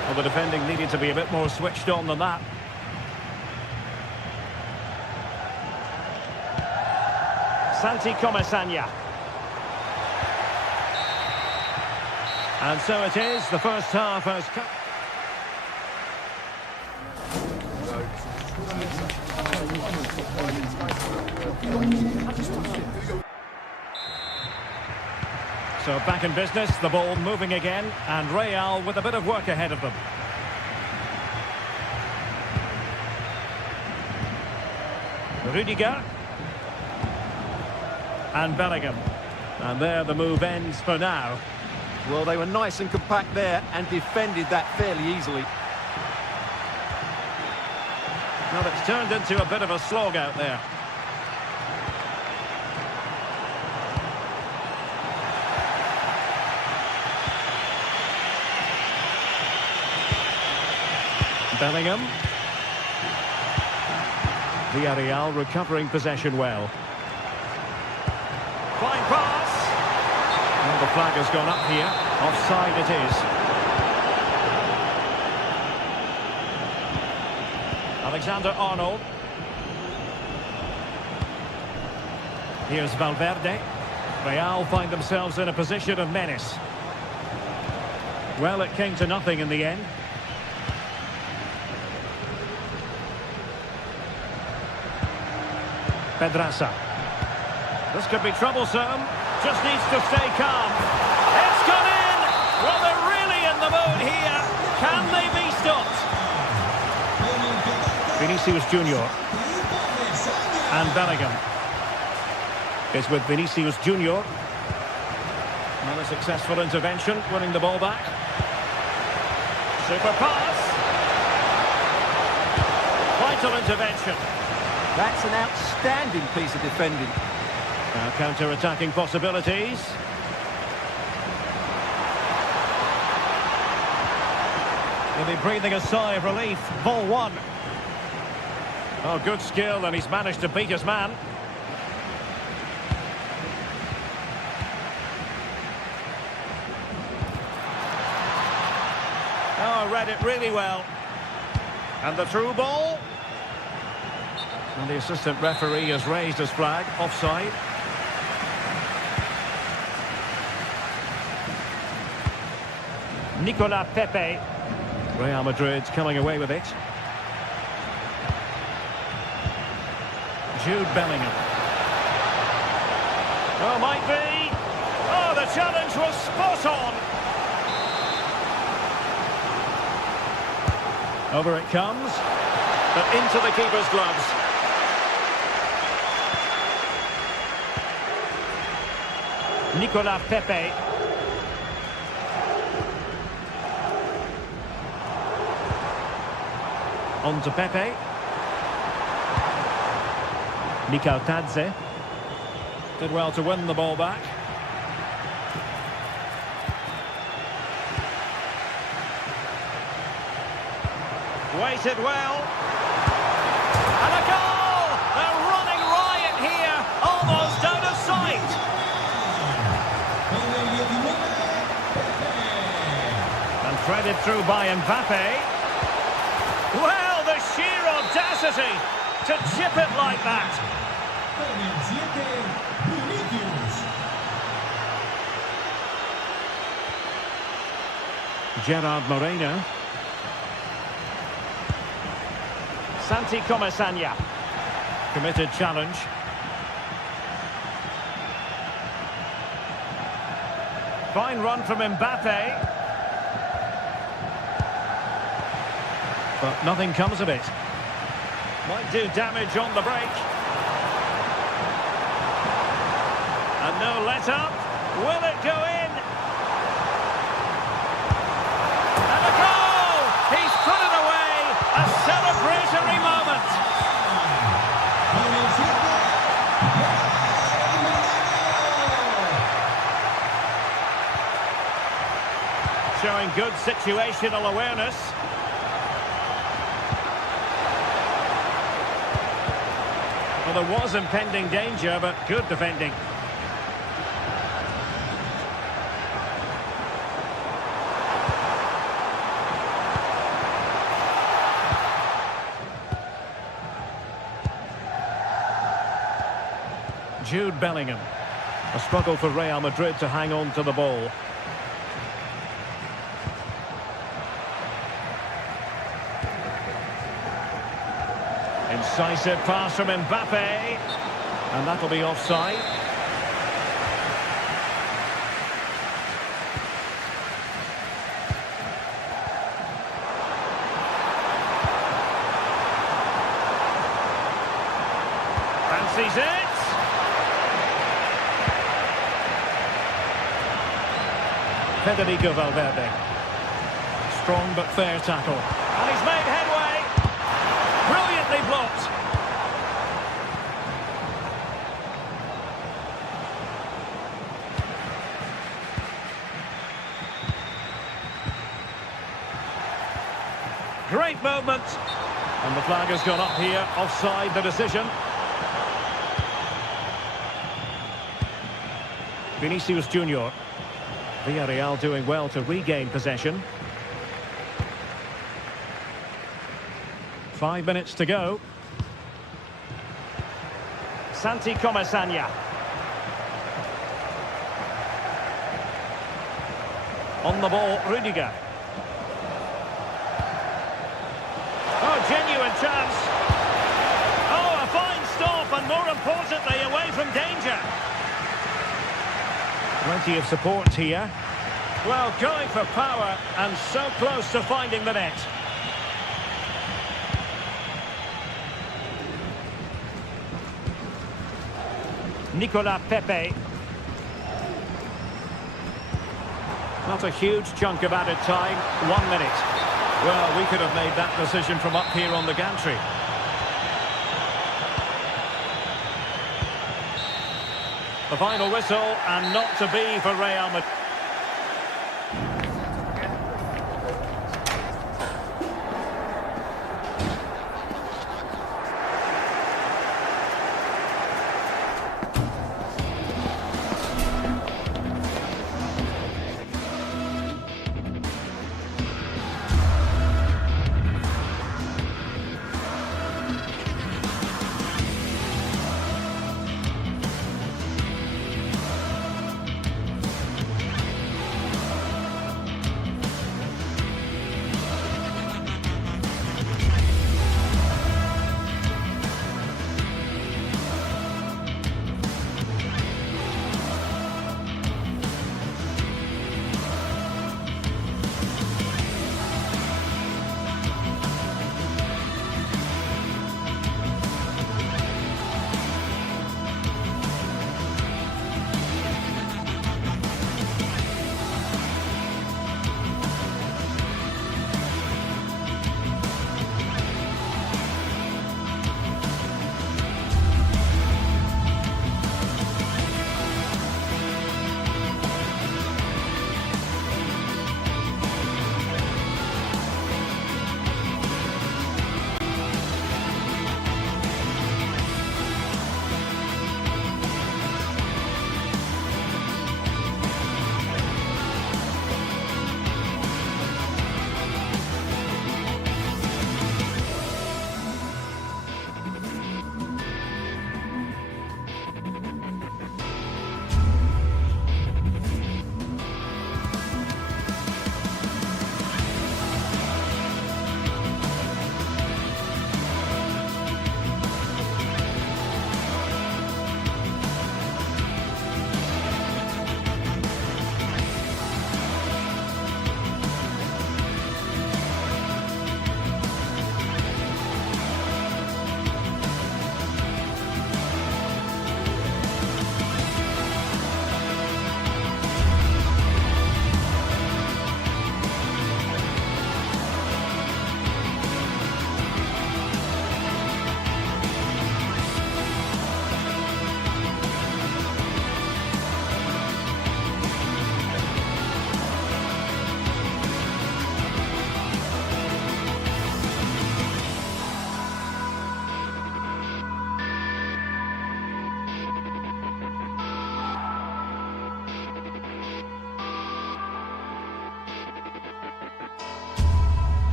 Well, the defending needed to be a bit more switched on than that. Santi Comesaña. And so it is, the first half has come. So back in business, the ball moving again, and Real with a bit of work ahead of them. Rudiger. And Bellingham. And there the move ends for now. Well, they were nice and compact there and defended that fairly easily. Well, it's turned into a bit of a slog out there. Bellingham. Villarreal recovering possession well. Fine pass. Well, the flag has gone up here. Offside it is. Alexander-Arnold. Here's Valverde. Real find themselves in a position of menace. Well, it came to nothing in the end. Pedraza. This could be troublesome. Just needs to stay calm. It's gone in! Well, they're really in the mood here. Can they be stopped? Vinicius Junior. And Bellingham. It's with Vinicius Junior. Well, a successful intervention, winning the ball back. Super pass. Vital intervention. That's an outstanding piece of defending. Now counter-attacking possibilities. He'll be breathing a sigh of relief. Ball one. Oh, good skill, and he's managed to beat his man. Oh, read it really well. And the through ball. And the assistant referee has raised his flag, offside. Nicolas Pepe. Real Madrid's coming away with it. Jude Bellingham. Oh, might be. Oh, the challenge was spot on. Over it comes. But into the keeper's gloves. Nicolas Pepe. On to Pepe. Mikal Tadze. Did well to win the ball back. Waited well. And a goal! They're running riot here. Almost out of sight. And threaded through by Mbappe. Well, the sheer audacity to chip it like that. Gerard Moreno. Santi Comesaña. Committed challenge. Fine run from Mbappe. But nothing comes of it. Might do damage on the break. And no let-up. Will it go in? And a goal! He's put it away! A celebratory moment! Showing good situational awareness. Well, there was impending danger, but good defending. Jude Bellingham. A struggle for Real Madrid to hang on to the ball. Incisive pass from Mbappe. And that'll be offside. Fancies it. Federico Valverde. Strong but fair tackle. And he's made headway. Brilliantly blocked. Great movement. And the flag has gone up here. Offside the decision. Vinicius Junior. Villarreal doing well to regain possession. 5 minutes to go. Santi Comasagna. On the ball, Rudiger. Oh, genuine chance. Oh, a fine stop, and more importantly, away from danger. Plenty of support here. Well, going for power and so close to finding the net. Nicolas Pepe. Not a huge chunk of added time. 1 minute. Well, we could have made that decision from up here on the gantry. The final whistle, and not to be for Real Madrid.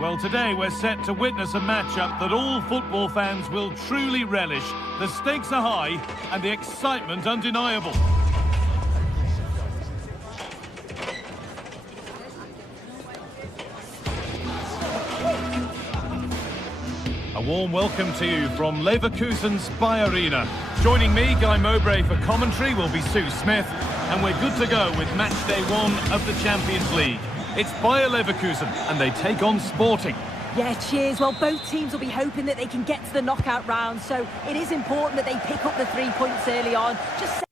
Well, today we're set to witness a matchup that all football fans will truly relish. The stakes are high and the excitement undeniable. A warm welcome to you from Leverkusen's Bayer Arena. Joining me, Guy Mowbray, for commentary will be Sue Smith, and we're good to go with match day 1 of the Champions League. It's Bayer Leverkusen, and they take on Sporting. Yeah, cheers. Well, both teams will be hoping that they can get to the knockout round, so it is important that they pick up the 3 points early on. Just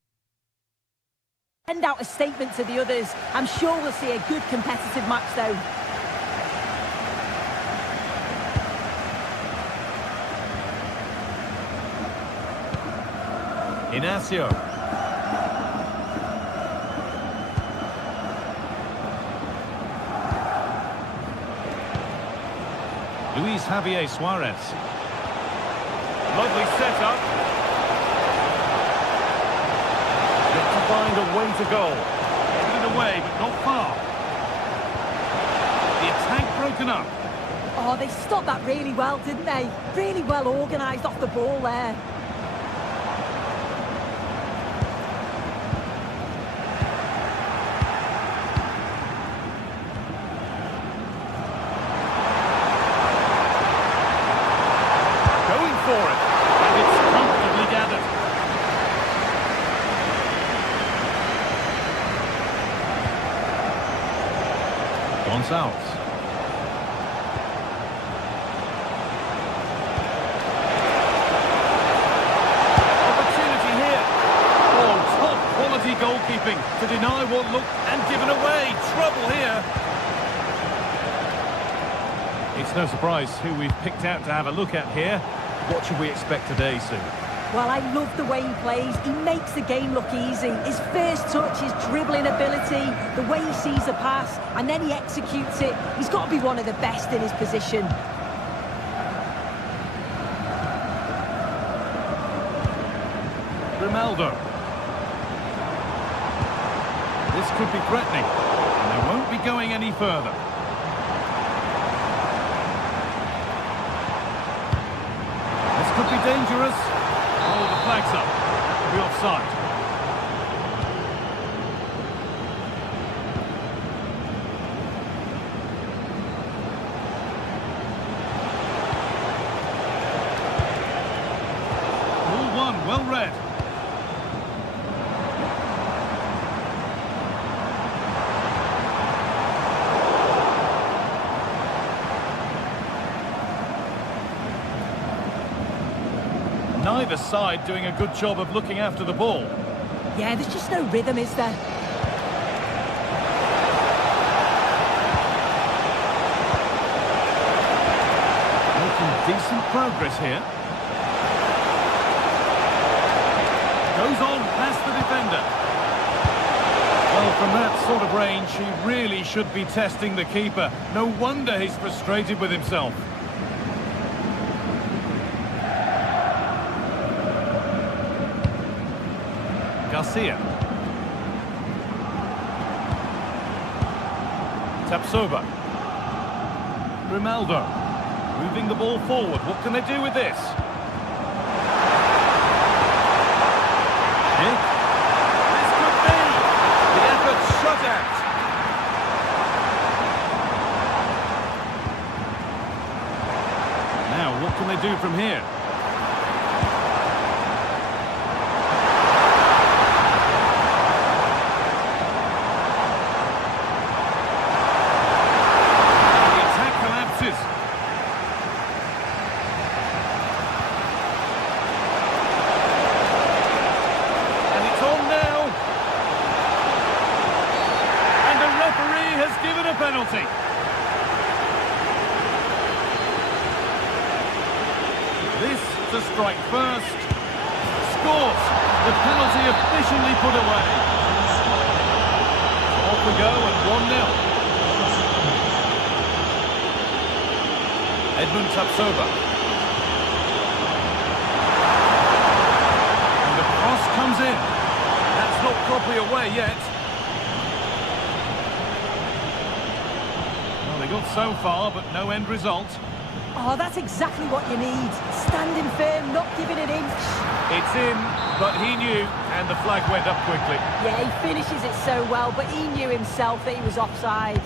send out a statement to the others. I'm sure we'll see a good competitive match, though. Inacio. Luis Javier Suarez. Lovely setup. Got to find a way to goal. Get it away, but not far. The attack broken up. Oh, they stopped that really well, didn't they? Really well organised off the ball there. Out. Opportunity here. Oh, top quality goalkeeping to deny what looked and given away. Trouble here. It's no surprise who we've picked out to have a look at here. What should we expect today, Sue? Well, I love the way he plays. He makes the game look easy. His first touch, his dribbling ability, the way he sees a pass, and then he executes it. He's got to be one of the best in his position. Ronaldo. This could be threatening, and they won't be going any further. This could be dangerous. Oh, the flag's up. It'll be offside. Ball one, well read. Neither side doing a good job of looking after the ball. Yeah, there's just no rhythm, is there? Making decent progress here. Goes on past the defender. Well, from that sort of range, he really should be testing the keeper. No wonder he's frustrated with himself. Garcia. Tapsoba. Ronaldo. Moving the ball forward. What can they do with this? Nick. This could be. The effort shut out. Now, what can they do from here? Penalty. This to strike first. Scores. The penalty officially put away. Off we go at 1-0. Edmund Tapsoba. And the cross comes in. That's not properly away yet. They got so far, but no end result. Oh, that's exactly what you need. Standing firm, not giving an inch. It's in, but he knew, and the flag went up quickly. Yeah, he finishes it so well, but he knew himself that he was offside.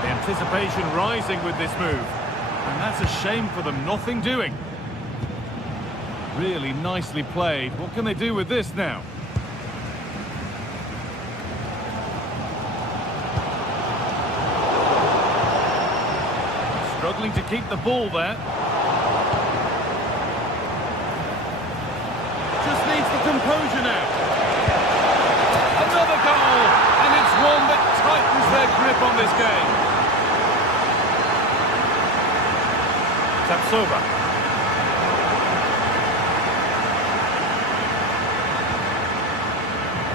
The anticipation rising with this move. And that's a shame for them, nothing doing. Really nicely played. What can they do with this now? Struggling to keep the ball there. Just needs the composure now. Another goal! And it's one that tightens their grip on this game. Tapsoba.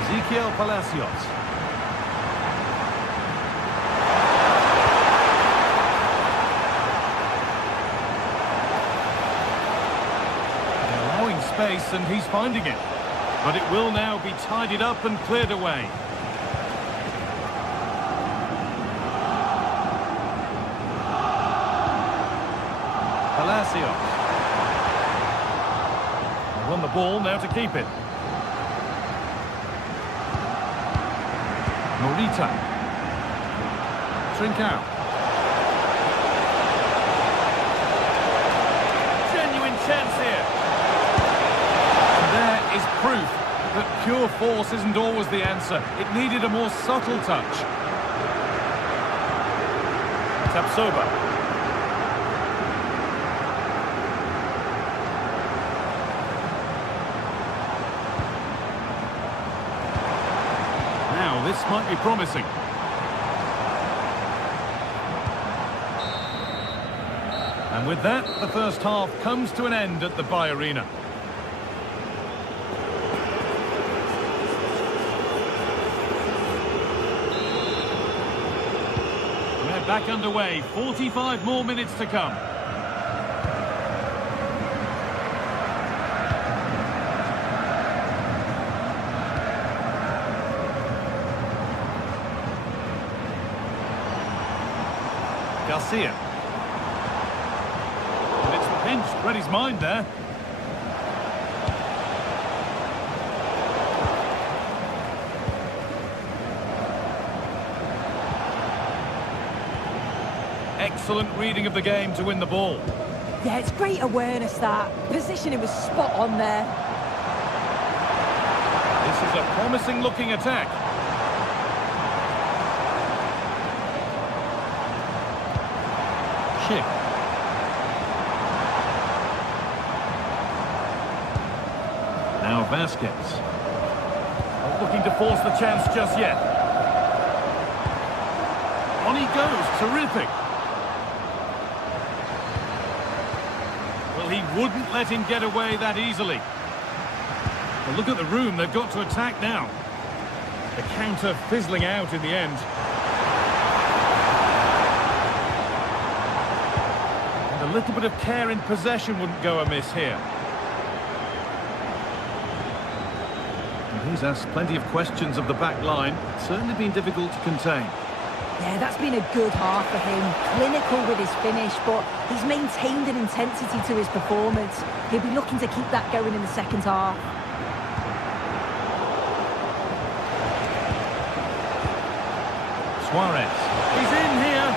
Ezequiel Palacios. Space, and he's finding it, but it will now be tidied up and cleared away. Palacios. They won the ball, now to keep it. Morita. Trincao. Genuine chance here. There is proof that pure force isn't always the answer. It needed a more subtle touch. Tapsoba. Now this might be promising. And with that, the first half comes to an end at the Bay Arena. Back underway, 45 more minutes to come. Garcia. And it's pinched, read his mind there. Excellent reading of the game to win the ball. Yeah, it's great awareness, that. Positioning was spot on there. This is a promising looking attack. Schick. Now Vasquez. Not looking to force the chance just yet. On he goes, terrific. Well, he wouldn't let him get away that easily. Well, look at the room, they've got to attack now. The counter fizzling out in the end. And a little bit of care in possession wouldn't go amiss here. And he's asked plenty of questions of the back line. It's certainly been difficult to contain. Yeah, that's been a good half for him. Clinical with his finish, but he's maintained an intensity to his performance. He'll be looking to keep that going in the second half. Suarez. He's in here.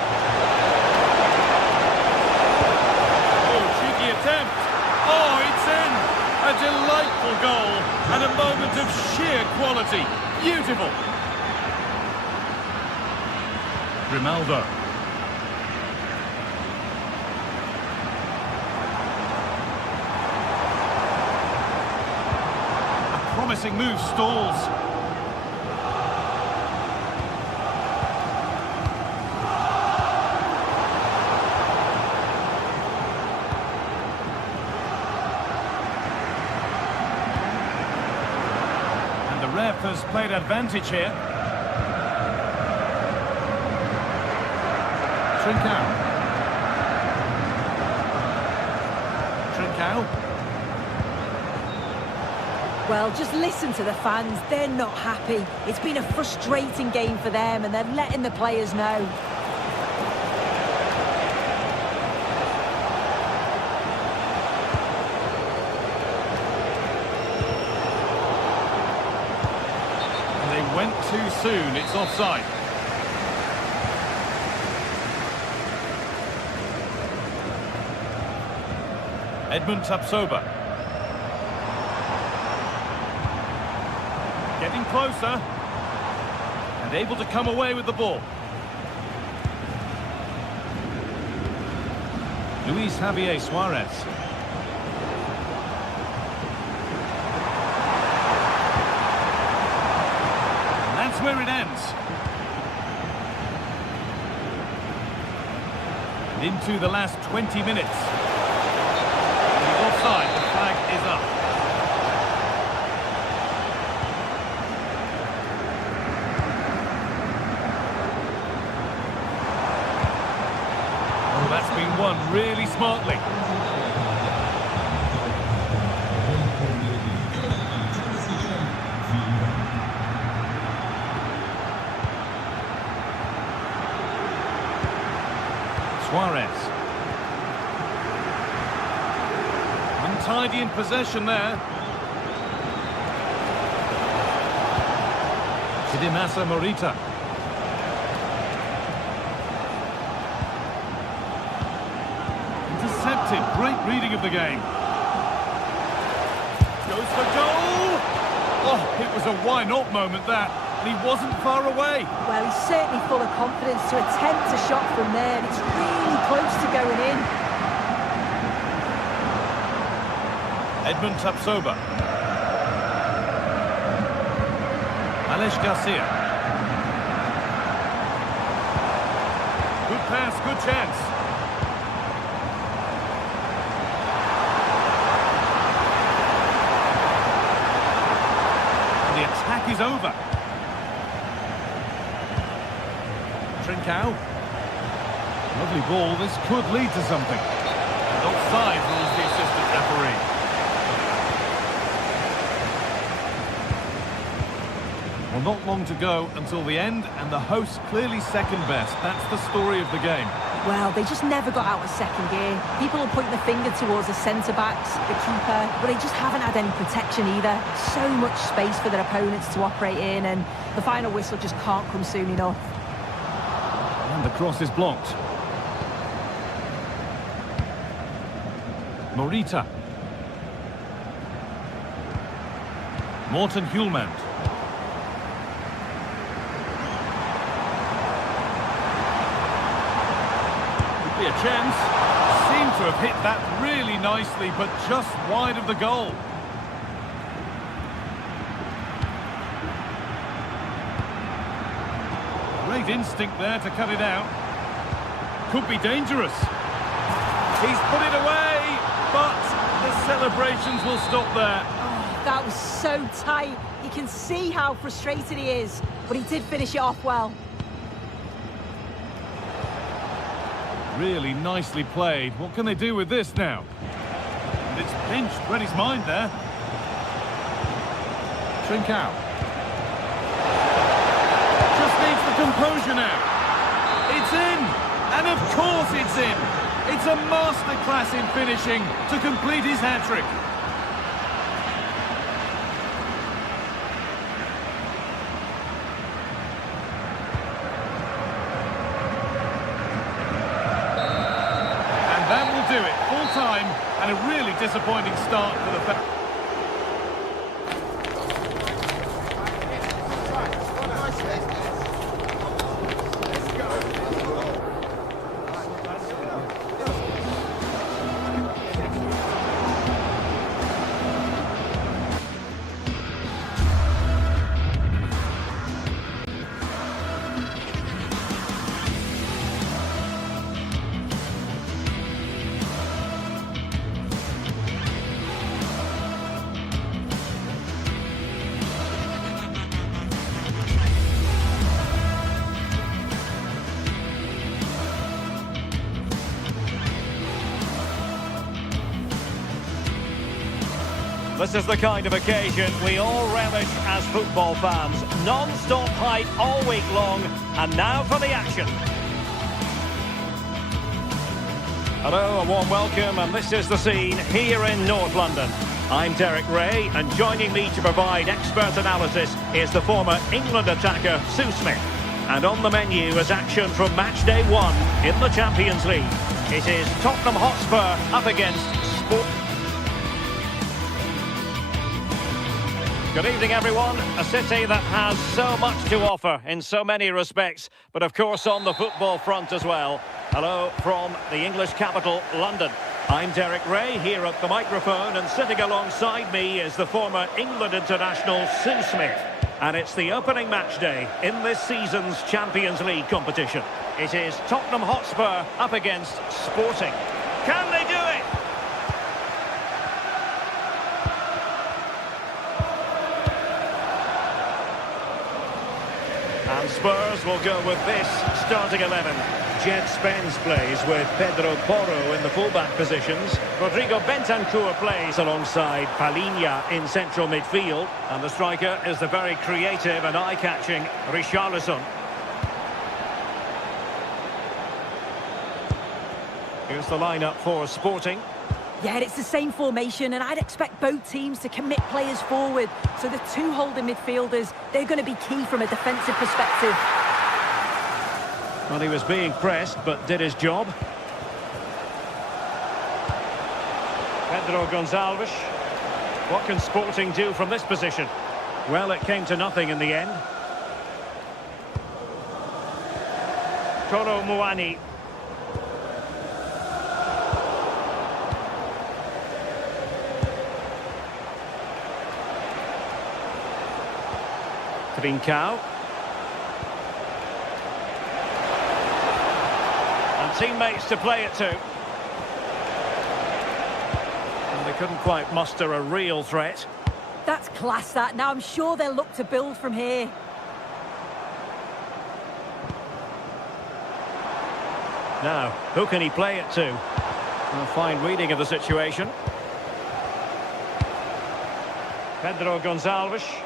Oh, cheeky attempt. Oh, it's in. A delightful goal and a moment of sheer quality. Beautiful. Grimaldo. A promising move stalls. And the ref has played advantage here. Trincao. Well, just listen to the fans. They're not happy. It's been a frustrating game for them, and they're letting the players know. They went too soon. It's offside. Edmund Tapsoba. Getting closer. And able to come away with the ball. Luis Javier Suarez. And that's where it ends. And into the last 20 minutes. Offside, the flag is up. Oh, that's been won really smartly. Suarez. Untidy in possession there. Chidimasa Morita. Intercepted. Great reading of the game. Goes for goal. Oh, it was a why not moment that. And he wasn't far away. Well, he's certainly full of confidence to attempt a shot from there. And it's really close to going in. Edmund Tapsoba. Alex Garcia. Good pass, good chance. And the attack is over. Trincao. Lovely ball, this could lead to something. And offside rules the assistant referee. Well, not long to go until the end, and the hosts clearly second best. That's the story of the game. Well, they just never got out of second gear. People will point the finger towards the centre-backs, the keeper, but they just haven't had any protection either. So much space for their opponents to operate in, and the final whistle just can't come soon enough. And the cross is blocked. Morita. Morten Hjulmand. A chance. Seemed to have hit that really nicely, but just wide of the goal. Great instinct there to cut it out. Could be dangerous. He's put it away, but the celebrations will stop there. Oh, that was so tight. You can see how frustrated he is, but he did finish it off well. Really nicely played. What can they do with this now? And it's pinched. Read his mind there. Trincao. Just needs the composure now. It's in! And of course it's in! It's a masterclass in finishing to complete his hat-trick. Do it full time, and a really disappointing start for the This is the kind of occasion we all relish as football fans. Non-stop hype all week long, and now for the action. Hello, a warm welcome, and this is the scene here in North London. I'm Derek Ray, and joining me to provide expert analysis is the former England attacker, Sue Smith. And on the menu is action from match day 1 in the Champions League. It is Tottenham Hotspur up against Sports. Good evening, everyone. A city that has so much to offer in so many respects, but of course on the football front as well. Hello from the English capital, London. I'm Derek Ray here at the microphone, and sitting alongside me is the former England international Sue Smith. And it's the opening match day in this season's Champions League competition. It is Tottenham Hotspur up against Sporting. Can they do it? And Spurs will go with this starting 11. Jed Spence plays with Pedro Porro in the fullback positions. Rodrigo Bentancur plays alongside Palhinha in central midfield. And the striker is the very creative and eye-catching Richarlison. Here's the lineup for Sporting. Yeah, it's the same formation, and I'd expect both teams to commit players forward. So the two holding midfielders, they're going to be key from a defensive perspective. Well, he was being pressed, but did his job. Pedro Gonçalves. What can Sporting do from this position? Well, it came to nothing in the end. Kolo Muani. Trincao. And teammates to play it to. And they couldn't quite muster a real threat. That's class, that. Now I'm sure they'll look to build from here. Now, who can he play it to? A fine reading of the situation. Pedro Gonçalves.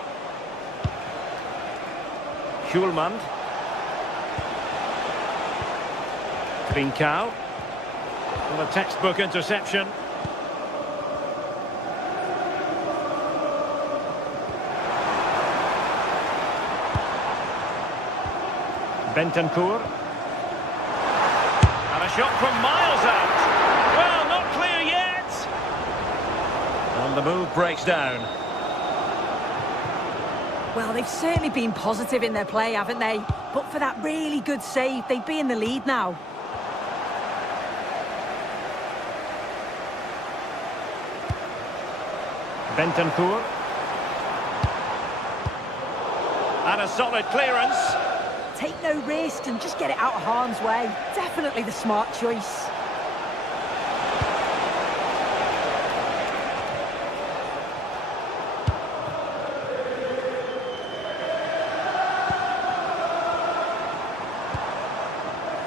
Schulman. Trincao. What a textbook interception. Bentancur. And a shot from miles out. Well, not clear yet. And the move breaks down. Well, they've certainly been positive in their play, haven't they? But for that really good save, they'd be in the lead now. Bentancur. And a solid clearance. Take no risks and just get it out of harm's way. Definitely the smart choice.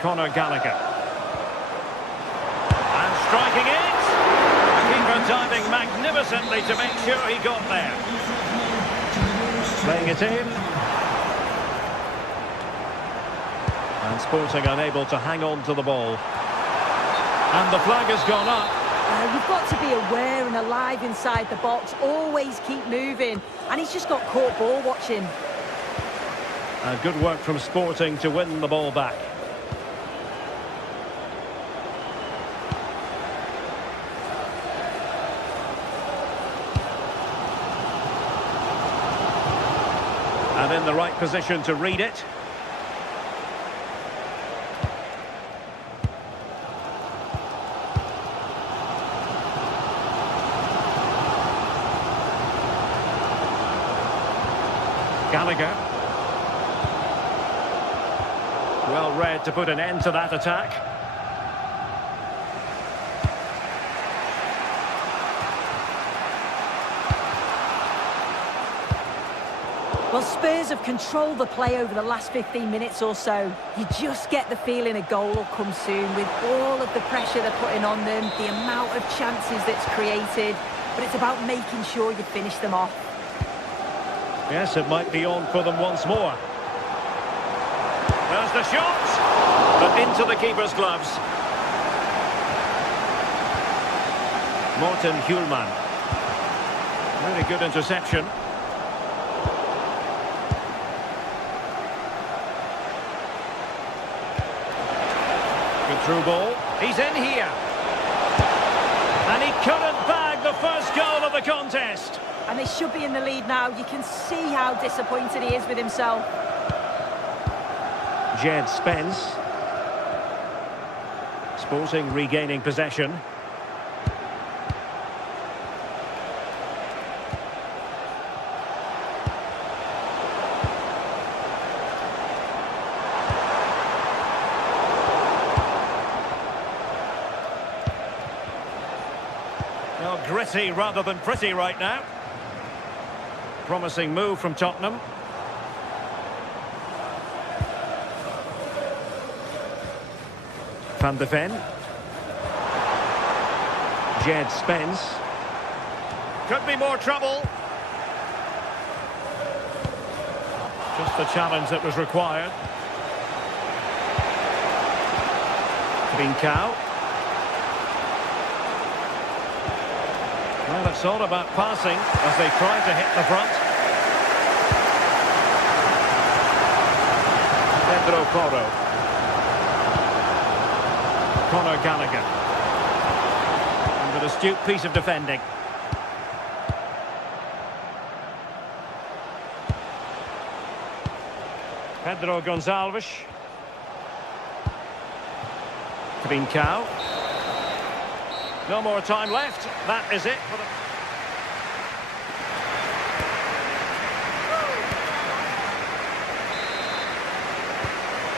Conor Gallagher. And striking it. Keeper diving magnificently to make sure he got there. Playing it in. And Sporting unable to hang on to the ball. And the flag has gone up. You've got to be aware and alive inside the box. Always keep moving. And he's just got caught ball watching. And good work from Sporting to win the ball back. And in the right position to read it. Gallagher. Well read to put an end to that attack. Well, Spurs have controlled the play over the last 15 minutes or so. You just get the feeling a goal will come soon with all of the pressure they're putting on them, the amount of chances that's created. but it's about making sure you finish them off. Yes, it might be on for them once more. There's the shot, but into the keeper's gloves. Morten Hjulman. Very good interception. Good through ball. He's in here. And he couldn't bag the first goal of the contest. And they should be in the lead now. You can see how disappointed he is with himself. Jed Spence. Sporting regaining possession. Well, gritty rather than pretty right now. Promising move from Tottenham. Van de Ven. Jed Spence. Could be more trouble. Just the challenge that was required. Trincao. Well, it's all about passing as they try to hit the front. Pedro Porro. Conor Gallagher. And an astute piece of defending. Pedro Gonçalves. Trincao. No more time left. That is it for the...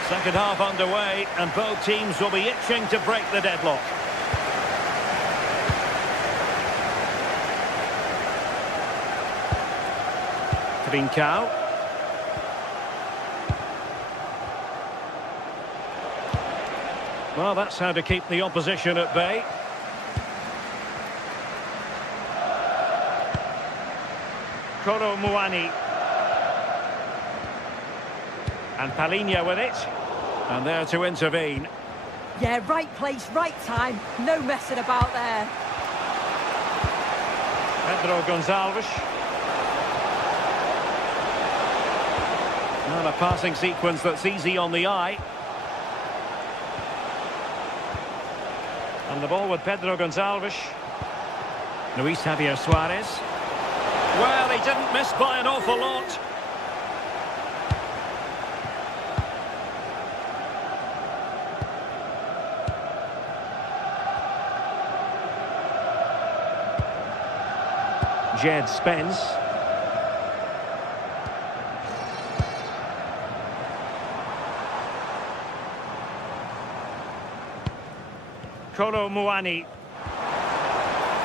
Second half underway, and both teams will be itching to break the deadlock. Trincao. Well, that's how to keep the opposition at bay. Kolo Muani. And Palinha with it. And there to intervene. Yeah, right place, right time. No messing about there. Pedro Gonçalves. Well, a passing sequence that's easy on the eye. And the ball with Pedro Gonçalves. Luis Javier Suarez. Well, he didn't miss by an awful lot. Jed Spence. Kolo Muani.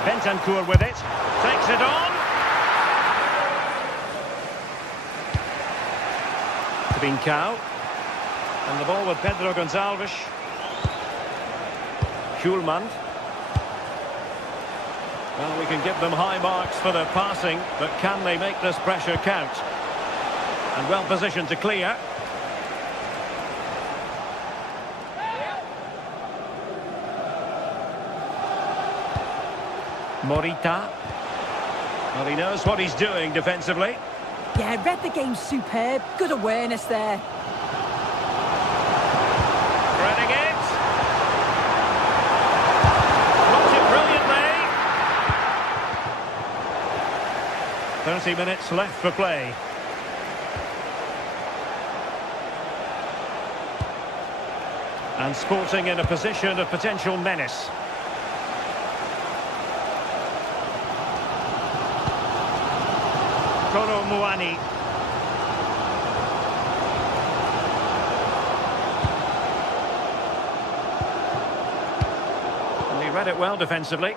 Bentancur with it. Takes it on. Trincao. And the ball with Pedro Gonçalves. Hjulman. Well, we can give them high marks for their passing, but can they make this pressure count? And well positioned to clear. Morita. Well, he knows what he's doing defensively. Yeah, read the game superb. Good awareness there. Threading it. Blocked it brilliantly. 30 minutes left for play. And Sporting in a position of potential menace. Kolo Muani. And he read it well defensively.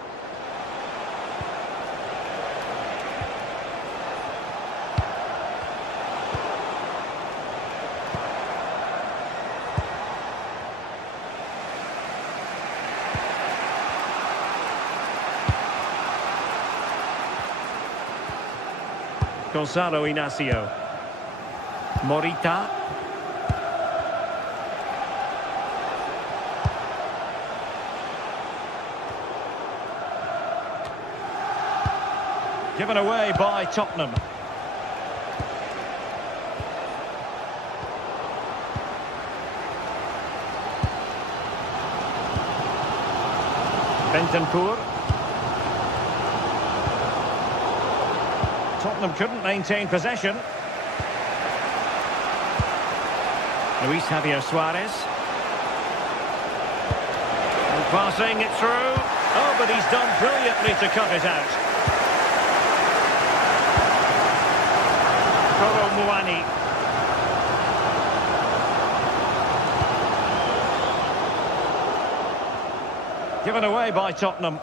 Gonzalo Inacio. Morita. Given away by Tottenham. Bentancur. Tottenham couldn't maintain possession. Luis Javier Suarez. And passing it through. Oh, but he's done brilliantly to cut it out. Kolo Muani. Given away by Tottenham.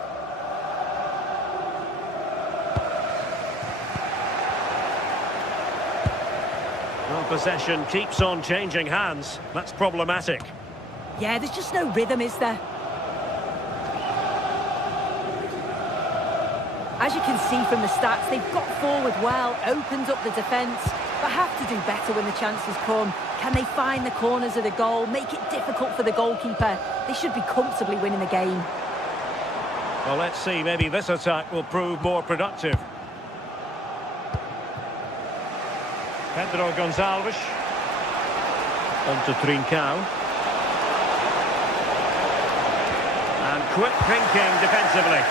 Well, possession keeps on changing hands. That's problematic. Yeah, there's just no rhythm, is there? As you can see from the stats, they've got forward well, opened up the defence, but have to do better when the chances come. Can they find the corners of the goal, make it difficult for the goalkeeper? They should be comfortably winning the game. Well, let's see, maybe this attack will prove more productive. Pedro Gonçalves. On to Trincao. And quick thinking defensively.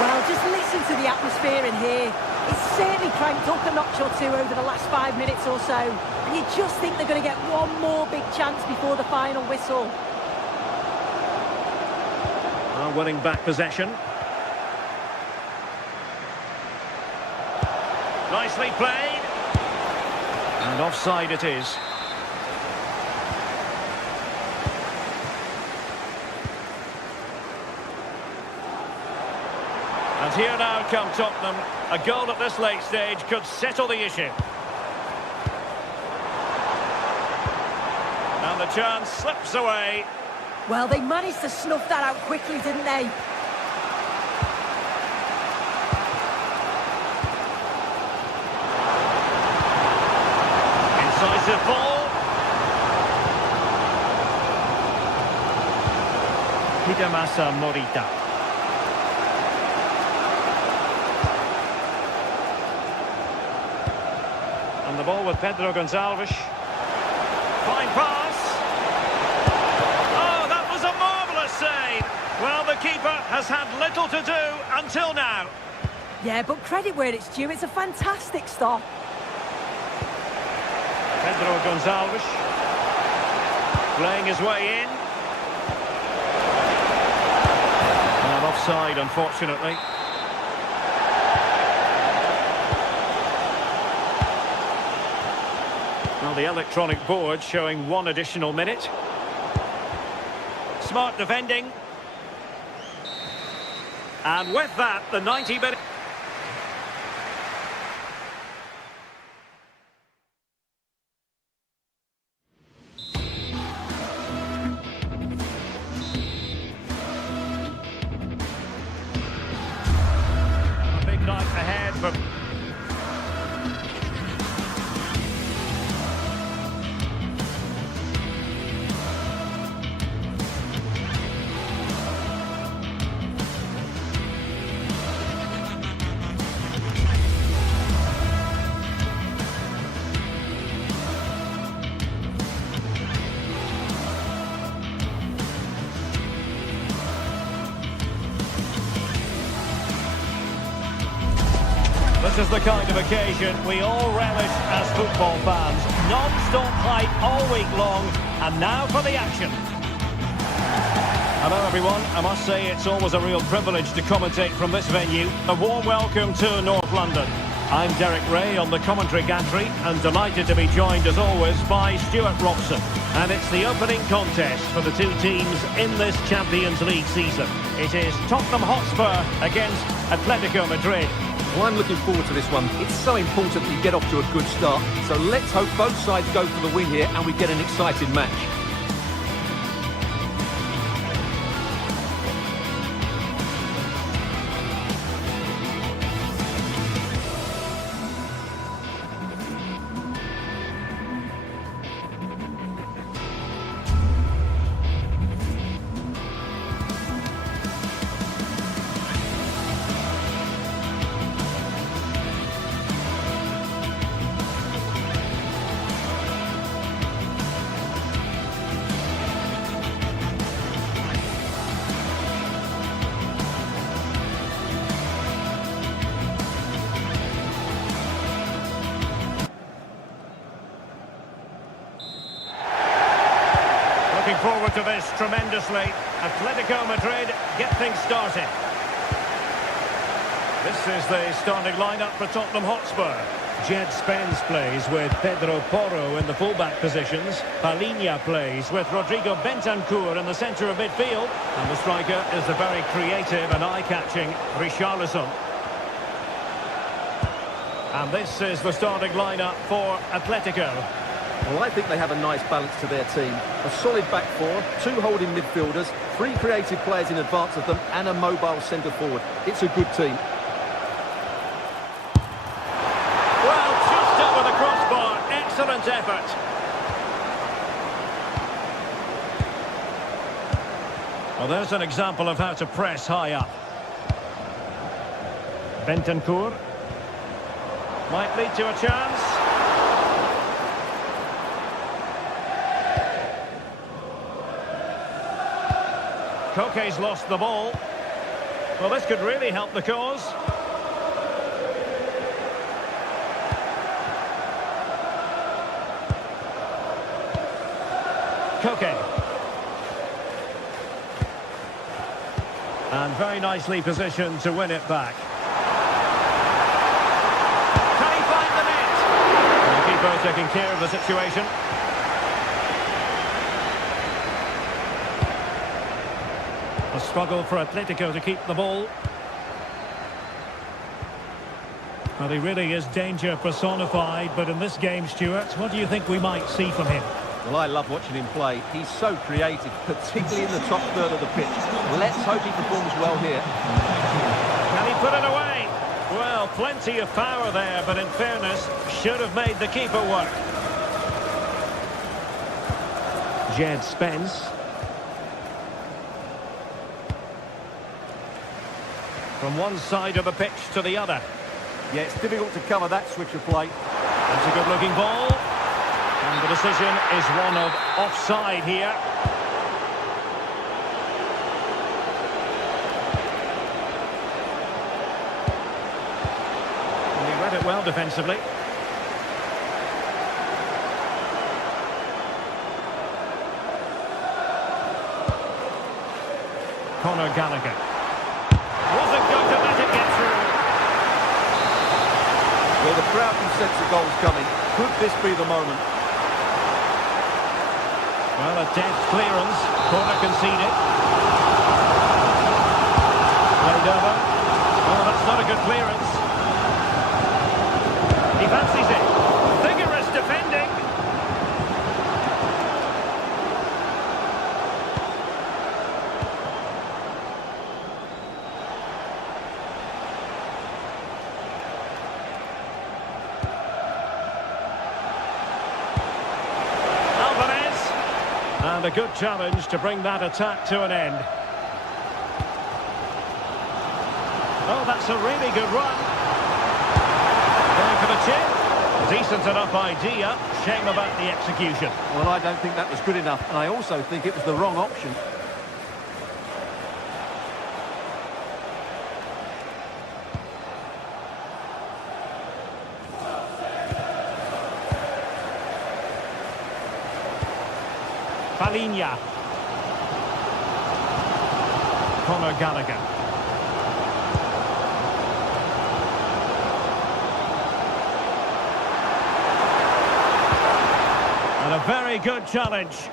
Well, just listen to the atmosphere in here. It's certainly cranked up a notch or two over the last 5 minutes or so. And you just think they're going to get one more big chance before the final whistle. Well, winning back possession. Nicely played. And offside it is. And here now come Tottenham. A goal at this late stage could settle the issue. And the chance slips away. Well, they managed to snuff that out quickly, didn't they? Incisive ball. Hidemasa Morita. And the ball with Pedro Gonçalves. Fine pass. Oh, that was a marvellous save. Well, the keeper has had little to do until now. Yeah, but credit where it's due. It's a fantastic stop. Pedro Gonçalves. Playing his way in. And offside, unfortunately. Well, the electronic board showing 1 additional minute. Smart defending. And with that, the 90 minutes. A big night ahead for... This is the kind of occasion we all relish as football fans. Non-stop hype all week long, and now for the action. Hello everyone, I must say it's always a real privilege to commentate from this venue. A warm welcome to North London. I'm Derek Ray on the commentary gantry, and delighted to be joined as always by Stuart Robson. And it's the opening contest for the two teams in this Champions League season. It is Tottenham Hotspur against Atletico Madrid. Well, I'm looking forward to this one. It's so important that you get off to a good start. So let's hope both sides go for the win here and we get an exciting match. forward to this tremendously. Atletico Madrid get things started. This is the starting lineup for Tottenham Hotspur. Jed Spence plays with Pedro Porro in the fullback positions. Palinha plays with Rodrigo Bentancur in the centre of midfield. And the striker is the very creative and eye-catching Richarlison. And this is the starting lineup for Atletico. Well, I think they have a nice balance to their team. A solid back four, 2 holding midfielders, 3 creative players in advance of them, and a mobile centre forward. It's a good team. Well, just over the crossbar. Excellent effort. Well, there's an example of how to press high up. Bentancur. Might lead to a chance. Koke's lost the ball. Well, this could really help the cause. Koke. And very nicely positioned to win it back. Can he find the net? And the keeper taking care of the situation. A struggle for Atletico to keep the ball. Well, he really is danger personified, but in this game, Stuart, what do you think we might see from him? Well, I love watching him play. He's so creative, particularly in the top third of the pitch. Let's hope he performs well here. Can he put it away? Well, plenty of power there, but in fairness, should have made the keeper work. Jed Spence. From one side of the pitch to the other. Yeah, it's difficult to cover that switch of play. That's a good-looking ball. And the decision is one of offside here. And he read it well defensively. Conor Gallagher. Wasn't going to let it get through. Well, the crowd can sense the goal's coming. Could this be the moment? Well, a deft clearance. Corner conceded. Played over. Oh, that's not a good clearance. He fancies it. Vigorous defending. And a good challenge to bring that attack to an end. Oh, that's a really good run. Going for the chip. Decent enough idea. Shame about the execution. Well, I don't think that was good enough, and I also think it was the wrong option. Palinha. Conor Gallagher. And a very good challenge.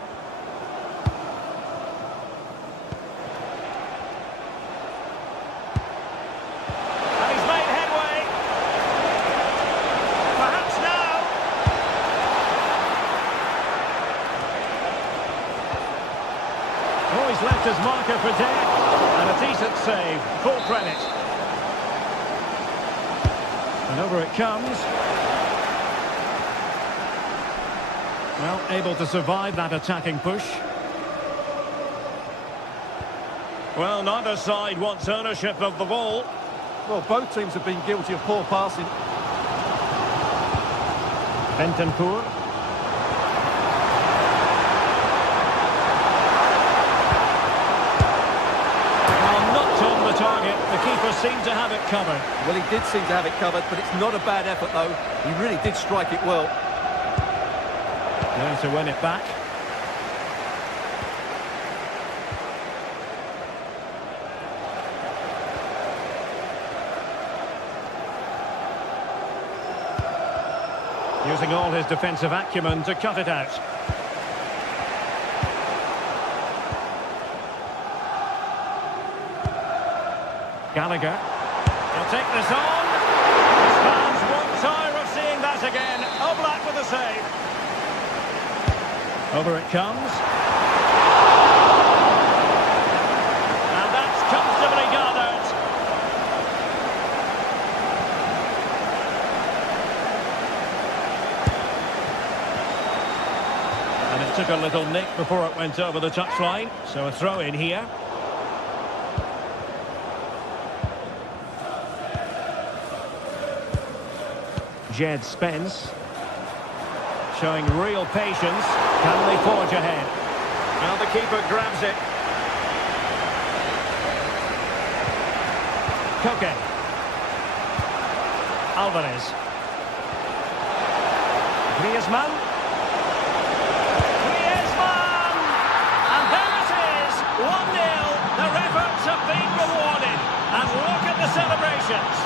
And he's made headway. Perhaps now. Oh, he's left his marker for dead. And a decent save. Full credit. And over it comes. Well, able to survive that attacking push. Well, neither side wants ownership of the ball. Well, both teams have been guilty of poor passing. Bentancur. Target. The keeper seemed to have it covered. Well, he did seem to have it covered, but it's not a bad effort, though. He really did strike it well. There to win it back. Using all his defensive acumen to cut it out. Gallagher. He'll take this on. His fans won't tire of seeing that again. Oblak with the save. Over it comes. And that's comfortably gathered. And it took a little nick before it went over the touchline. So a throw in here. Jed Spence. Showing real patience. Can they forge ahead? Now the keeper grabs it. Koke. Alvarez. Griezmann. Griezmann! And there it is, 1-0. Their efforts have been rewarded. And look at the celebrations.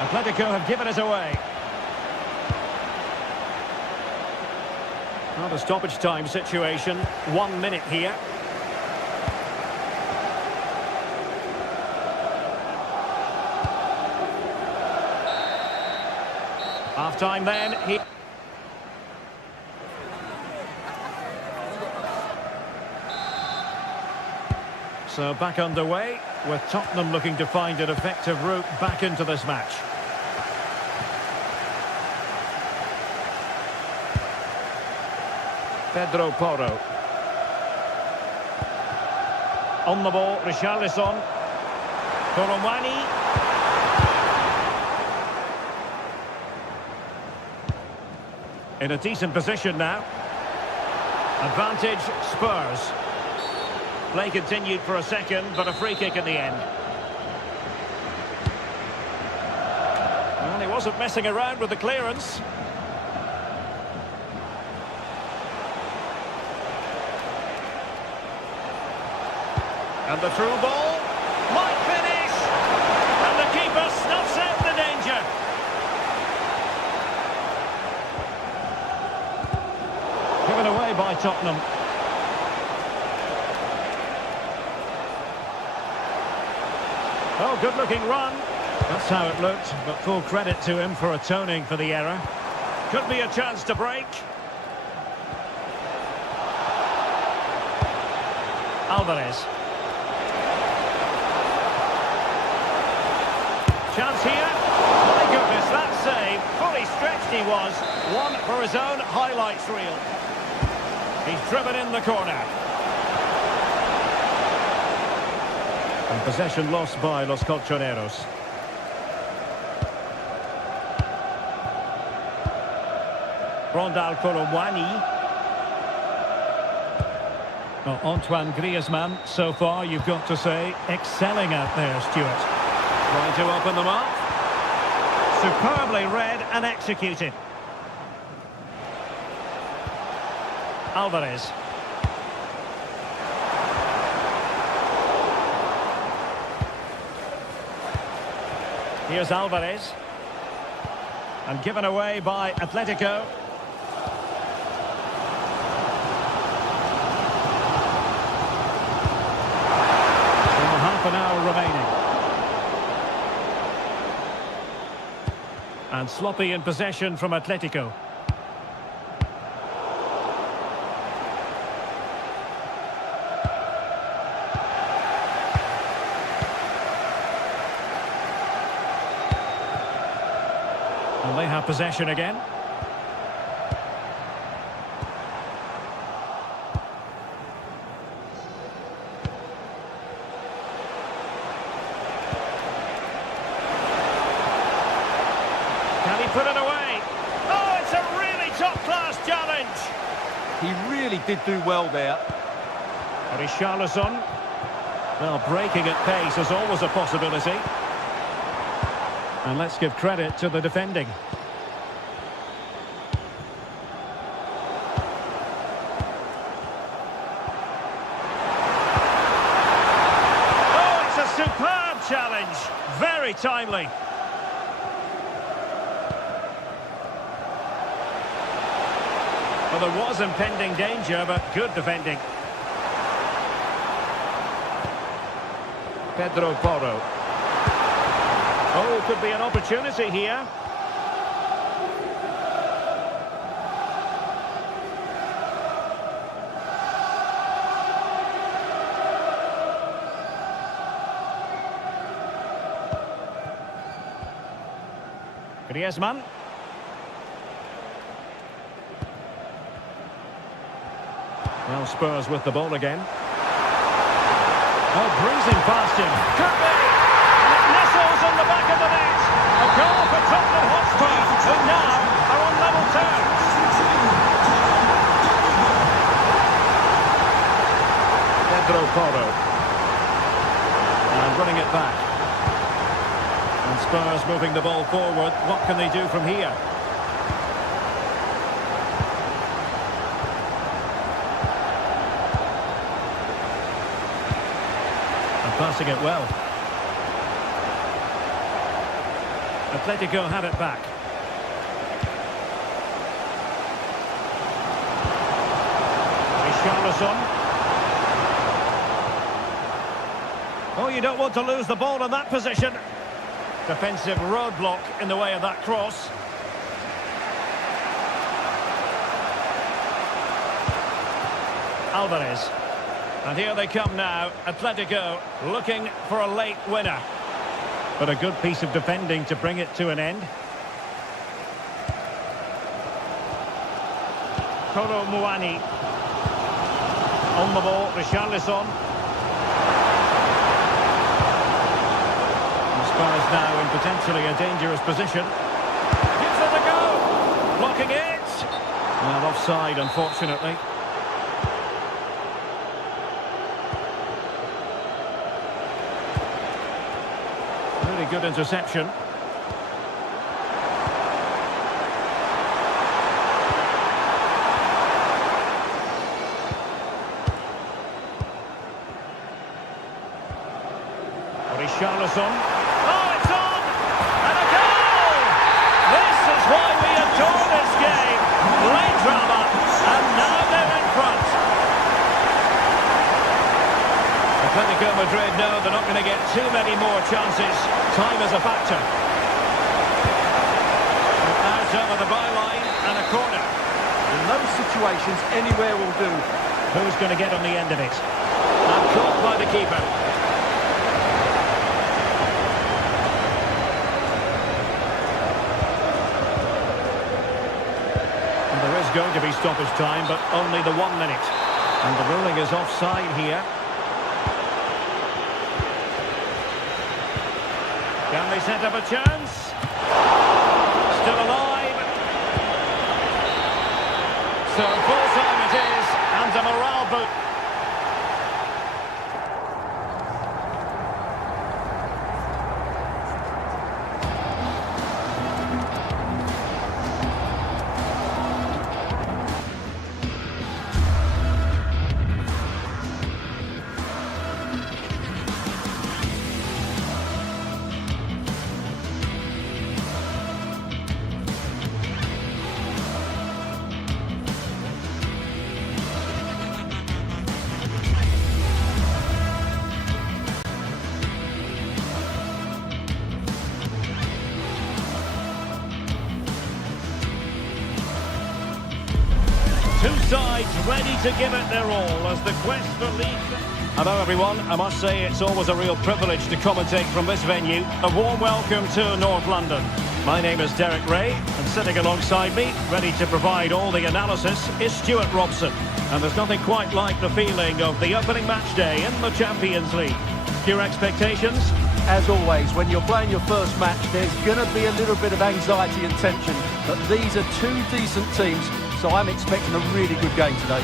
Atletico have given it away. Not a stoppage time situation. 1 minute here. Half time then. So back underway, with Tottenham looking to find an effective route back into this match. Pedro Porro. On the ball, Richarlison. Colomwani. In a decent position now. Advantage, Spurs. Play continued for a second, but a free kick in the end. Well, he wasn't messing around with the clearance. And the through ball might finish. And the keeper snuffs out the danger. Given away by Tottenham. Oh, good-looking run. That's how it looked, but full credit to him for atoning for the error. Could be a chance to break. Alvarez. Chance here. My goodness, that save. Fully stretched he was. One for his own highlights reel. He's driven in the corner. And possession lost by Los Colchoneros. Rondal Colomwani. Well, Antoine Griezmann, so far, you've got to say, excelling out there, Stuart. Trying to open them up. Superbly read and executed. Alvarez. Here's Alvarez. And given away by Atletico. Half an hour remaining. And sloppy in possession from Atletico. And they have possession again. Can he put it away? Oh, it's a really top-class challenge. He really did do well there. Richarlison. Well, breaking at pace is always a possibility. And let's give credit to the defending. Oh, it's a superb challenge. Very timely. Well, there was impending danger, but good defending. Pedro Porro. Oh, could be an opportunity here. Griezmann. Well, Spurs with the ball again. Oh, breezing past him. Could be! And it nestles on the back of the net. A goal for Tottenham Hotspur, who now are on level terms. Pedro Porro. And running it back. And Spurs moving the ball forward. What can they do from here? Passing it well. Atletico have it back. Richarlison. Oh, you don't want to lose the ball in that position. Defensive roadblock in the way of that cross. Alvarez. And here they come now, Atletico looking for a late winner. But a good piece of defending to bring it to an end. Kolo Muani. On the ball, Richarlison. And Spurs now in potentially a dangerous position. Gives it a go! Blocking it! Well, offside, unfortunately. Good interception. Richarlison. Oh, it's on! And a goal! This is why we adore this game. Late drama, and now they're in front. Atletico Madrid know they're not going to get too many more chances. Time is a factor. Out over the byline and a corner. In those situations, anywhere will do. Who's going to get on the end of it? And caught by the keeper. And there is going to be stoppage time, but only the 1 minute. And the ruling is offside here. Can they set up a chance? Still alive. So full time it is, and a morale boot. Two sides ready to give it their all as the quest for league. Hello everyone, I must say it's always a real privilege to commentate from this venue. A warm welcome to North London. My name is Derek Ray, and sitting alongside me, ready to provide all the analysis, is Stuart Robson. And there's nothing quite like the feeling of the opening match day in the Champions League. Your expectations? As always, when you're playing your first match, there's going to be a little bit of anxiety and tension. But these are two decent teams, so I'm expecting a really good game today.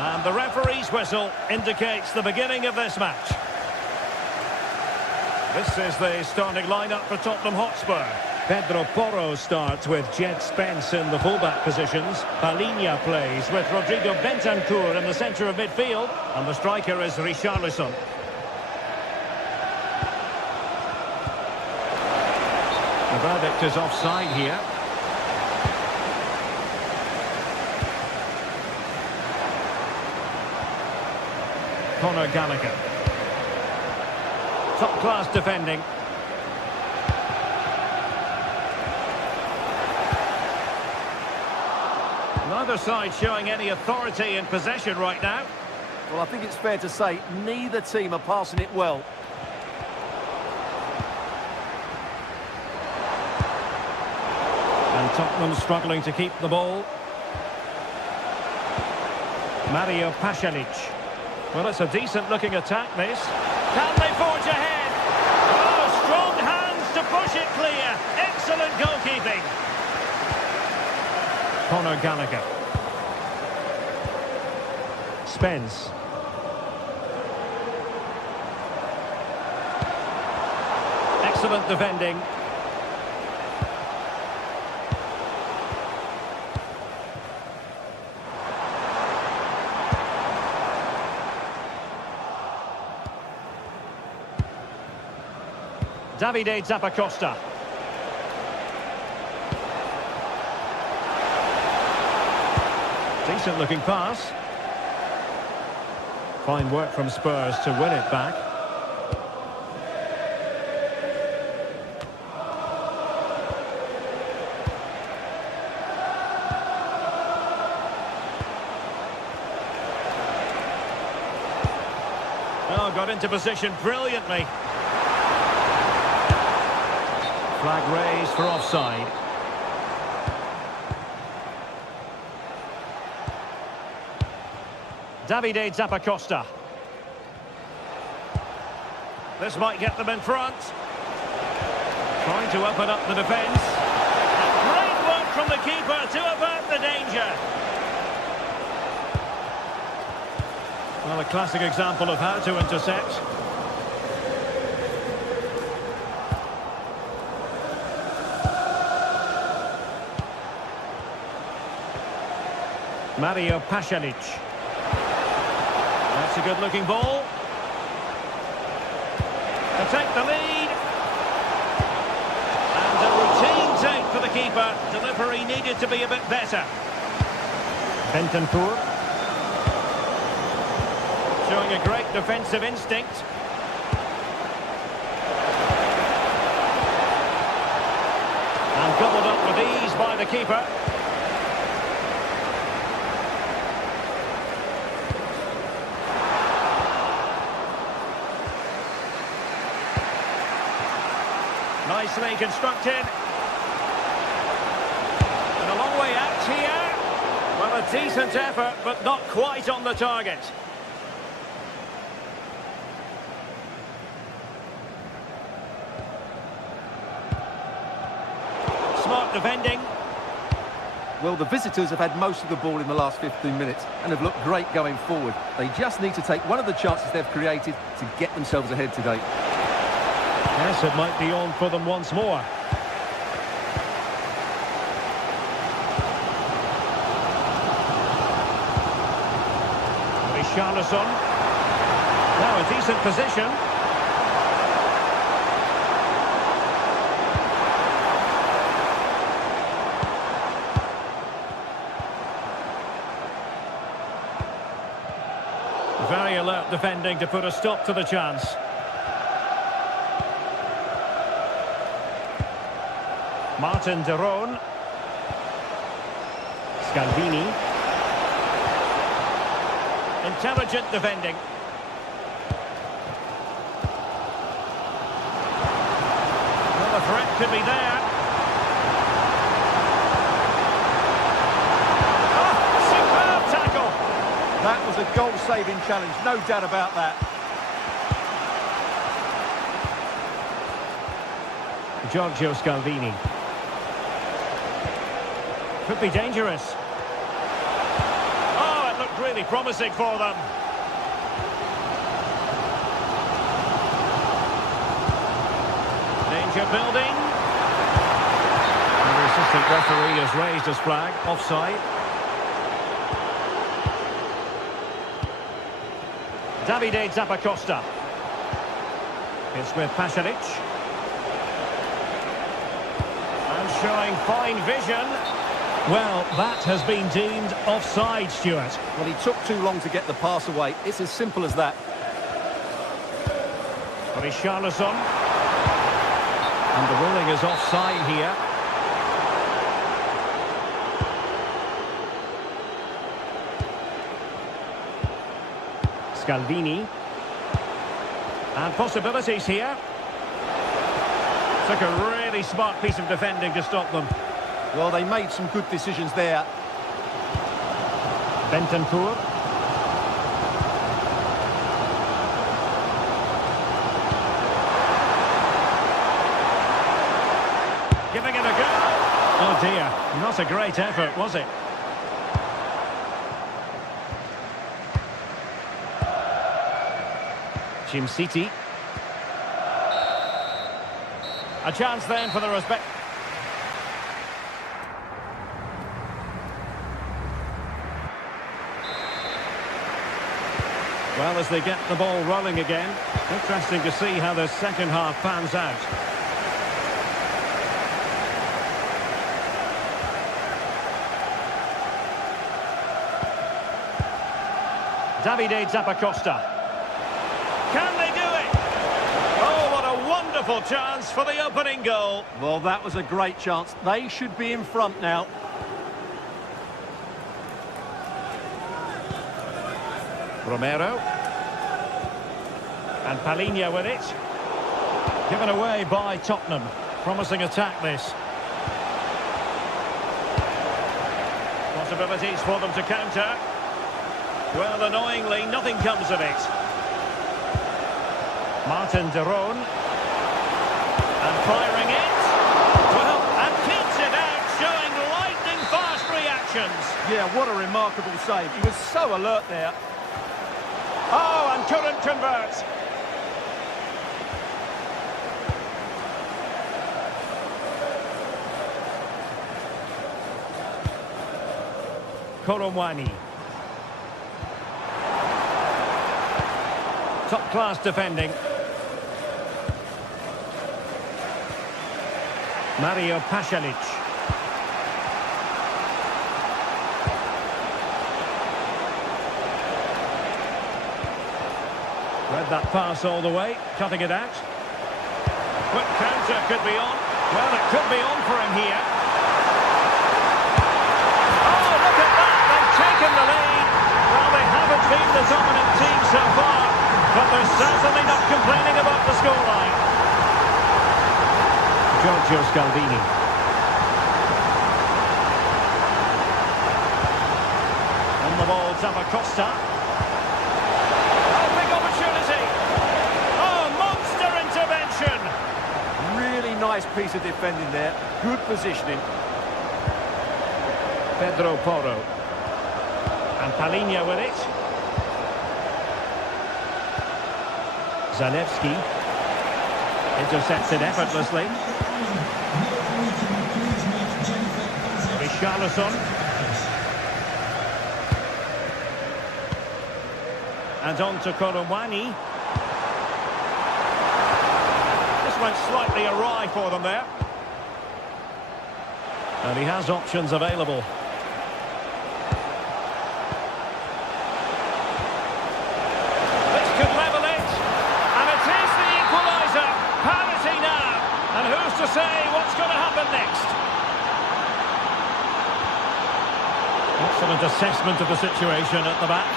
And the referee's whistle indicates the beginning of this match. This is the starting lineup for Tottenham Hotspur. Pedro Porro starts with Jed Spence in the fullback positions. Palinha plays with Rodrigo Bentancur in the centre of midfield. And the striker is Richarlison. The verdict is offside here. Conor Gallagher. Top-class defending. Neither side showing any authority in possession right now. Well, I think it's fair to say neither team are passing it well. And Tottenham struggling to keep the ball. Mario Pasalic. Well, it's a decent-looking attack, this. Can they forge ahead? Oh, strong hands to push it clear. Excellent goalkeeping. Conor Gallagher. Spence. Excellent defending. Davide Zappacosta. Decent looking pass. Fine work from Spurs to win it back. Oh, got into position brilliantly. Flag raised for offside. Davide Zappacosta. This might get them in front. Trying to open up the defence. Great work from the keeper to avert the danger. Well, a classic example of how to intercept. Mario Pasalic. That's a good-looking ball. To take the lead. And a routine take for the keeper. Delivery needed to be a bit better. Bentancur. Showing a great defensive instinct. And gobbled up with ease by the keeper. Nicely constructed. And a long way out here. Well, a decent effort, but not quite on the target. Smart defending. Well, the visitors have had most of the ball in the last 15 minutes and have looked great going forward. They just need to take one of the chances they've created to get themselves ahead today. Yes, it might be on for them once more. Richarlison. Now a decent position. Very alert defending to put a stop to the chance. Martin de Roon. Scalvini. Intelligent defending. Well, the threat could be there. Oh, superb tackle. That was a goal-saving challenge, no doubt about that. Giorgio Scalvini. Could be dangerous. Oh, it looked really promising for them. Danger building. assistant referee has raised his flag. Offside. Davide Zappacosta. It's with Pasalic. And showing fine vision. Well, that has been deemed offside, Stuart. Well, he took too long to get the pass away. It's as simple as that. Richarlison. And the ruling is offside here. Scalvini. And possibilities here. Took a really smart piece of defending to stop them. Well, they made some good decisions there. Bentancur. Giving it a go. Oh dear, not a great effort, was it? Jim City. A chance then for the respect. Well, as they get the ball rolling again, interesting to see how the second half pans out. Davide Zappacosta. Can they do it? Oh, what a wonderful chance for the opening goal. Well, that was a great chance. They should be in front now. Romero. And Palhinha with it. Given away by Tottenham. Promising attack, this. Possibilities for them to counter. Well, annoyingly, nothing comes of it. Martin de Roon. And firing it. Well, and keeps it out, showing lightning-fast reactions. Yeah, what a remarkable save. He was so alert there. Oh, and couldn't convert. Koromwani. Top-class defending. Mario Pasalic. Read that pass all the way, cutting it out. Quick counter could be on. Well, it could be on for him here. Oh, look at that! They've taken the lead. Well, they haven't been the dominant team so far, but they're certainly not complaining about the scoreline. Giorgio Scalvini. On the ball, Zappacosta. Nice piece of defending there. Good positioning. Pedro Porro. And Palhinha with it. Zalewski. Intercepts it effortlessly. Richarlison. And on to Koromwani. Went slightly awry for them there. And he has options available. This could level it. And it is the equaliser. Parity now. And who's to say what's going to happen next? Excellent assessment of the situation at the back.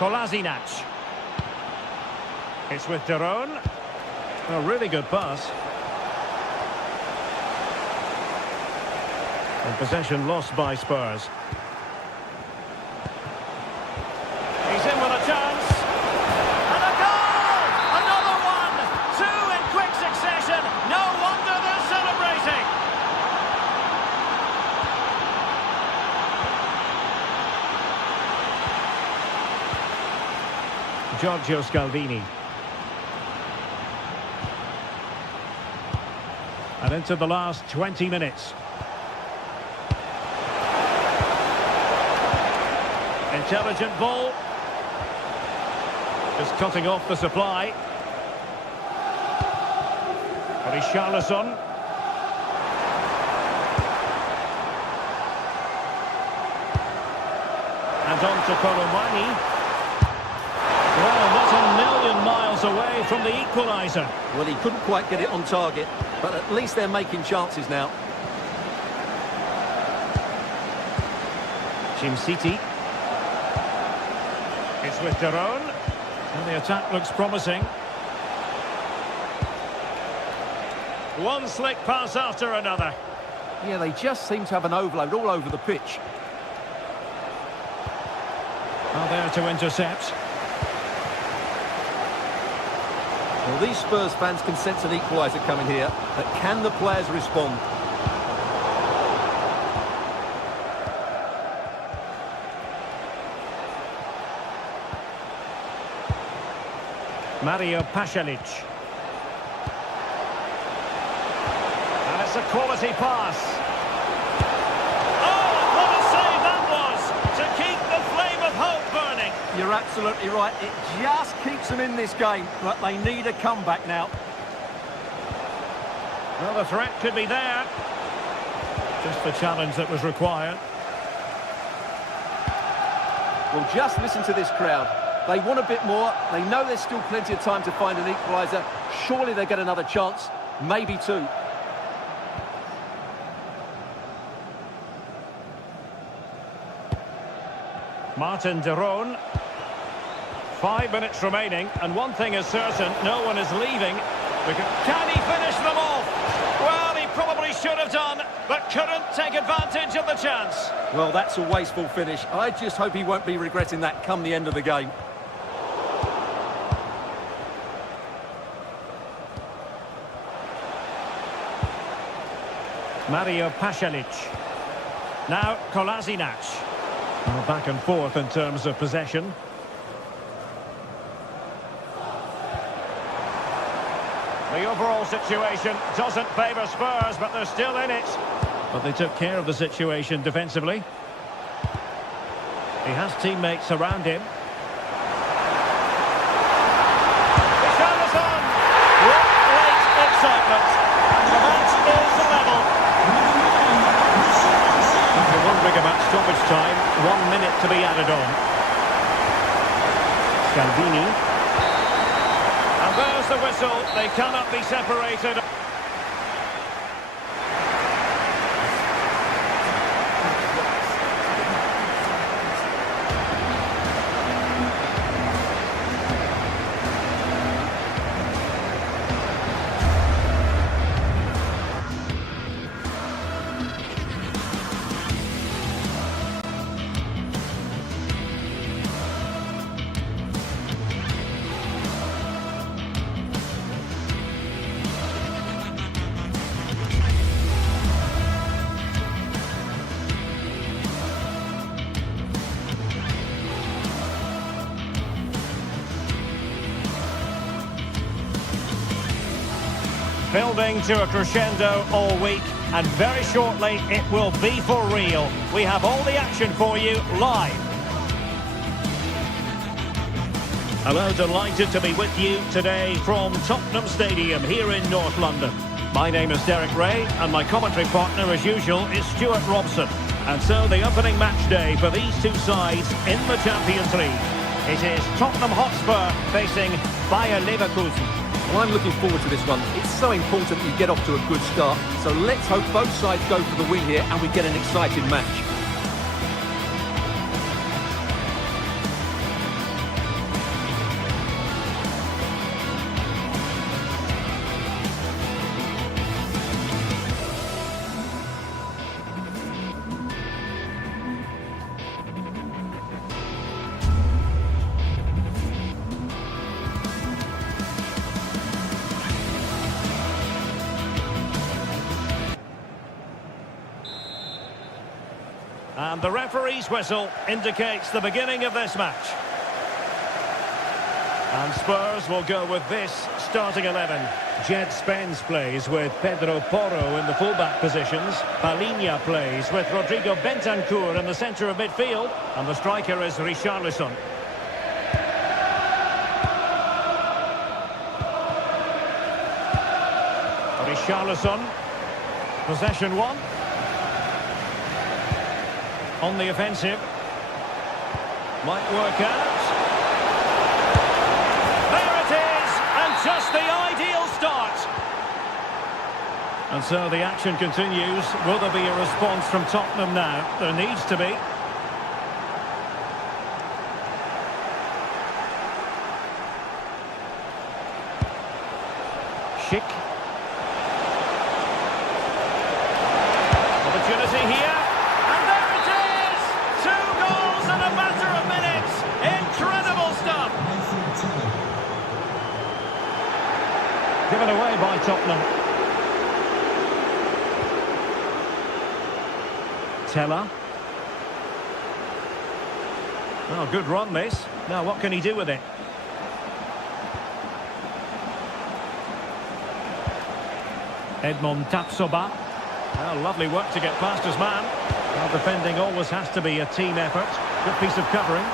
Kolasinac. It's with de Roon. A really good pass. And possession lost by Spurs. He's in with a chance. And a goal! Another one! Two in quick succession. No wonder they're celebrating. Giorgio Scalvini. And into the last 20 minutes. Intelligent ball. Just cutting off the supply. Richarlison. And on to Colomani. Well, not a million miles away from the equaliser. Well, he couldn't quite get it on target, but at least they're making chances now. Jim City. It's with Daron. And the attack looks promising. One slick pass after another. Yeah, they just seem to have an overload all over the pitch. Now there to intercept. Well, these Spurs fans can sense an equaliser coming here, but can the players respond? Mario Pasalic. And it's a quality pass. Oh, what a save that was to keep the flame of hope burning. You're absolutely right. It just keeps them in this game, but they need a comeback now. Well, the threat could be there. Just the challenge that was required. Well, just listen to this crowd. They want a bit more. They know there's still plenty of time to find an equaliser. Surely they'll get another chance. Maybe two. Martin Daron. 5 minutes remaining, and one thing is certain, no one is leaving. Can he finish them off? Well, he probably should have done, but couldn't take advantage of the chance. Well, that's a wasteful finish. I just hope he won't be regretting that come the end of the game. Mario Pasalic. Now Kolasinac. Well, back and forth in terms of possession. The overall situation doesn't favour Spurs, but they're still in it. But they took care of the situation defensively. He has teammates around him. Richarlison! What great excitement! And the match is level. If you're wondering about stoppage time, 1 minute to be added on. Scalvini. And there's the whistle. They cannot be separated. Building to a crescendo all week, and very shortly it will be for real. We have all the action for you live. Hello, delighted to be with you today from Tottenham Stadium here in North London. My name is Derek Ray, and my commentary partner as usual is Stuart Robson. And so the opening match day for these two sides in the Champions League. It is Tottenham Hotspur facing Bayer Leverkusen. Well, I'm looking forward to this one. It's so important that you get off to a good start. So let's hope both sides go for the win here and we get an exciting match. And the referee's whistle indicates the beginning of this match. And Spurs will go with this starting 11. Jed Spence plays with Pedro Porro in the fullback positions. Palinha plays with Rodrigo Bentancur in the centre of midfield. And the striker is Richarlison. Richarlison. Possession one. On the offensive. Might work out. Just the ideal start. And so the action continues. Will there be a response from Tottenham now? There needs to be. Schick. Opportunity here. And there it is! 2 goals in a matter of minutes. Incredible stuff. Given away by Tottenham. Teller. Oh, good run this. Now what can he do with it? Edmond Tapsoba. Well, lovely work to get past his man. Well, defending always has to be a team effort. Good piece of covering.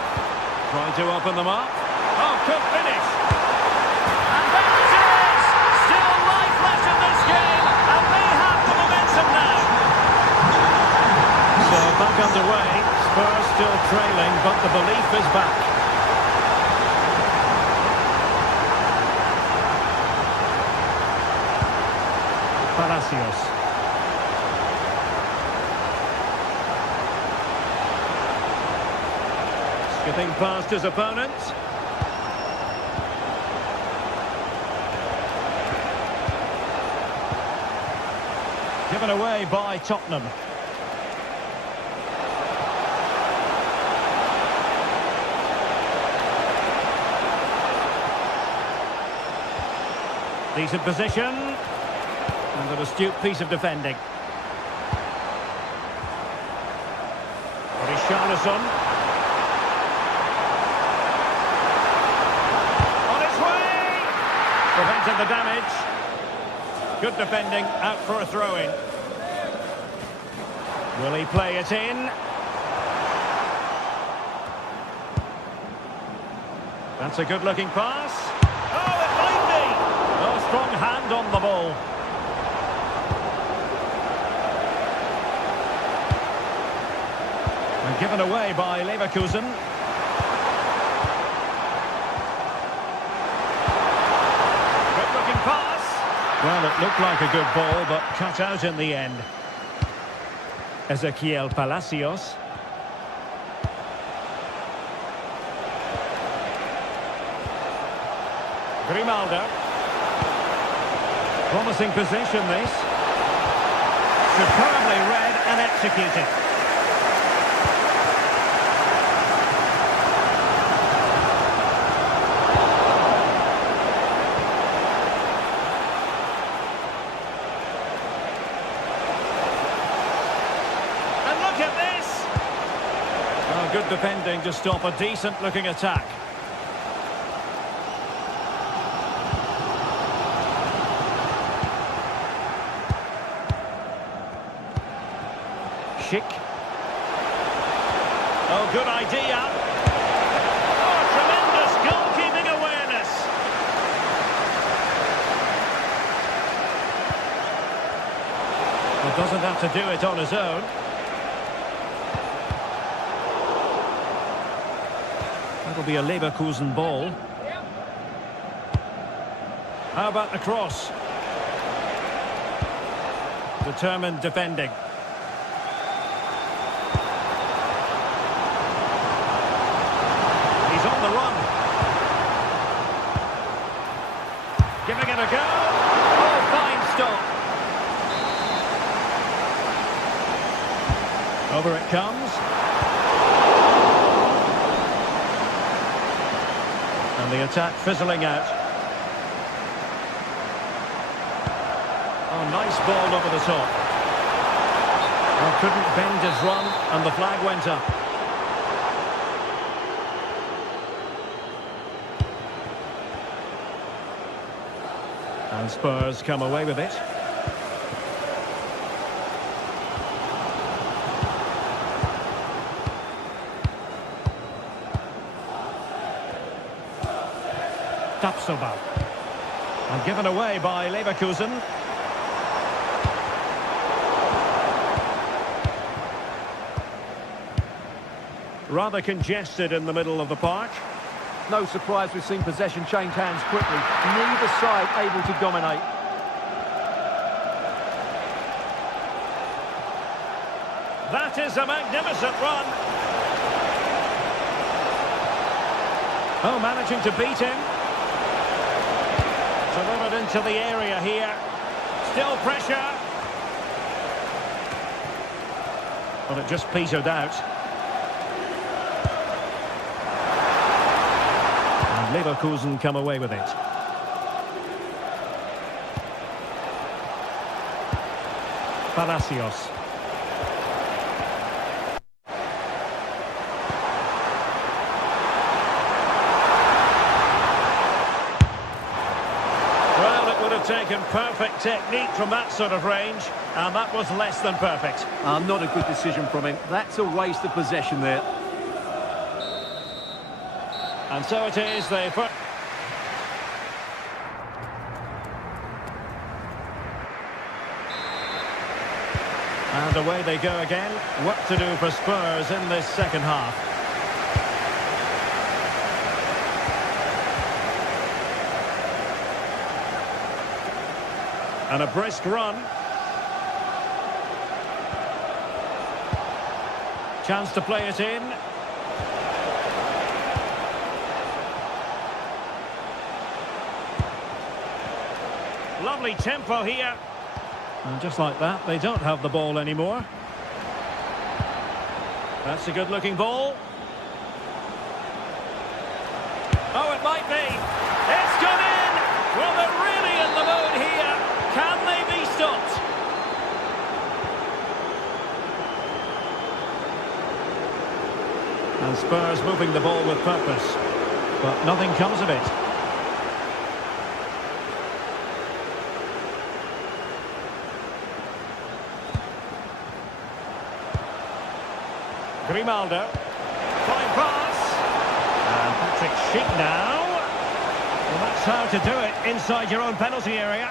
Trying to open them up. Oh, good finish. Back underway, Spurs still trailing, but the belief is back. Palacios. Skipping past his opponent. Given away by Tottenham. Decent position, and an astute piece of defending. Richarlison. On its way! Prevented the damage. Good defending, out for a throw-in. Will he play it in? That's a good-looking pass. Oh, it might be! Oh, strong hand on the ball. And given away by Leverkusen. Good-looking pass. Well, it looked like a good ball, but cut out in the end. Ezequiel Palacios. Grimaldo. Promising possession, this. Superbly read and executed. And look at this! Oh, good defending to stop a decent-looking attack. Schick. Oh, good idea. Oh, tremendous goalkeeping awareness. Well, doesn't have to do it on his own. That'll be a Leverkusen ball. How about the cross? Determined defending. On the run. Giving it a go. Oh, fine stop. Over it comes. And the attack fizzling out. Oh, nice ball over the top. Well, couldn't bend his run, and the flag went up. And Spurs come away with it. Tapsoba. And given away by Leverkusen. Rather congested in the middle of the park. No surprise we've seen possession change hands quickly. Neither side able to dominate. That is a magnificent run. Oh, managing to beat him. Delivered into the area here. Still pressure. Well, it just petered out. And Leverkusen come away with it. Palacios. Taken perfect technique from that sort of range, and that was less than perfect. Not a good decision from him. That's a waste of possession there. And so it is. And away they go again. What to do for Spurs in this second half. And a brisk run. Chance to play it in. Lovely tempo here. And just like that, they don't have the ball anymore. That's a good-looking ball. Oh, it might be. It's gone in! Well, they're really in the mood here. Can they be stopped? And Spurs moving the ball with purpose, but nothing comes of it. Grimaldo. Fine pass. And Patrick Schick now. Well, that's how to do it inside your own penalty area.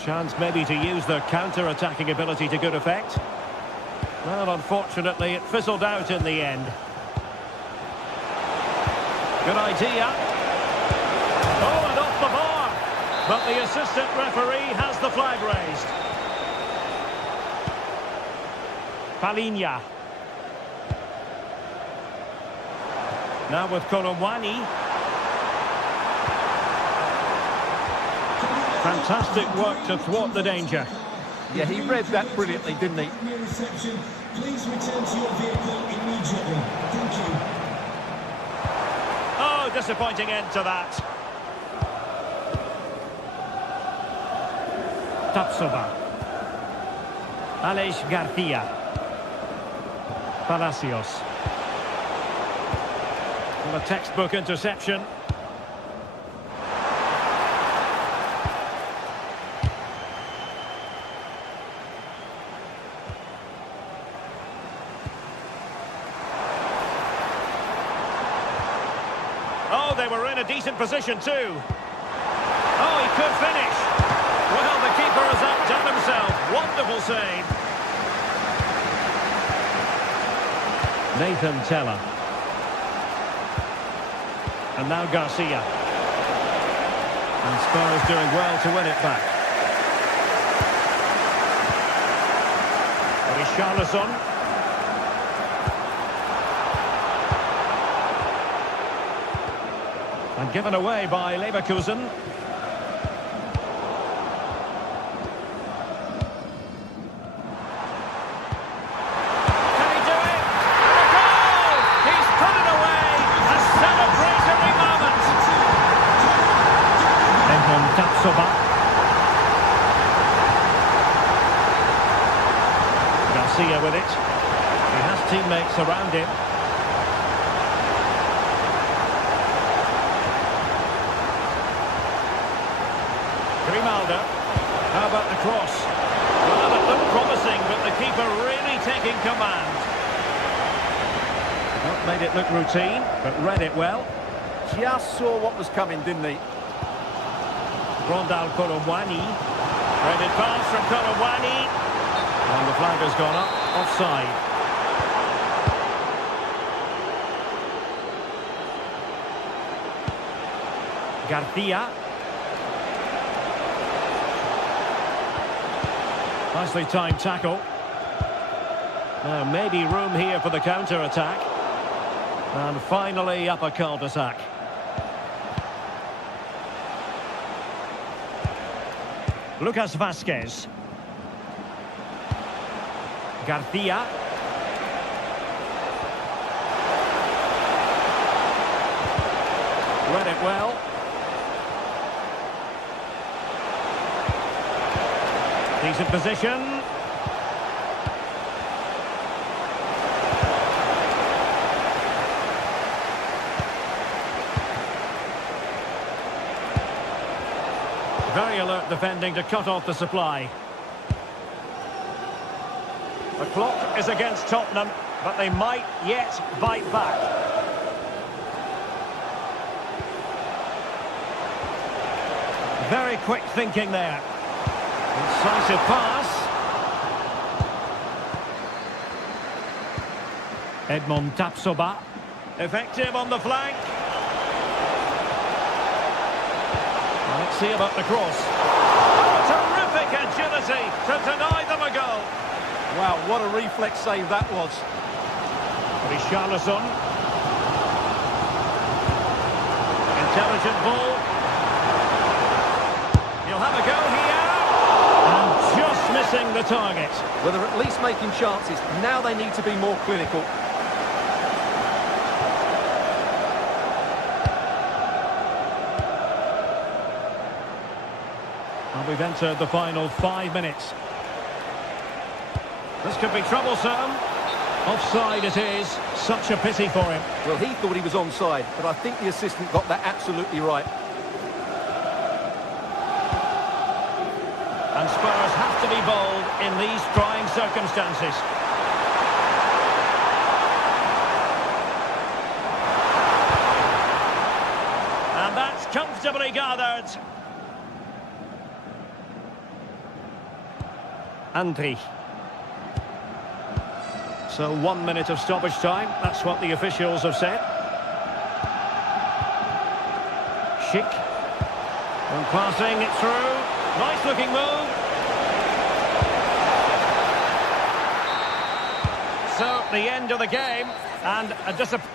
Chance maybe to use their counter-attacking ability to good effect. Well, unfortunately, it fizzled out in the end. Good idea. Oh, and off the bar. But the assistant referee has the flag raised. Palinha. Now with Kolomwani. Fantastic work to thwart the danger. Yeah, he read that brilliantly, didn't he? Please return to your vehicle immediately. Thank you. Oh, disappointing end to that. Tapsoba. Aleix Garcia. Palacios. Well, a textbook interception. Oh, they were in a decent position too. Oh, he could finish. Well, the keeper has outdone himself. Wonderful save. Nathan Teller. And now Garcia. And Spurs doing well to win it back. Richarlison. And given away by Leverkusen. Can he do it? A goal! He's put it away! A celebratory moment! Edmond Tapsoba. Garcia with it. He has teammates around him. Grimaldo. How about the cross? Well, it looked promising, but the keeper really taking command. Not made it look routine, but read it well. Just saw what was coming, didn't he? Rondal Korowani. Threaded pass from Korowani. And the flag has gone up. Offside. Garcia. Nicely timed tackle. Now maybe room here for the counter-attack. And finally up a cul-de-sac. Lucas Vazquez. Garcia. Read it well. Decent position. Very alert defending to cut off the supply. The clock is against Tottenham, but they might yet bite back. Very quick thinking there. Incisive pass. Edmond Tapsoba. Effective on the flank. Let's see about the cross. Oh, terrific agility to deny them a goal. Wow, what a reflex save that was. Richarlison. Intelligent ball. He'll have a go here. And just missing the target. Well, they're at least making chances. Now they need to be more clinical. Well, we've entered the final 5 minutes. This could be troublesome. Offside it is. Such a pity for him. Well, he thought he was onside, but I think the assistant got that absolutely right. And Spurs have to be bold in these trying circumstances. And that's comfortably gathered. Andri. So 1 minute of stoppage time. That's what the officials have said. Schick. And passing it through. Nice looking move. So the end of the game and a disappointment.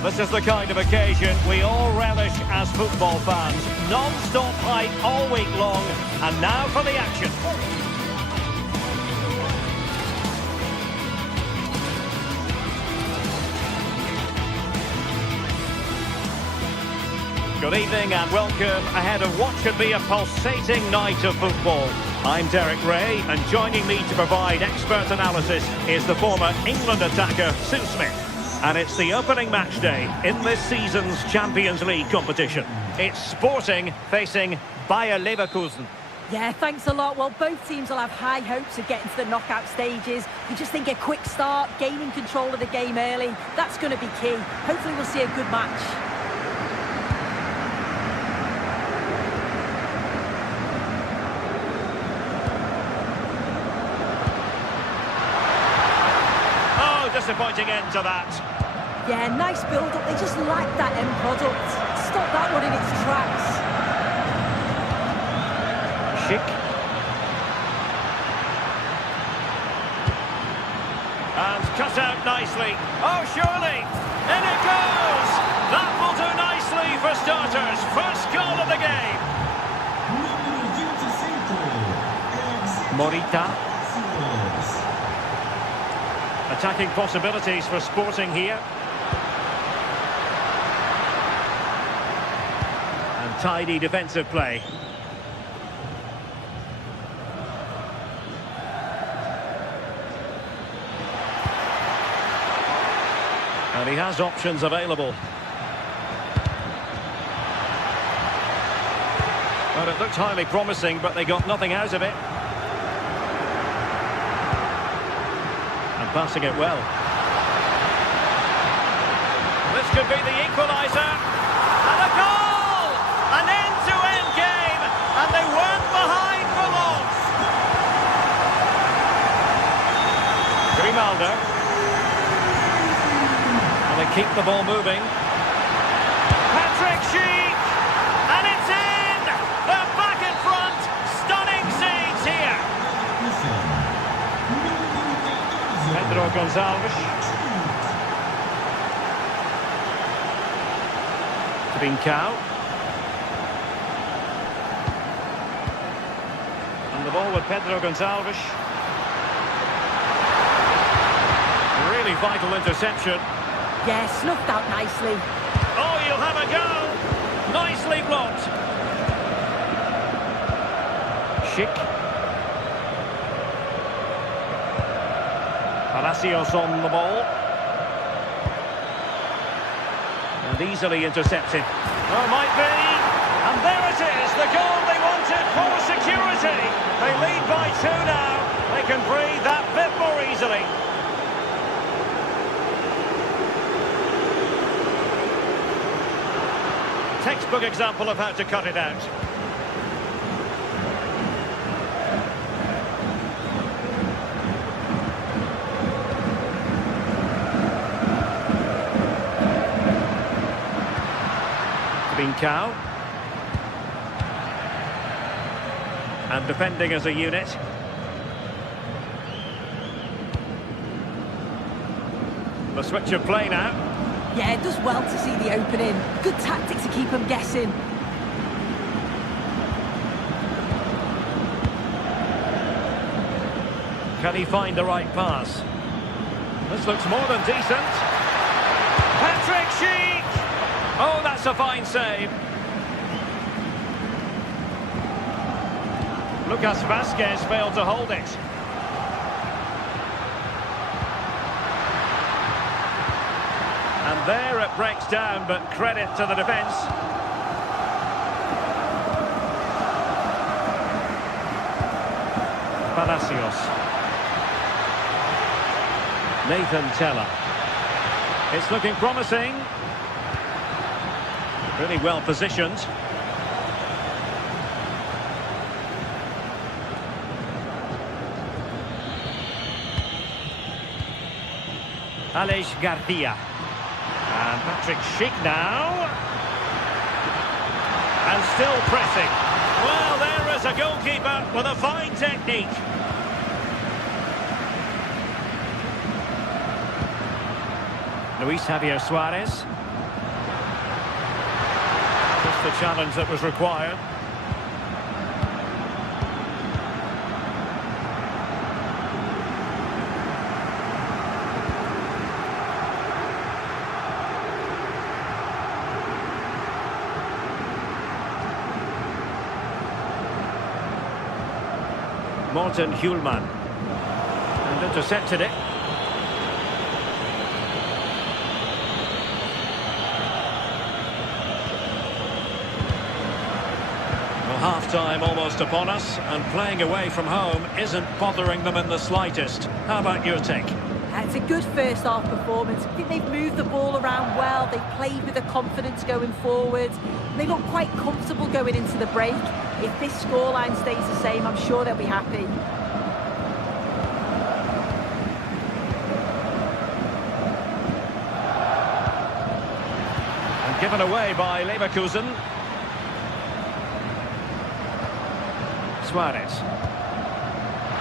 This is the kind of occasion we all relish as football fans. Non-stop hype all week long, and now for the action. Good evening and welcome ahead of what should be a pulsating night of football. I'm Derek Ray, and joining me to provide expert analysis is the former England attacker, Sue Smith. And it's the opening match day in this season's Champions League competition. It's Sporting facing Bayer Leverkusen. Yeah, thanks a lot. Well, both teams will have high hopes of getting to the knockout stages. You just think a quick start, gaining control of the game early, that's going to be key. Hopefully we'll see a good match. disappointing end to that. Yeah, nice build-up. They just lack that end product. Stop that one in its tracks. Schick. And cut out nicely. Oh, surely. In it goes. That will do nicely for starters. First goal of the game. Morita. Attacking possibilities for Sporting here. And tidy defensive play. And he has options available. Well, it looked highly promising, but they got nothing out of it. And passing it well. This could be the equaliser. And a goal! An end-to-end game, and they weren't behind for long. Grimaldo. They keep the ball moving. Patrick Schick! And it's in! They're back in front! Stunning scenes here! Pedro Gonçalves. Trincao. And the ball with Pedro Gonçalves. Really vital interception. Yeah, snuffed out nicely. Oh, you'll have a go. Nicely blocked. Schick. Palacios on the ball. And easily intercepted. Oh, might be. And there it is, the goal they wanted for security. They lead by 2 now. They can breathe that bit more easily. Textbook example of how to cut it out. Trincao. And defending as a unit. The switch of play now. Yeah, it does well to see the opening. Good tactic to keep them guessing. Can he find the right pass? This looks more than decent. Patrick Schick! Oh, that's a fine save. Lucas Vazquez failed to hold it. And there it breaks down, but credit to the defence. Palacios. Nathan Teller. It's looking promising. Really well positioned. Aleix Garcia. And Patrick Schick now. And still pressing. Well, there is a goalkeeper with a fine technique. Luis Javier Suarez. Just the challenge that was required. Morten Hjulman. And intercepted it. Well, half-time almost upon us, and playing away from home isn't bothering them in the slightest. How about your take? It's a good first-half performance. I think they've moved the ball around well. They've played with the confidence going forward. They look quite comfortable going into the break. If this scoreline stays the same, I'm sure they'll be happy. given away by Leverkusen. Suarez.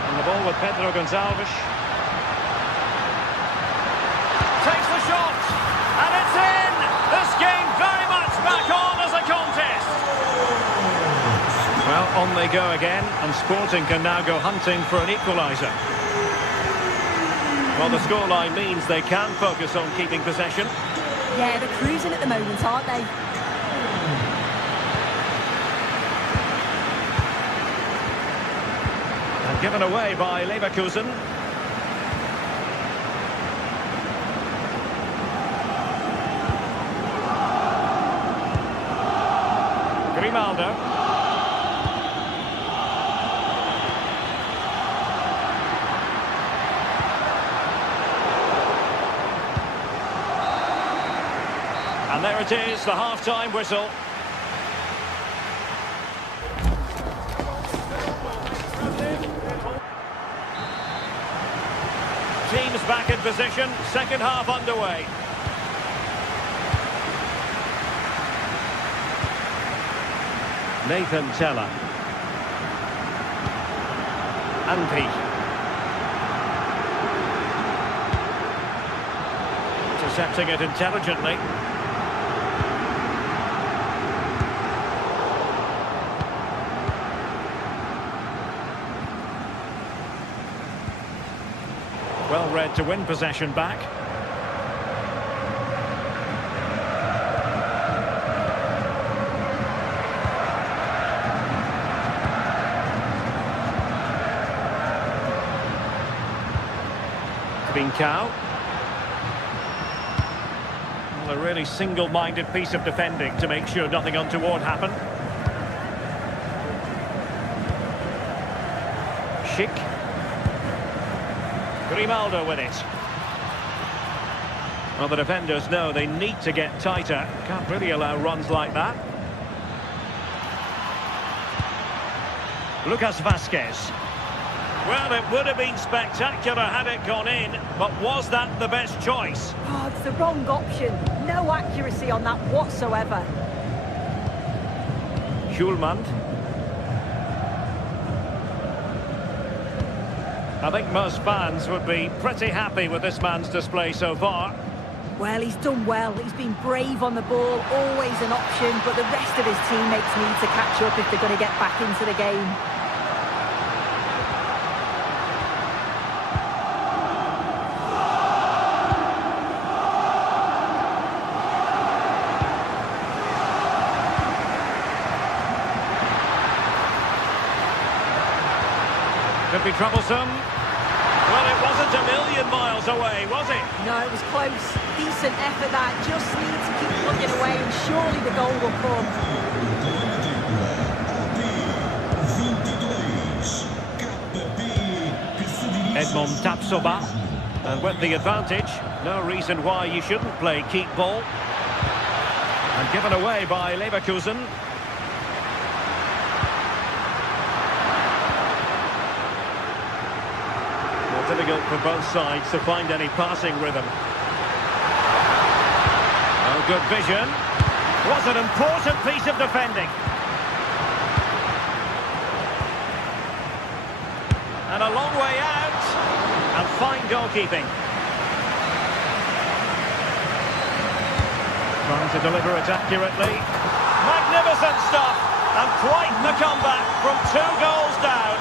And the ball with Pedro Gonçalves. Takes the shot, and it's in! This game very much back on as a contest. Well, on they go again, and Sporting can now go hunting for an equaliser. Well, the scoreline means they can focus on keeping possession. Yeah, they're cruising at the moment, aren't they? And given away by Leverkusen. Grimaldo. And there it is, the half-time whistle. Teams back in position, second half underway. Nathan Teller. Andri. Intercepting it intelligently. Well read to win possession back. Trincao. Well, a really single-minded piece of defending to make sure nothing untoward happened. Schick. Grimaldo with it. Well, the defenders know they need to get tighter. Can't really allow runs like that. Lucas Vazquez. Well, it would have been spectacular had it gone in, but was that the best choice? Oh, it's the wrong option. No accuracy on that whatsoever. Schulman. I think most fans would be pretty happy with this man's display so far. Well, he's done well. He's been brave on the ball, always an option, but the rest of his teammates need to catch up if they're going to get back into the game. Could be troublesome. Well, it wasn't a million miles away, was it? No, it was close. Decent effort that. Just need to keep plugging away and surely the goal will come. Edmond Tapsoba. And with the advantage, no reason why you shouldn't play keep ball. And given away by Leverkusen. Difficult for both sides to find any passing rhythm. Oh, good vision. Was an important piece of defending. And a long way out. And fine goalkeeping. Trying to deliver it accurately. Magnificent stuff. And quite the comeback from 2 goals down.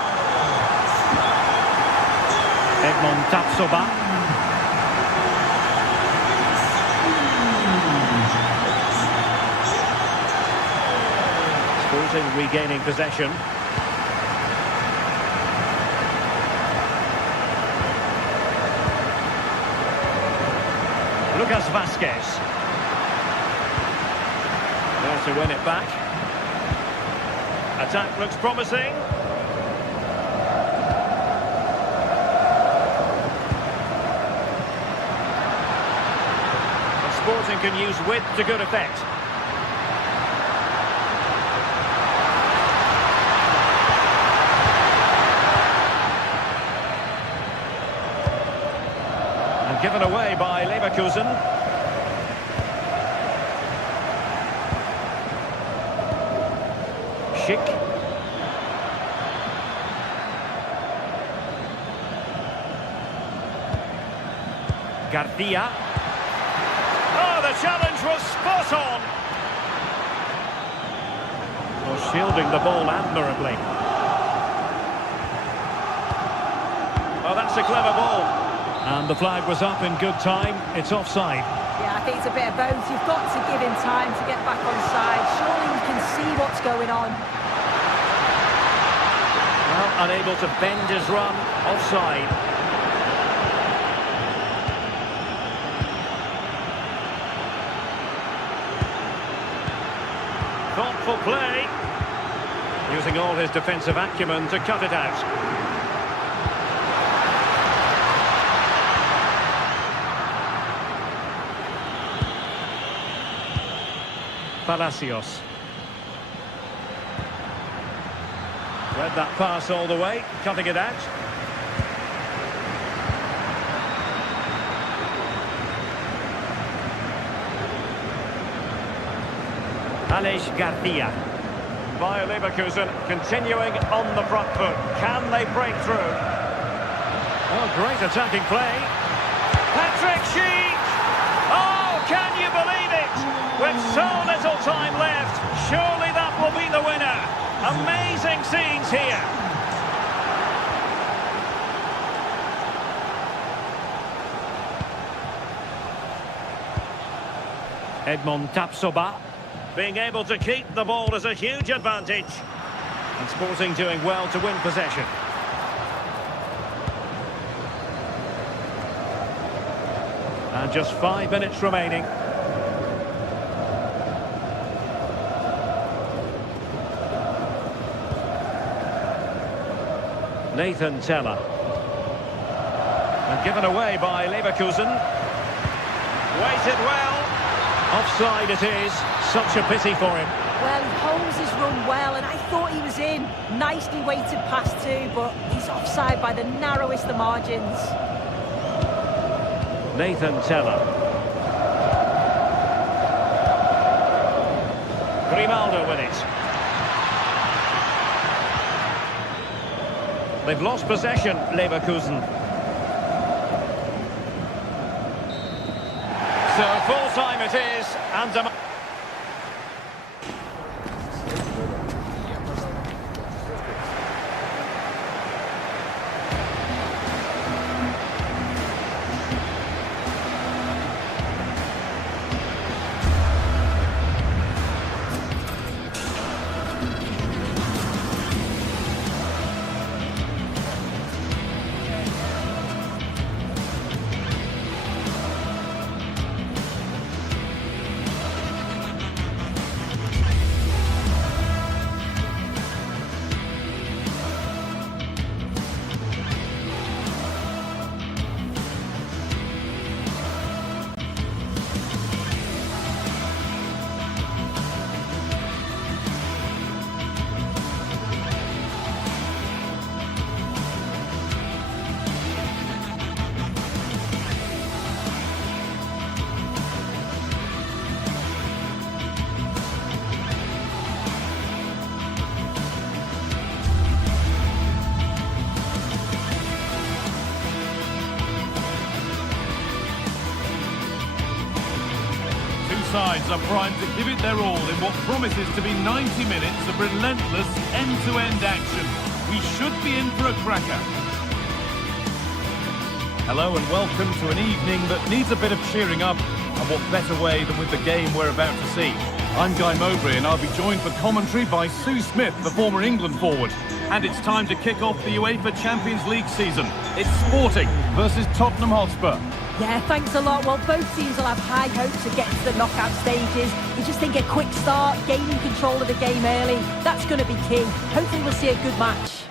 Edmond Tapsoba. Sporting regaining possession. Lucas Vazquez. There to win it back. Attack looks promising. Sporting can use width to good effect. And given away by Leverkusen. Schick. Garcia. Oh, the challenge was spot on. Well, shielding the ball admirably. Oh, that's a clever ball. And the flag was up in good time. It's offside. Yeah, I think it's a bit of both. You've got to give him time to get back on side. Surely you can see what's going on. Well, unable to bend his run. Offside. Thoughtful play. Using all his defensive acumen to cut it out. Palacios. Read that pass all the way, cutting it out. Aleix Garcia. Bayer Leverkusen continuing on the front foot. Can they break through? Oh, great attacking play. Patrick Schick! Oh, can you believe it? With so little time left, surely that will be the winner. Amazing scenes here. Edmond Tapsoba. Being able to keep the ball is a huge advantage. And Sporting doing well to win possession. And just 5 minutes remaining. Nathan Teller. And given away by Leverkusen. Waited well. Offside it is. Such a pity for him. Well, he holds his run well, and I thought he was in. Nicely weighted pass too, but he's offside by the narrowest of margins. Nathan Teller. Grimaldo with it. They've lost possession, Leverkusen. So full time it is, and sides are primed to give it their all in what promises to be 90 minutes of relentless end-to-end action. We should be in for a cracker. Hello and welcome to an evening that needs a bit of cheering up, and what better way than with the game we're about to see. I'm Guy Mowbray and I'll be joined for commentary by Sue Smith, the former England forward. And it's time to kick off the UEFA Champions League season. It's Sporting versus Tottenham Hotspur. Yeah, thanks a lot. Well, both teams will have high hopes of getting to the knockout stages. You just think a quick start, gaining control of the game early, that's going to be key. Hopefully we'll see a good match.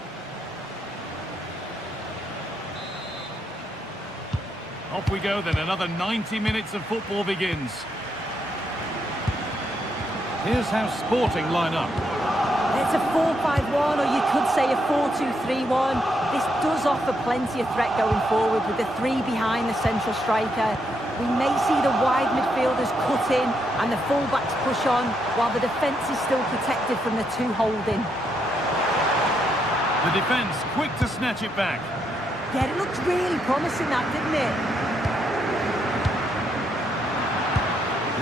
Off we go then, another 90 minutes of football begins. Here's how Sporting line up. It's a 4-5-1, or you could say a 4-2-3-1. This does offer plenty of threat going forward with the three behind the central striker. We may see the wide midfielders cut in and the fullbacks push on, while the defence is still protected from the two holding. The defence quick to snatch it back. Yeah, it looked really promising, that, didn't it?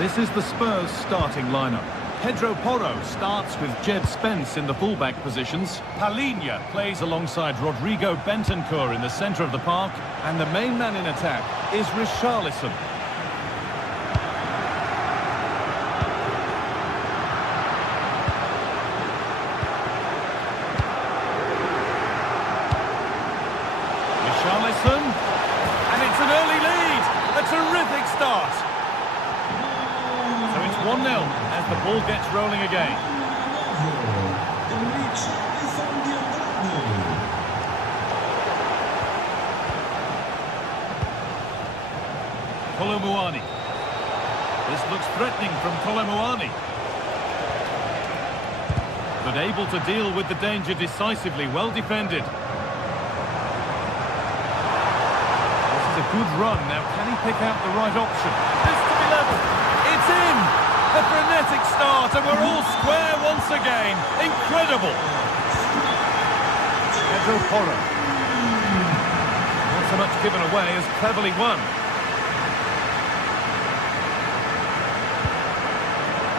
This is the Spurs starting lineup. Pedro Porro starts with Jed Spence in the fullback positions. Palhinha plays alongside Rodrigo Bentancur in the centre of the park. And the main man in attack is Richarlison. Richarlison. And it's an early lead. A terrific start. So it's 1-0 as the ball gets rolling again. Kolomuani. This looks threatening from Kolomuani. But able to deal with the danger decisively, well defended. This is a good run. Now, can he pick out the right option? This to be level. It's in! A frenetic start, and we're all square once again. Incredible! Pedro Porro. Not so much given away as cleverly won.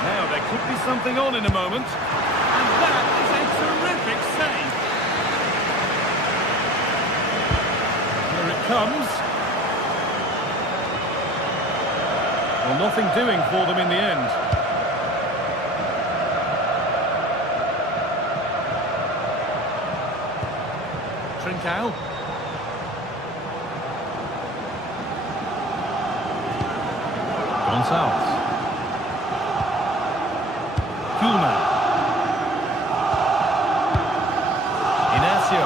Now, there could be something on in a moment. And that is a terrific save. Here it comes. Well, nothing doing for them in the end. Trincao. Gonçalves. Kuhlmann. Inacio.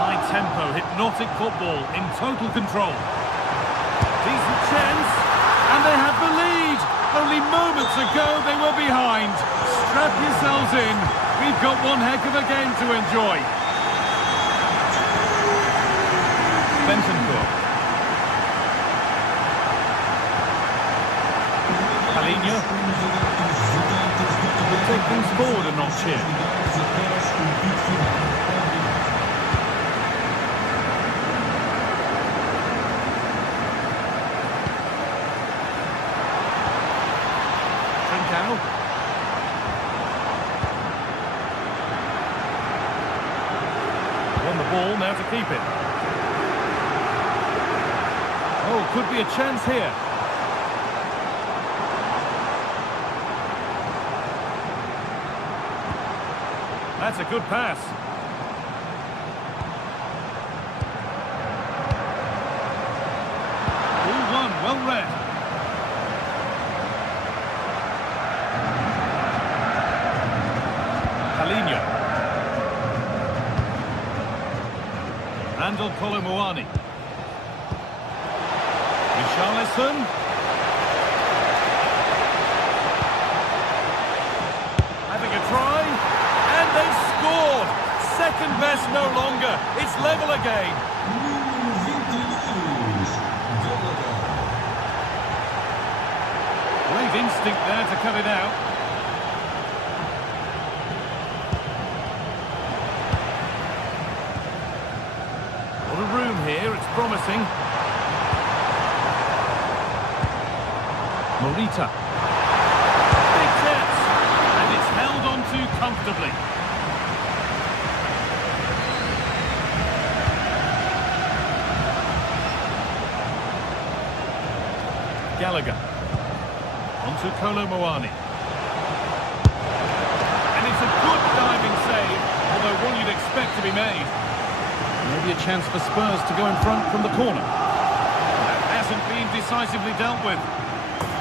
High tempo, hypnotic football in total control. Decent chance, and they have the lead. Only moments ago they were behind. Strap yourselves in. We've got one heck of a game to enjoy. Bentancur. Palhinha. Will take things forward a notch here. Trincao. Won the ball, now to keep it. Oh, could be a chance here. That's a good pass. All one, well read. Palhinha. Randall Kolomuani. Richarlison. Having a try. And they've scored. Second best no longer. It's level again. Great instinct there to cut it out. What a room here. It's promising. Morita. Big chance. And it's held on to comfortably. Gallagher. Onto Kolomuani. And it's a good diving save, although one you'd expect to be made. Maybe a chance for Spurs to go in front from the corner. That hasn't been decisively dealt with.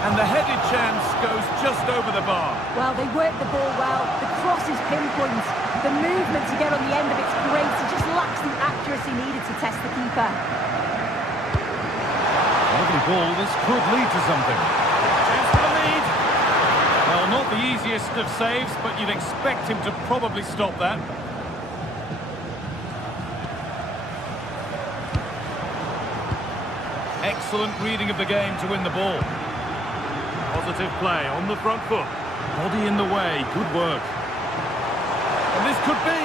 And the headed chance goes just over the bar. Well, they worked the ball well. The cross is pinpoint. The movement to get on the end of it's great. It just lacks the accuracy needed to test the keeper. Lovely ball, this could lead to something. Chance for the lead. Well, not the easiest of saves, but you'd expect him to probably stop that. Excellent reading of the game to win the ball. Positive play on the front foot. Body in the way, good work. And this could be.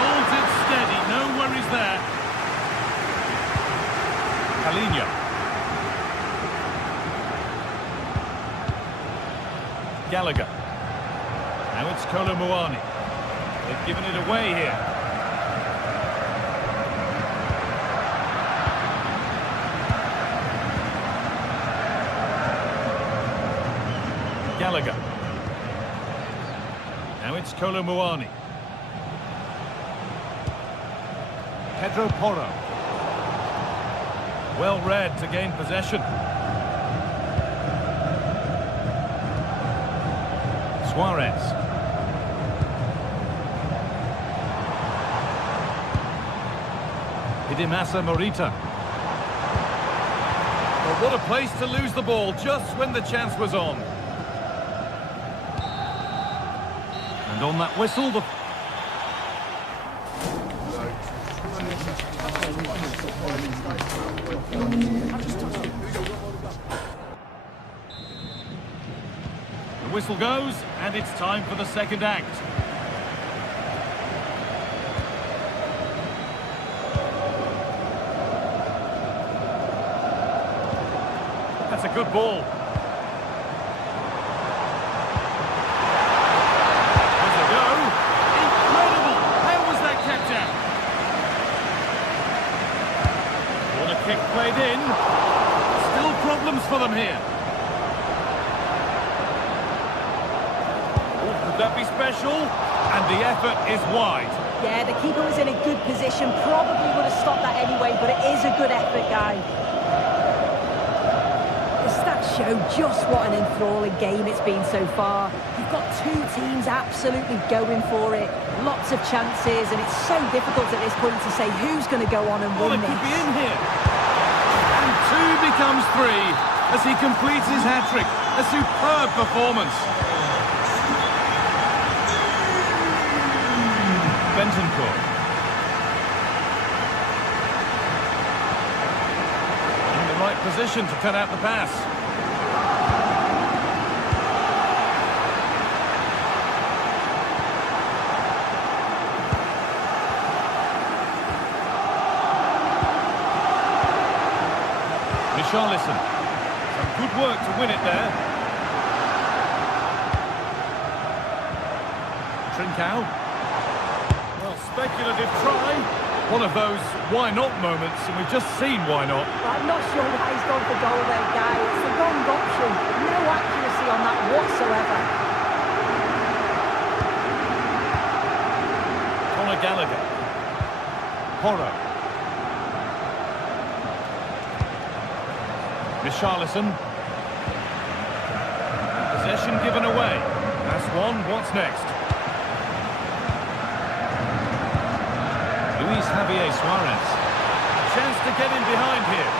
Holds it steady, no worries there. Kalinha. Gallagher. Now it's Kolo Muani. They've given it away here. Gallagher. Now it's Kolo Muani. Pedro Porro. Well read to gain possession. Suarez. Hidimasa Morita. Well, what a place to lose the ball just when the chance was on. And on that whistle, the... The whistle goes, and it's time for the second act. That's a good ball. There's a go. Incredible! How was that kept out? What a kick played in. Still problems for them here. Could that be special? And the effort is wide. Yeah, the keeper was in a good position. Probably would have stopped that anyway, but it is a good effort, guy. The stats show just what an enthralling game it's been so far. You've got two teams absolutely going for it. Lots of chances, and it's so difficult at this point to say who's going to go on and win this. Well, it could be in here. And two becomes three as he completes his hat-trick. A superb performance. Bentancur. In the right position to cut out the pass. Richarlison. Some good work to win it there. Trincao. Speculative try. One of those why not moments, and we've just seen why not. I'm not sure why he's gone for goal there, guy. It's the wrong option. No accuracy on that whatsoever. Conor Gallagher. Porro. Richarlison. Possession given away. That's one. What's next? Luis Javier Suarez. A chance to get in behind here.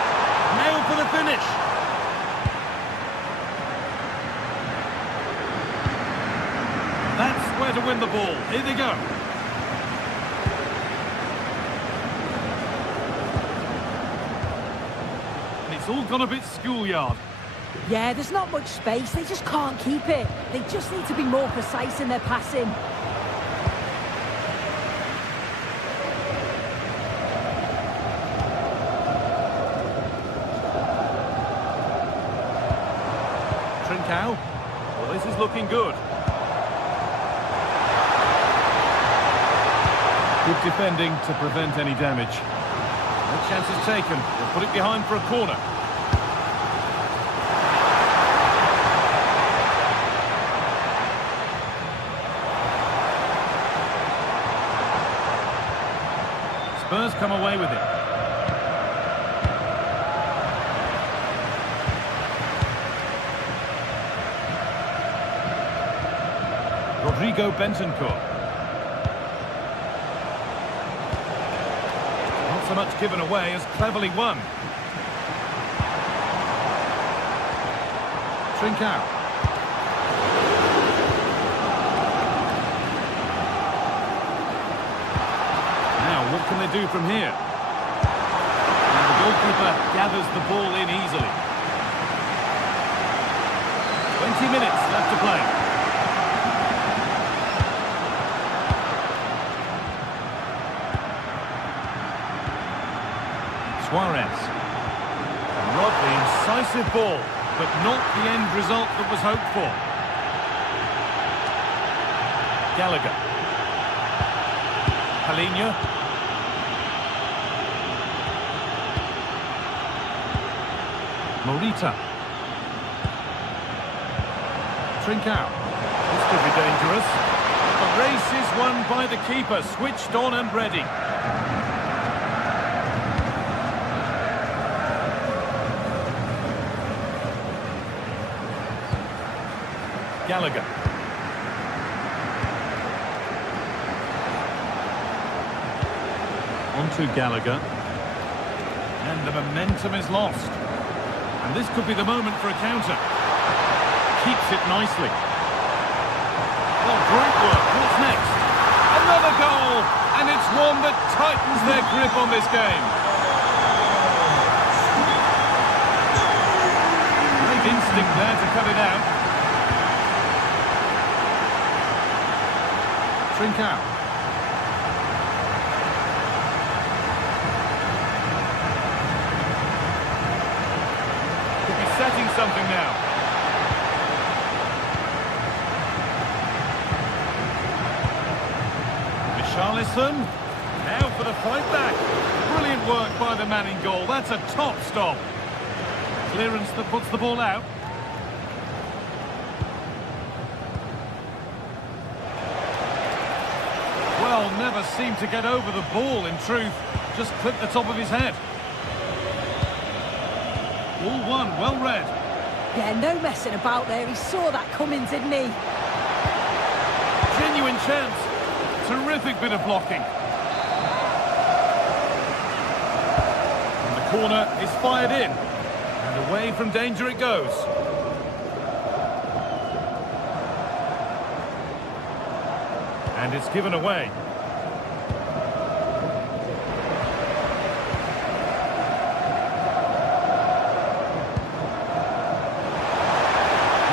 Nailed for the finish. That's where to win the ball. Here they go. And it's all gone a bit schoolyard. Yeah, there's not much space. They just can't keep it. They just need to be more precise in their passing. Trincao. Well, this is looking good. Good defending to prevent any damage. No chances taken. They'll put it behind for a corner. Spurs come away with it. Rodrigo Bentancur. Not so much given away as cleverly won. Trincao. Now, what can they do from here? And the goalkeeper gathers the ball in easily. 20 minutes left to play. Suarez. Lovely, incisive ball, but not the end result that was hoped for. Gallagher. Palinha. Morita. Trincao. This could be dangerous. The race is won by the keeper, switched on and ready. Gallagher. On to Gallagher. And the momentum is lost. And this could be the moment for a counter. Keeps it nicely. Well, great work. What's next? Another goal! And it's one that tightens their grip on this game. Great instinct there to cut it out. Trincao. Could be setting something now. Richarlison. Now for the fight back. Brilliant work by the man in goal. That's a top stop. Clearance that puts the ball out. Well, never seemed to get over the ball, in truth. Just clipped the top of his head. All one, well read. Yeah, no messing about there. He saw that coming, didn't he? Genuine chance. Terrific bit of blocking. And the corner is fired in. And away from danger it goes. And it's given away.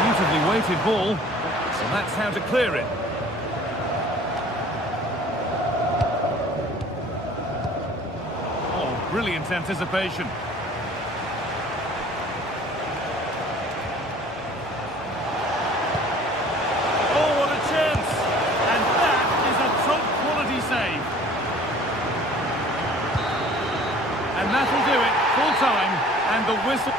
Beautifully weighted ball. So that's how to clear it. Oh, brilliant anticipation. And that'll do it, full time, and the whistle.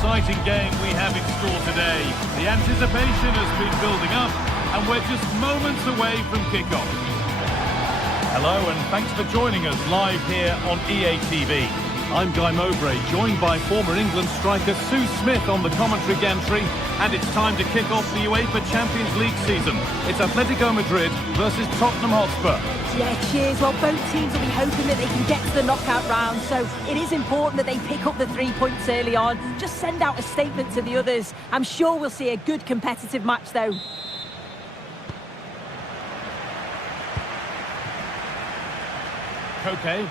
Exciting game we have in store today. The anticipation has been building up and we're just moments away from kickoff. Hello and thanks for joining us live here on EA TV. I'm Guy Mowbray, joined by former England striker Sue Smith on the commentary gantry, and it's time to kick off the UEFA Champions League season. It's Atletico Madrid versus Tottenham Hotspur. Yeah, cheers. Well, both teams will be hoping that they can get to the knockout round, so it is important that they pick up the 3 points early on. Just send out a statement to the others. I'm sure we'll see a good competitive match, though. Koke.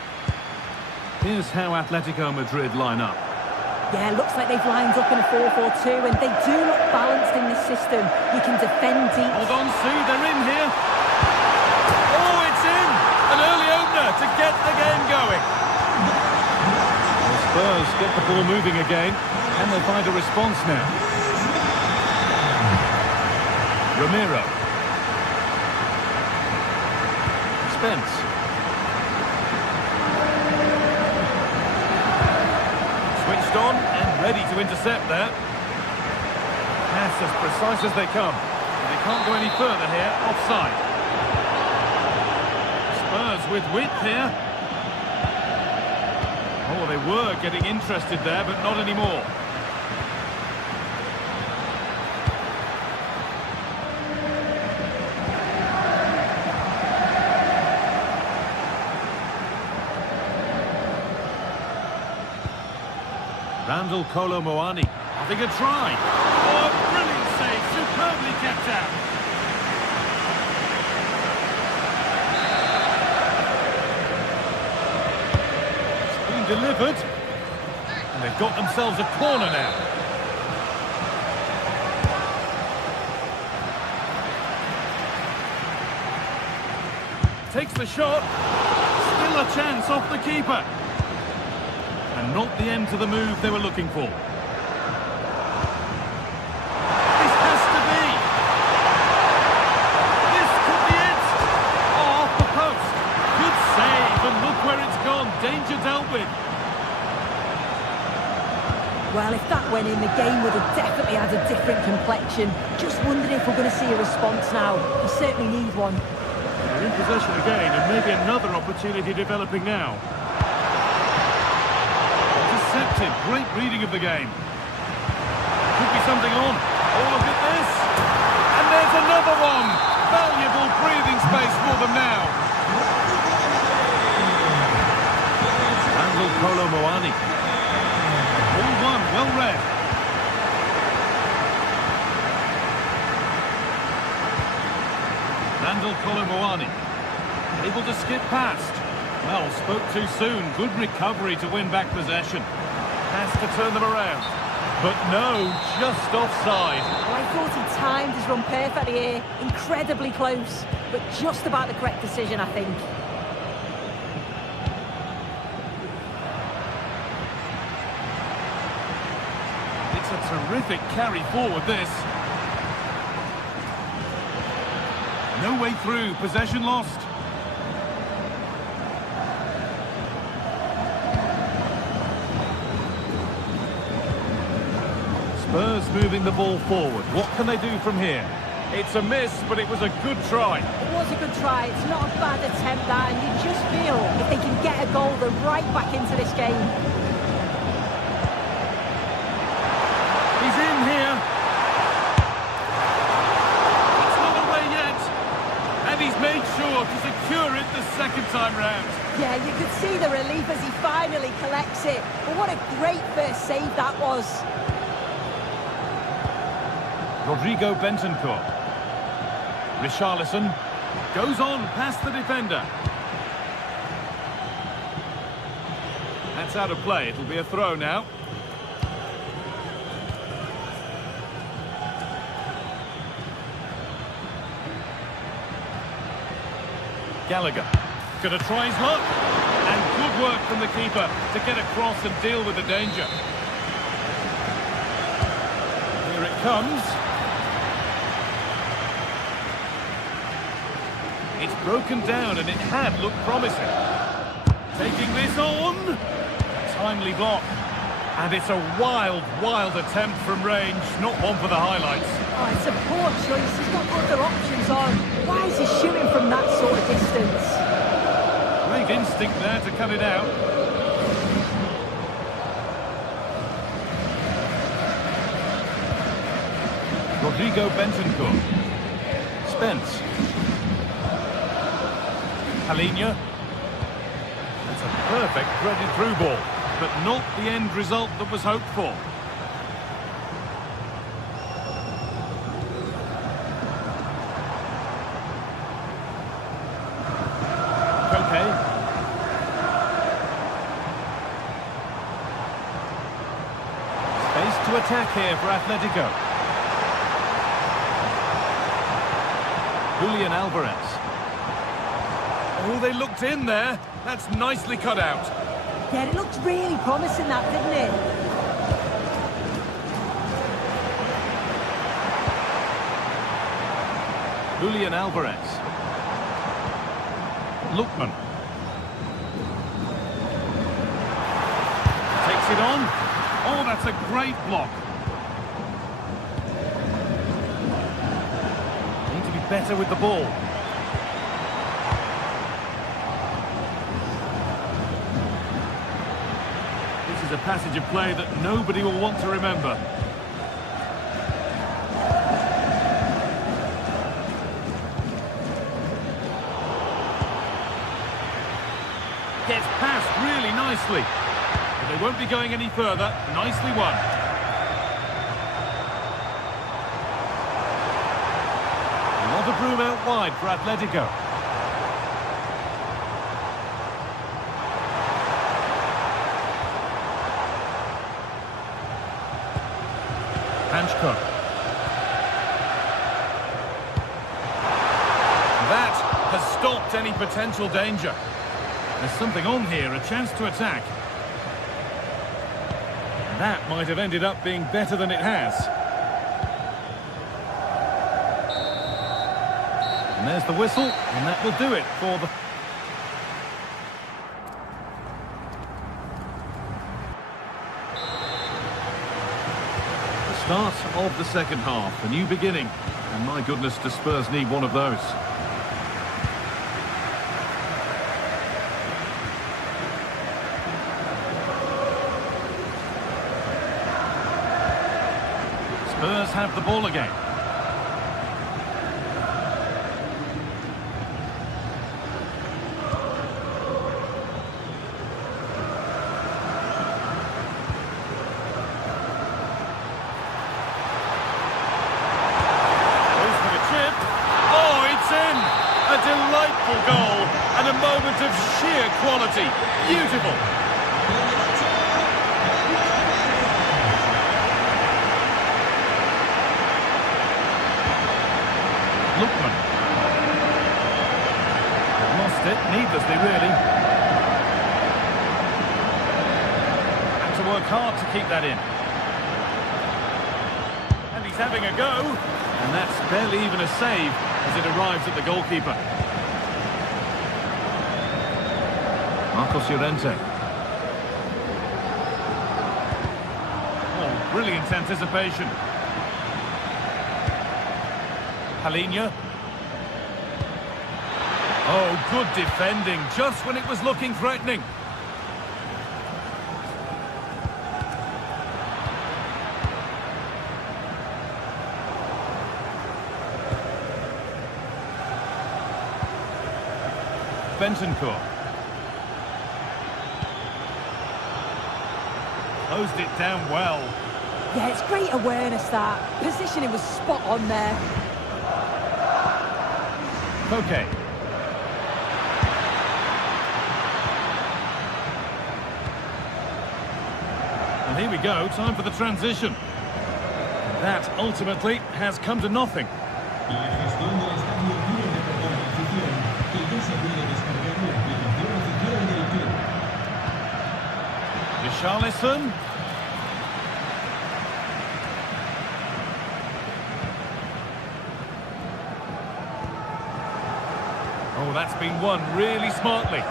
Here's how Atletico Madrid line up. Yeah, looks like they've lined up in a 4-4-2, and they do look balanced in this system. You can defend deep. Hold on, Sue, they're in here. Oh, it's in! An early opener to get the game going. The Spurs get the ball moving again. Can they find a response now? Romero. Spence. Switched on and ready to intercept there. Pass as precise as they come. They can't go any further here. Offside. Spurs with width here. Oh, they were getting interested there, but not anymore. Randall Kolo Muani having a try. Oh, brilliant save, superbly kept out. It's been delivered, and they've got themselves a corner now. Takes the shot, still a chance off the keeper. And not the end to the move they were looking for. This has to be. This could be it. Oh, off the post. Good save, and look where it's gone. Danger dealt with. Well, if that went in, the game would have definitely had a different complexion. Just wondering if we're going to see a response now. We certainly need one. They're in possession again, and maybe another opportunity developing now. Intercepted. Great reading of the game. Could be something on. Oh, look at this. And there's another one. Valuable breathing space for them now. Randall Kolo Muani. All one, well read. Randall Kolo Muani. Able to skip past. Well, spoke too soon. Good recovery to win back possession. Has to turn them around. But no, just offside. Well, I thought he timed his run perfectly here. Incredibly close. But just about the correct decision, I think. It's a terrific carry forward, this. No way through. Possession lost. Spurs moving the ball forward. What can they do from here? It's a miss, but it was a good try. It was a good try. It's not a bad attempt, that, and you just feel if they can get a goal, they're right back into this game. He's in here. It's not away yet. And he's made sure to secure it the second time round. Yeah, you could see the relief as he finally collects it. But what a great first save that was. Rodrigo Bentancur. Richarlison goes on past the defender. That's out of play. It'll be a throw now. Gallagher going to try his luck. And good work from the keeper to get across and deal with the danger. Here it comes. It's broken down, and it had looked promising. Taking this on. Timely block. And it's a wild, wild attempt from range. Not one for the highlights. Oh, it's a poor choice. He's got other options on. Why is he shooting from that sort of distance? Great instinct there to cut it out. Rodrigo Bentancur. Spence. Palinha. That's a perfect threaded through ball, but not the end result that was hoped for. Koke. to attack here for Atletico. Julian Alvarez. Oh, they looked in there. That's nicely cut out. Yeah, it looked really promising, that, didn't it? Julian Alvarez. Lookman. Takes it on. Oh, that's a great block. Need to be better with the ball. This is a passage of play that nobody will want to remember. Gets past really nicely. But they won't be going any further. Nicely won. A lot of room out wide for Atletico. Hanchko. That has stopped any potential danger. There's something on here, a chance to attack. That might have ended up being better than it has. And there's the whistle, and that will do it for the... The start of the second half, a new beginning. And my goodness, does Spurs need one of those. Spurs have the ball again. Goes for the chip. Oh, it's in! A delightful goal and a moment of sheer quality. Beautiful. Lookman. Lost it, needlessly really. And to work hard to keep that in. And he's having a go. And that's barely even a save as it arrives at the goalkeeper. Marcos Llorente. Oh, brilliant anticipation. Palinha. Oh, good defending, just when it was looking threatening. Bentancur. Closed it down well. Yeah, it's great awareness, that. Positioning was spot on there. Okay. And here we go, time for the transition. That ultimately has come to nothing. Richarlison. Oh, that's been won really smartly.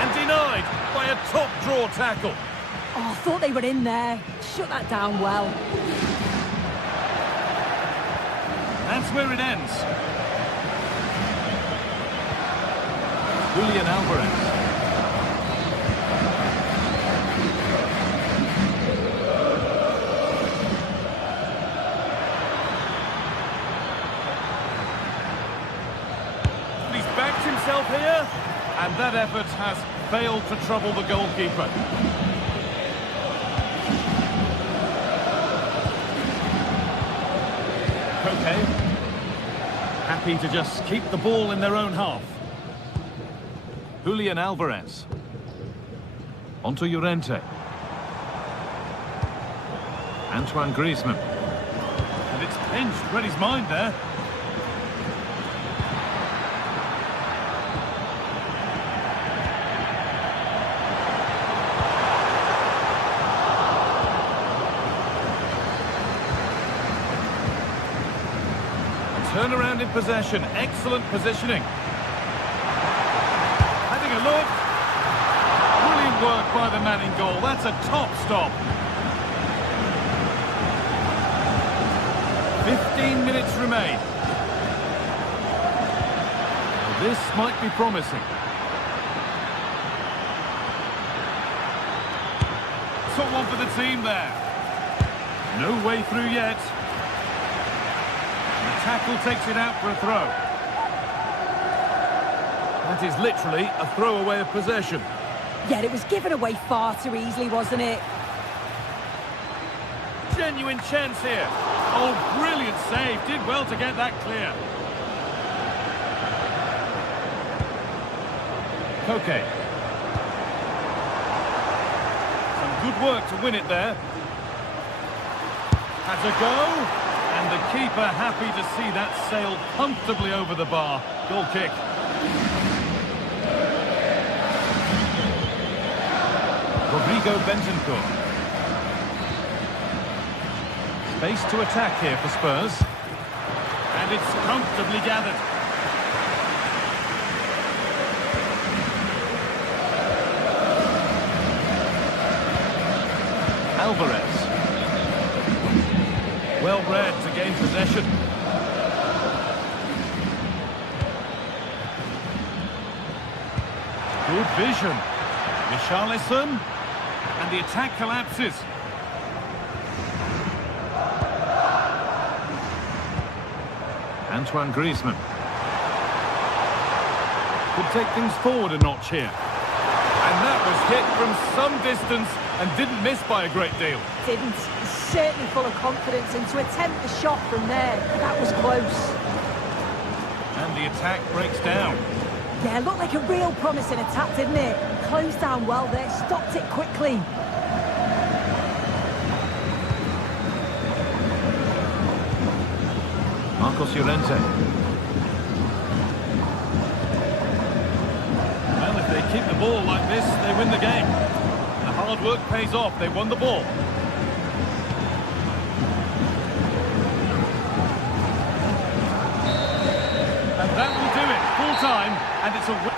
And denied by a top draw tackle. Oh, I thought they were in there. Shut that down well. That's where it ends. Julian Alvarez. He's backed himself here. And that effort has failed to trouble the goalkeeper. Okay. Happy to just keep the ball in their own half. Julian Alvarez. Onto Llorente. Antoine Griezmann. And it's pinched, read his mind there. Turn around in possession, excellent positioning. Having a look. Brilliant work by the man in goal, that's a top stop. 15 minutes remain. This might be promising. Took one for the team there. No way through yet. Tackle takes it out for a throw. That is literally a throwaway of possession. Yeah, it was given away far too easily, wasn't it? Genuine chance here. Oh, brilliant save. Did well to get that clear. Koke. Some good work to win it there. Has a go. And the keeper happy to see that sail comfortably over the bar. Goal kick. Rodrigo Bentancur. Space to attack here for Spurs. And it's comfortably gathered. Alvarez. Well read to gain possession. Good vision. Richarlison. And the attack collapses. Antoine Griezmann. Could take things forward a notch here. And that was hit from some distance and didn't miss by a great deal. Didn't. He's certainly full of confidence, and to attempt the shot from there, that was close. And the attack breaks down. Yeah, looked like a real promising attack, didn't it? Closed down well there, stopped it quickly. Marcos Llorente. Well, if they keep the ball like this, they win the game. The hard work pays off. They won the ball. And that will do it. Full time, and it's a win.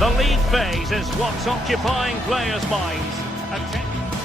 The league phase is what's occupying players' minds.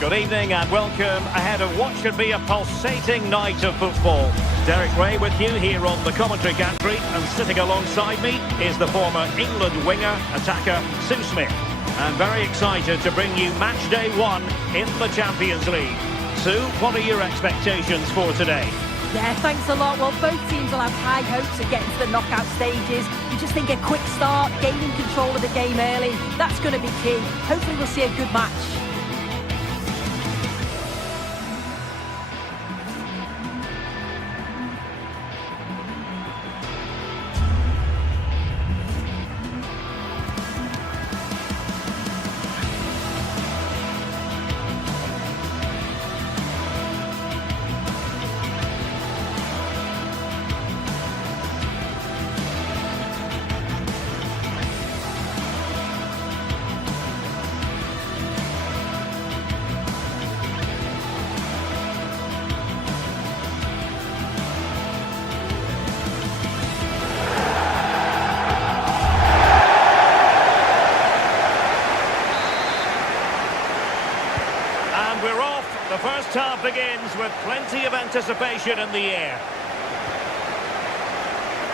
Good evening and welcome ahead of what should be a pulsating night of football. Derek Ray with you here on the commentary gantry, and sitting alongside me is the former England winger, attacker, Sim Smith. And very excited to bring you match day 1 in the Champions League. Sue, what are your expectations for today? Yeah, thanks a lot. Well, both teams will have high hopes of getting to the knockout stages. You just think a quick start, gaining control of the game early, that's going to be key. Hopefully we'll see a good match. And we're off. The first half begins with plenty of anticipation in the air.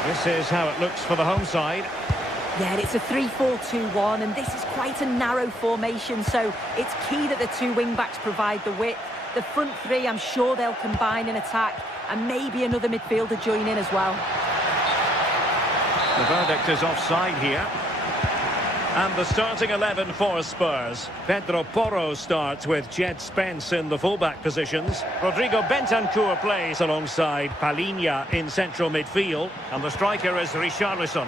This is how it looks for the home side. Yeah, it's a 3-4-2-1, and this is quite a narrow formation, so it's key that the two wing-backs provide the width. The front three, I'm sure they'll combine in attack, and maybe another midfielder join in as well. The verdict is offside here. And the starting 11 for Spurs. Pedro Porro starts with Jed Spence in the fullback positions. Rodrigo Bentancur plays alongside Palhinha in central midfield. And the striker is Richarlison.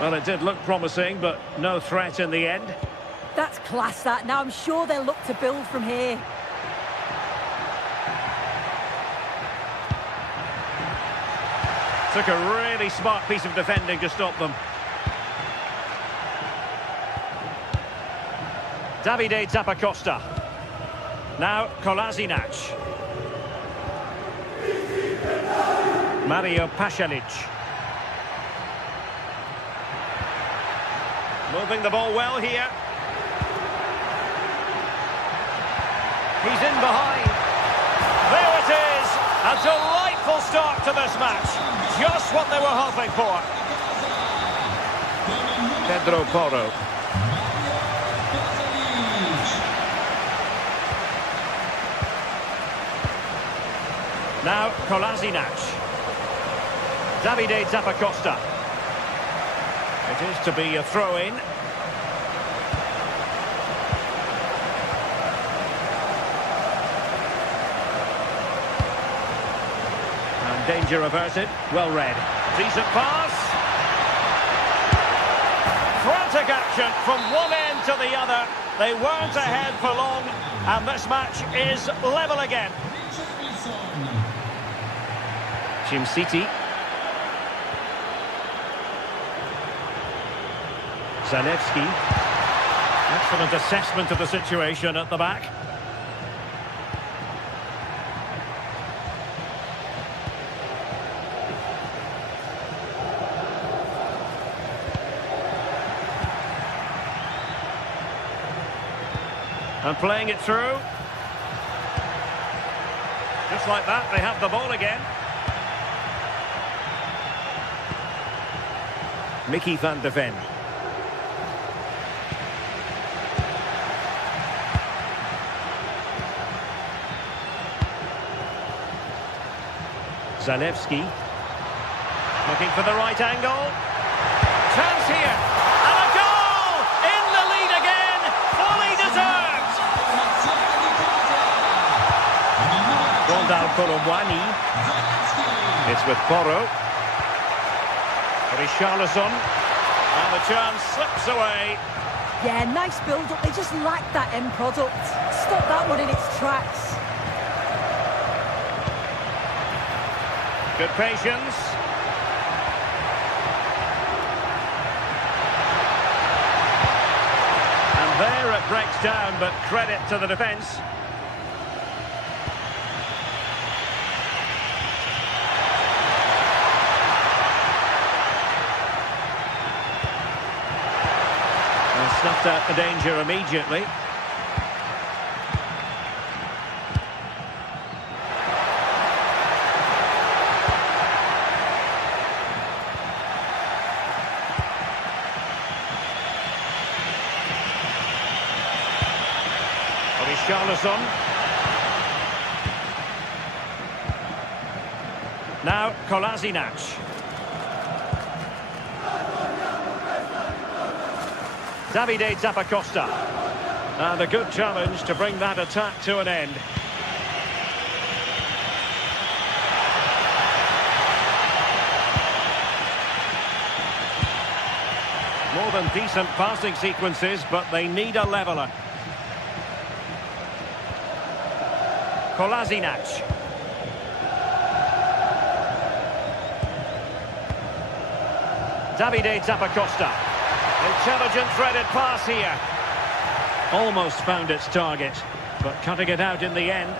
Well, it did look promising, but no threat in the end. That's class, that. Now, I'm sure they'll look to build from here. Took a really smart piece of defending to stop them. Davide Zappacosta. Now Kolasinac. Mario Pasalic. Moving the ball well here. He's in behind. There it is. A delightful start to this match. Just what they were hoping for. Pedro Porro. Now Kolasinac. Davide Zappacosta. It is to be a throw-in. Danger averted. Well read. Decent pass. Frantic action from one end to the other. They weren't ahead for long, and this match is level again. Jim City. Zalewski. Excellent assessment of the situation at the back. And playing it through. Just like that, they have the ball again. Mickey van de Ven. Zalewski. Looking for the right angle. Chance here. And a goal! In the lead again. Fully deserved. Rondal Colomwani. It's with Porro. Richarlison. And the chance slips away. Yeah, nice build-up. They just lacked that end product. Stop that one in its tracks. Good patience. And there it breaks down, but credit to the defence. And snuffed out the danger immediately. Richarlison. Now Kolasinac. Davide Zappacosta. And a good challenge to bring that attack to an end. More than decent passing sequences, but they need a leveller. Kolasinac. Davide Zappacosta. Intelligent threaded pass here. Almost found its target, but cutting it out in the end.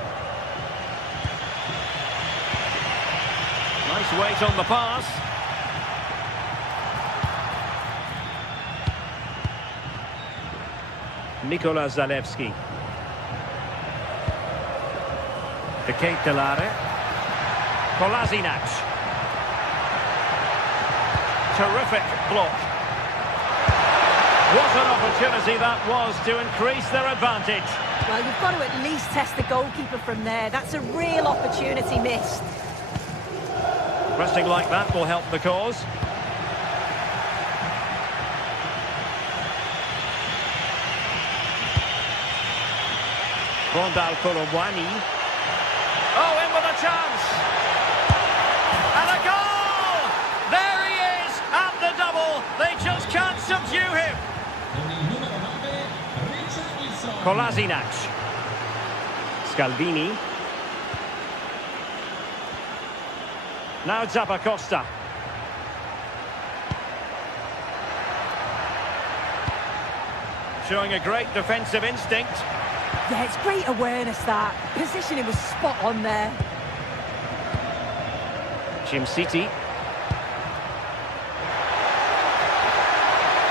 Nice weight on the pass. Nikola Zalewski. De Ketelare. Kolasinac. Terrific block. What an opportunity that was to increase their advantage. Well, you've got to at least test the goalkeeper from there. That's a real opportunity missed. Pressing like that will help the cause. Rondal Kolomwani. Oh, in with a chance. And a goal! There he is at the double. They just can't subdue him. Kolasinac. Scalvini. Now Zappacosta. Showing a great defensive instinct. Yeah, it's great awareness, that. Positioning was spot on there. City.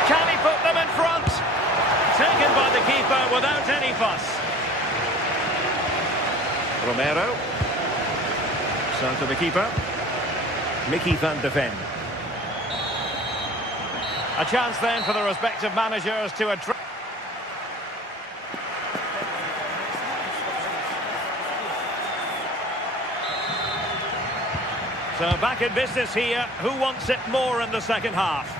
Can he put them in front? Taken by the keeper without any fuss. Romero. So to the keeper. Mickey van de Ven. A chance then for the respective managers to address. So back in business here. Who wants it more in the second half?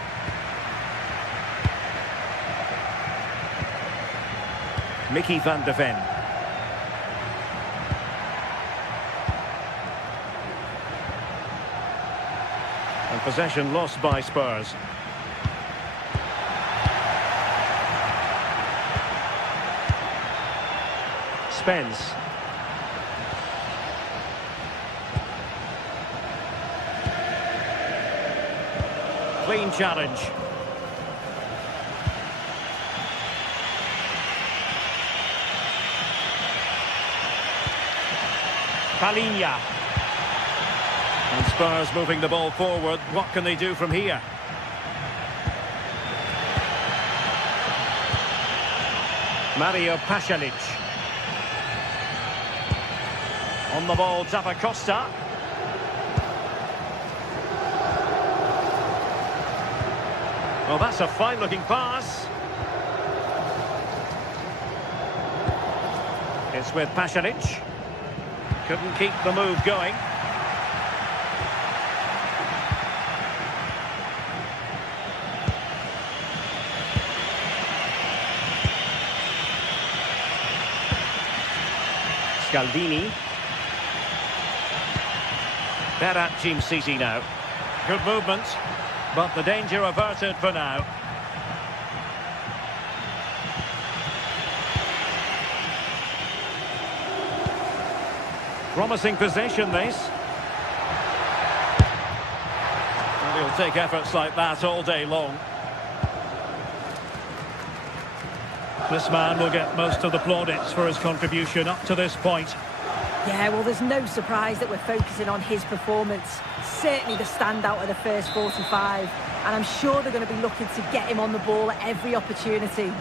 Mickey van de Ven. And possession lost by Spurs. Spence. Clean challenge. Palinha. And Spurs moving the ball forward. What can they do from here? Mario Pasalic. On the ball, Zappacosta. Well, that's a fine-looking pass. It's with Pasalic. Couldn't keep the move going. Scalvini. Berat City now. Good movement, but the danger averted for now. Promising possession, this. And he'll take efforts like that all day long. This man will get most of the plaudits for his contribution up to this point. Yeah, well, there's no surprise that we're focusing on his performance. Certainly the standout of the first 45. And I'm sure they're going to be looking to get him on the ball at every opportunity.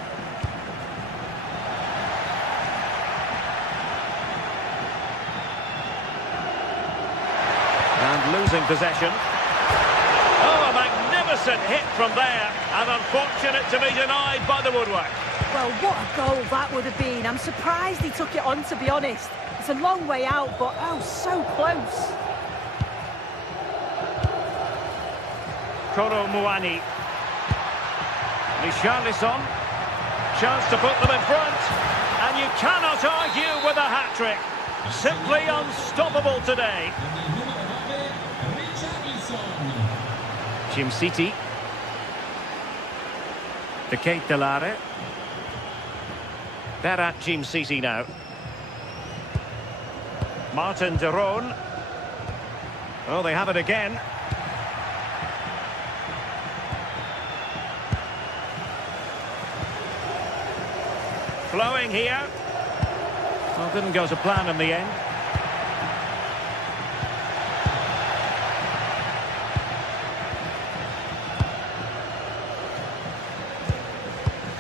And losing possession. Oh, a magnificent hit from there. And unfortunate to be denied by the woodwork. Well, what a goal that would have been. I'm surprised he took it on, to be honest. It's a long way out, but oh, so close. Kolo Muani. Richarlison. Chance to put them in front. And you cannot argue with a hat-trick. Simply unstoppable today. City. De Ketelare. Berat City now. Martin de Roon. Oh, they have it again. Flowing here. Well, didn't go to plan in the end.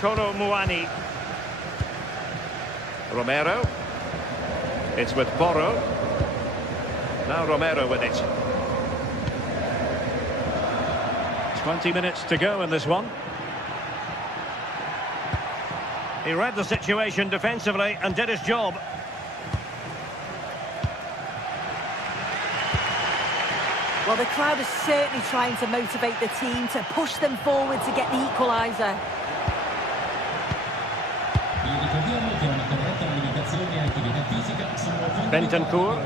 Kolo Muani. Romero. It's with Porro. Now Romero with it. 20 minutes to go in this one. He read the situation defensively and did his job. Well, the crowd is certainly trying to motivate the team to push them forward to get the equaliser. Bentancur.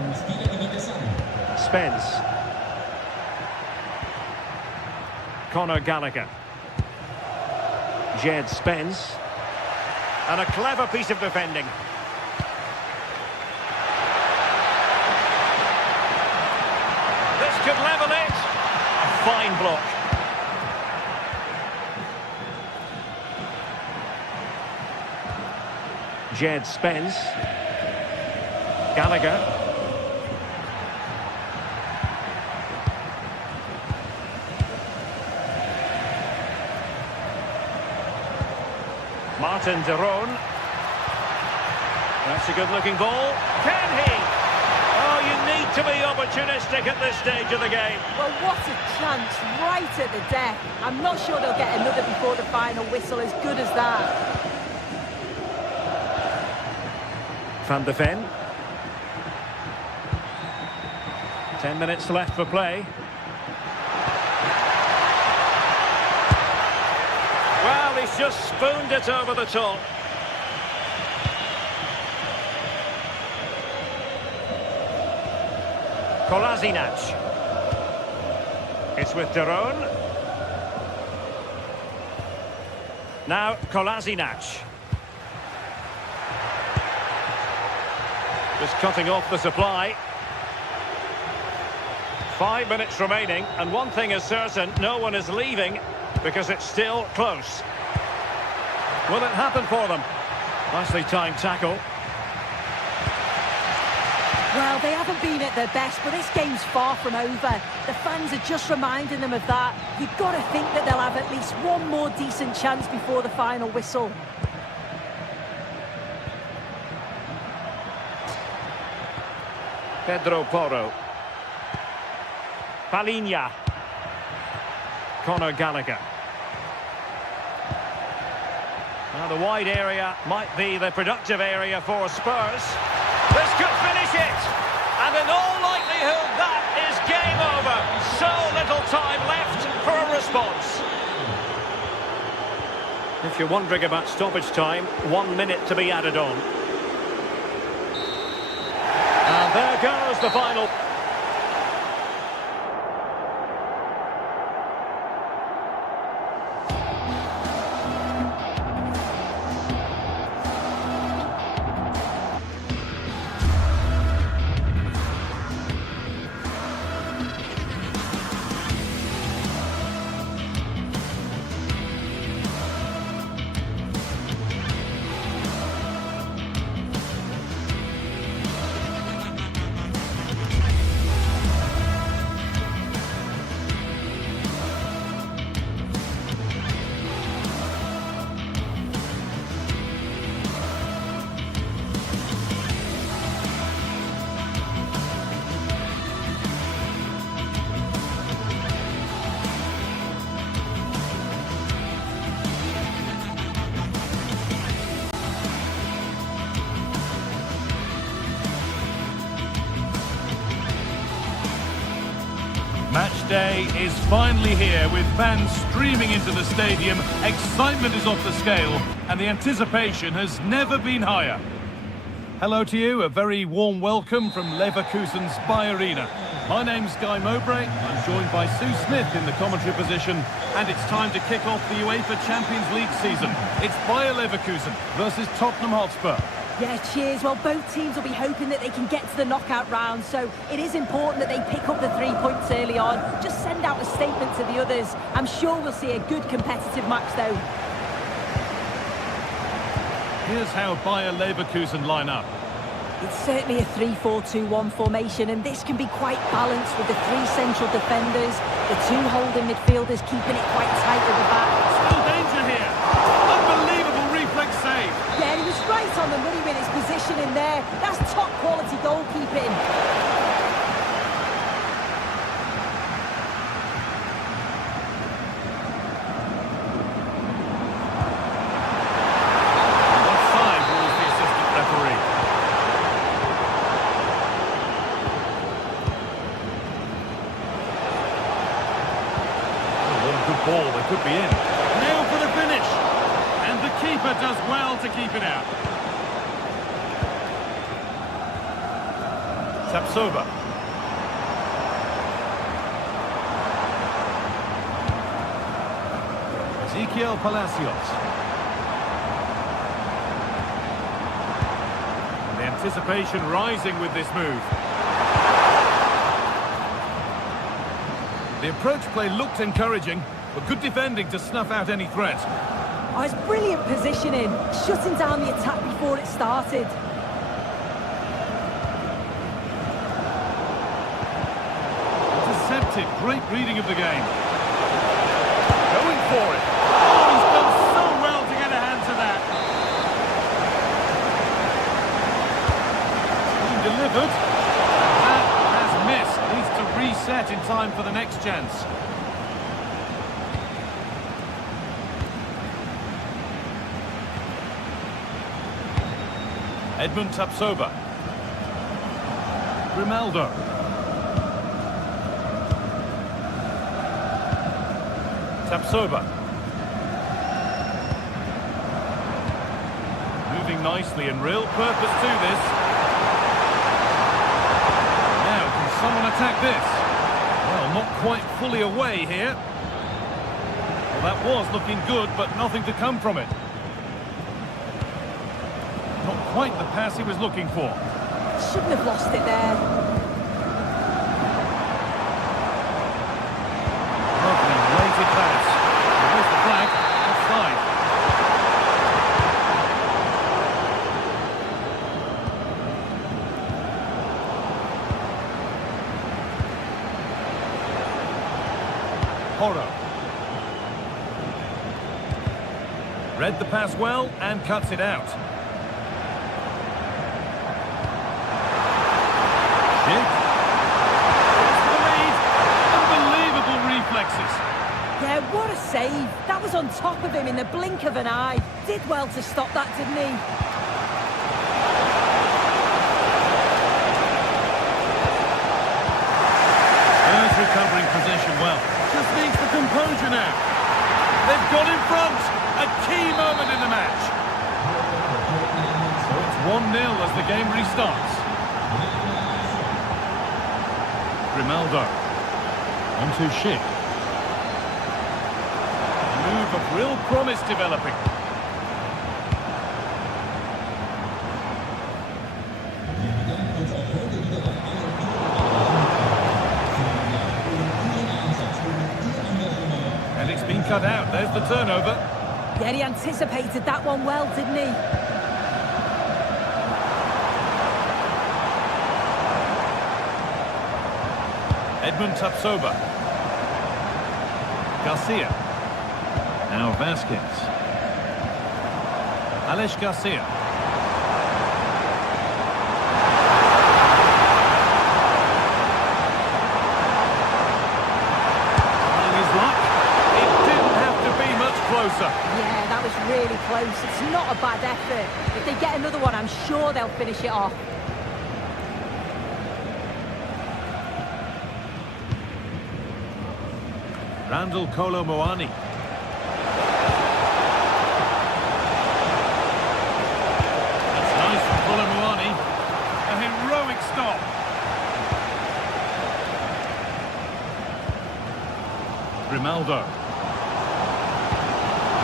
Spence. Conor Gallagher. Jed Spence. And a clever piece of defending. This could level it. A fine block. Jed Spence. Gallagher. Martin de Roon. That's a good-looking ball. Can he? Oh, you need to be opportunistic at this stage of the game. Well, what a chance right at the death. I'm not sure they'll get another before the final whistle, as good as that. Van de Ven. 10 minutes left for play. Well, he's just spooned it over the top. Kolasinac. It's with de Roon. Now Kolasinac. Just cutting off the supply. 5 minutes remaining, and one thing is certain, no one is leaving because it's still close. Will it happen for them? Nicely timed tackle. Well, they haven't been at their best, but this game's far from over. The fans are just reminding them of that. You've got to think that they'll have at least one more decent chance before the final whistle. Pedro Porro. Palinha. Conor Gallagher. Now the wide area might be the productive area for Spurs. This could finish it. And in all likelihood, that is game over. So little time left for a response. If you're wondering about stoppage time, 1 minute to be added on. And there goes the final. Match day is finally here, with fans streaming into the stadium. Excitement is off the scale, and the anticipation has never been higher. Hello to you, a very warm welcome from Leverkusen's Bayer Arena. My name's Guy Mowbray, I'm joined by Sue Smith in the commentary position, and it's time to kick off the UEFA Champions League season. It's Bayer Leverkusen versus Tottenham Hotspur. Yeah, cheers. Well, both teams will be hoping that they can get to the knockout round, so it is important that they pick up the 3 points early on. Just send out a statement to the others. I'm sure we'll see a good competitive match, though. Here's how Bayer Leverkusen line up. It's certainly a 3-4-2-1 formation, and this can be quite balanced with the 3 central defenders, the 2 holding midfielders keeping it quite tight at the back. Still danger here. Unbelievable reflex save. Yeah, he was right on the money with his position. keeper does well to keep it out. Tapsoba. Ezequiel Palacios. The anticipation rising with this move. The approach play looked encouraging, but good defending to snuff out any threat. Oh, it's brilliant positioning, shutting down the attack before it started. Intercepted, great reading of the game. Going for it. Oh, he's done so well to get a hand to that. Being delivered. That has missed. Needs to reset in time for the next chance. Edmund Tapsoba. Grimaldo. Tapsoba. Moving nicely and real purpose to this. Now, can someone attack this? Well, not quite fully away here. Well, that was looking good, but nothing to come from it. Not quite the pass he was looking for. Shouldn't have lost it there. Lovely weighted pass. There's the flag. Offside. Horo. Read the pass well and cuts it out. Unbelievable reflexes. Yeah, what a save. That was on top of him in the blink of an eye. Did well to stop that, didn't he? Spurs recovering possession well. Just needs the composure now. They've got in front. A key moment in the match. So it's 1-0 as the game restarts. Grimaldo. Onto Schick. A move of real promise developing. And it's been cut out. There's the turnover. Yeah, he anticipated that one well, didn't he? Edmund Tapsoba. Garcia. Now Vasquez. Alex Garcia. Trying his luck. It didn't have to be much closer. Yeah, that was really close. It's not a bad effort. If they get another one, I'm sure they'll finish it off. Randall Kolo Muani. That's nice from Kolo Muani. A heroic stop. Grimaldo.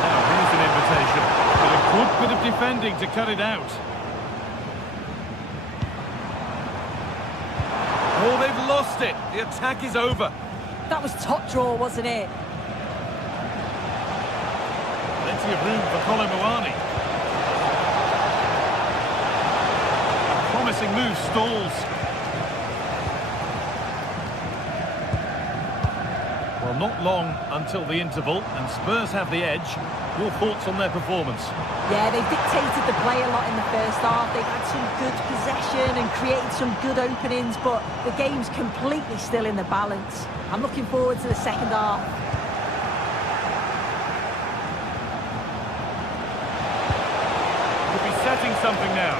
Now here's an invitation. But a good bit of defending to cut it out. Oh, they've lost it. The attack is over. That was top draw, wasn't it? Plenty of room for Kolo Muani. A promising move stalls. Well, not long until the interval, and Spurs have the edge. Your thoughts on their performance? Yeah, they dictated the play a lot in the first half. They've had some good possession and created some good openings, but the game's completely still in the balance. I'm looking forward to the second half. Could be setting something now.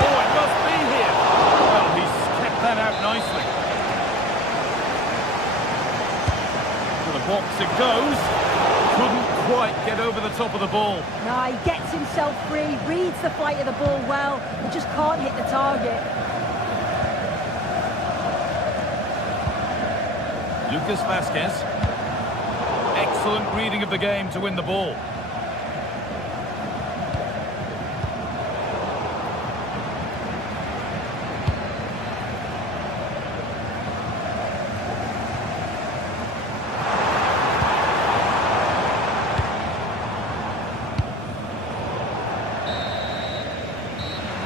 Oh, it must be here. Well, he's kept that out nicely. To the box it goes. Couldn't quite get over the top of the ball. No, he gets himself free, reads the flight of the ball well, but just can't hit the target. Lucas Vasquez. Excellent reading of the game to win the ball.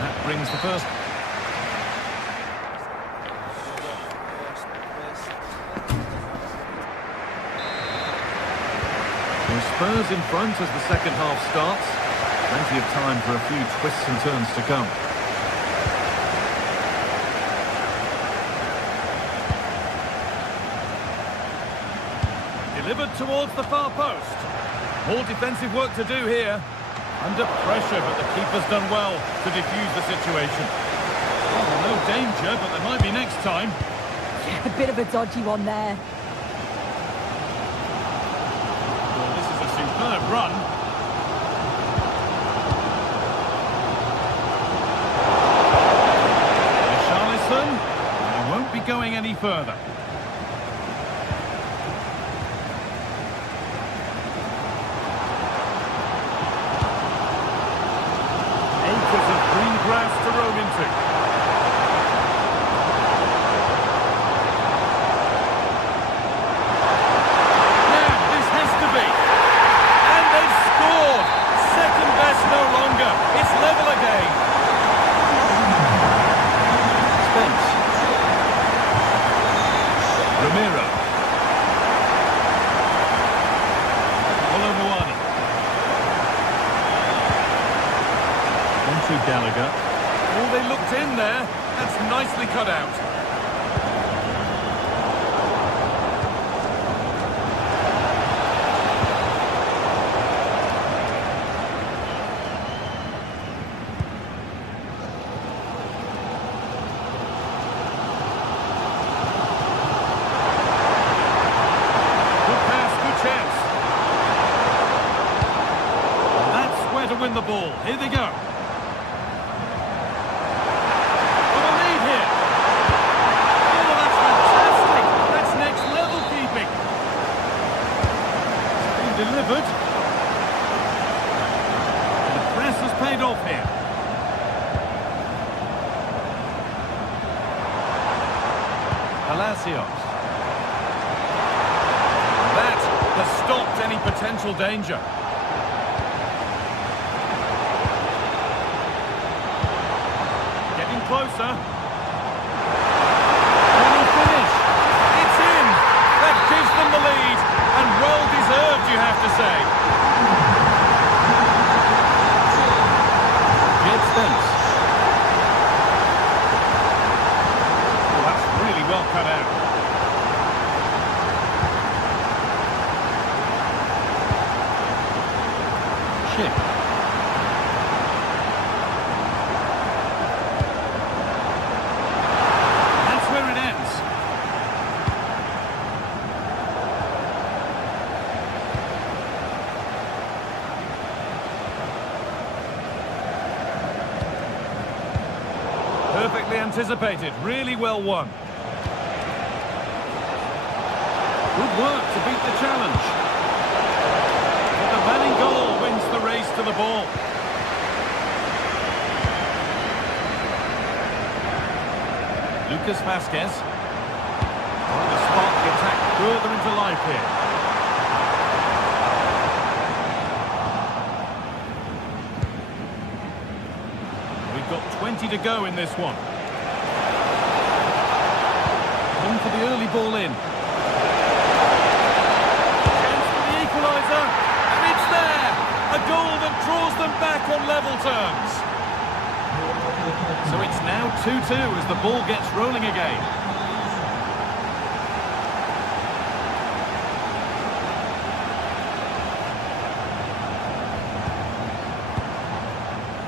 That brings the first. Spurs in front as the second half starts. Plenty of time for a few twists and turns to come. Delivered towards the far post. More defensive work to do here. Under pressure, but the keeper's done well to defuse the situation. Well, no danger, but there might be next time. A bit of a dodgy one there. Superb run. Richarlison, he won't be going any further. Acres of green grass to roam into. Gallagher. Oh, they looked in there. That's nicely cut out. Good pass, good chance. And that's where to win the ball. Here they go. Delivered. The press has paid off here. Palacios. That has stopped any potential danger. Getting closer. Can he finish? It's in. That gives them the lead. And well deserved, you have to say. GTSports. Oh, that's really well cut out. Chip. That's where it ends. Perfectly anticipated, really well won. Good work to beat the challenge. But the man in goal wins the race to the ball. Lucas Vasquez. The spark the attack further into life here. Got 20 to go in this one. On for the early ball in. Chance for the equaliser, and it's there! A goal that draws them back on level terms. So it's now 2-2 as the ball gets rolling again.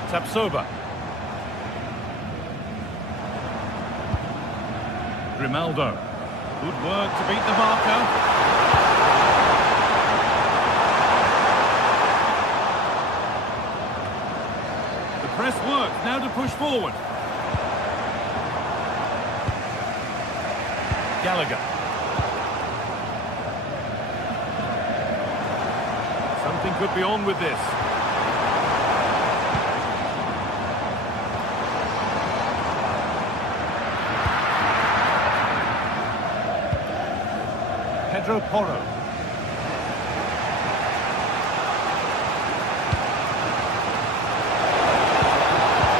Tapsoba. Grimaldo. Good work to beat the marker. press works. Now to push forward. Gallagher. Something could be on with this. Pedro Porro.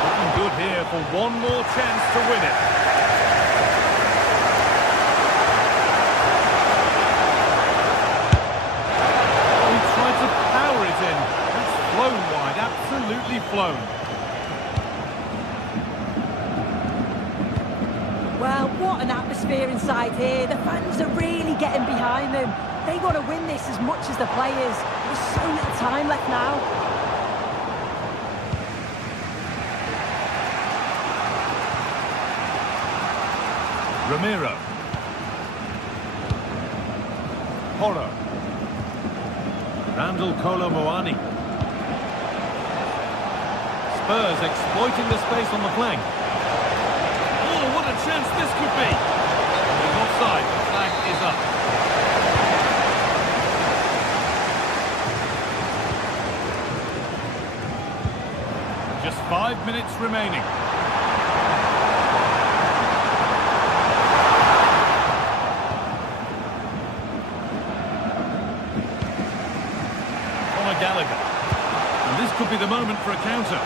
Looking good here for one more chance to win it. Oh, he tried to power it in. That's flown wide, absolutely flown. Well, what an atmosphere inside here. The fans are really getting behind them. They want to win this as much as the players. There's so little time left now. Ramiro. Porro. Randall Kolo Muani. Spurs exploiting the space on the flank. Oh, what a chance this could be. He's offside. The flag is up. Just 5 minutes remaining. Gallagher. And this could be the moment for a counter.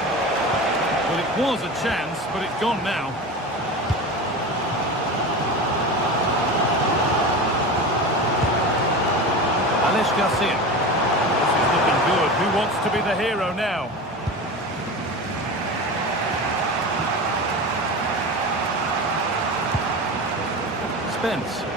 Well, it was a chance, but it's gone now. Alex Garcia. This is looking good. Who wants to be the hero now? Spence.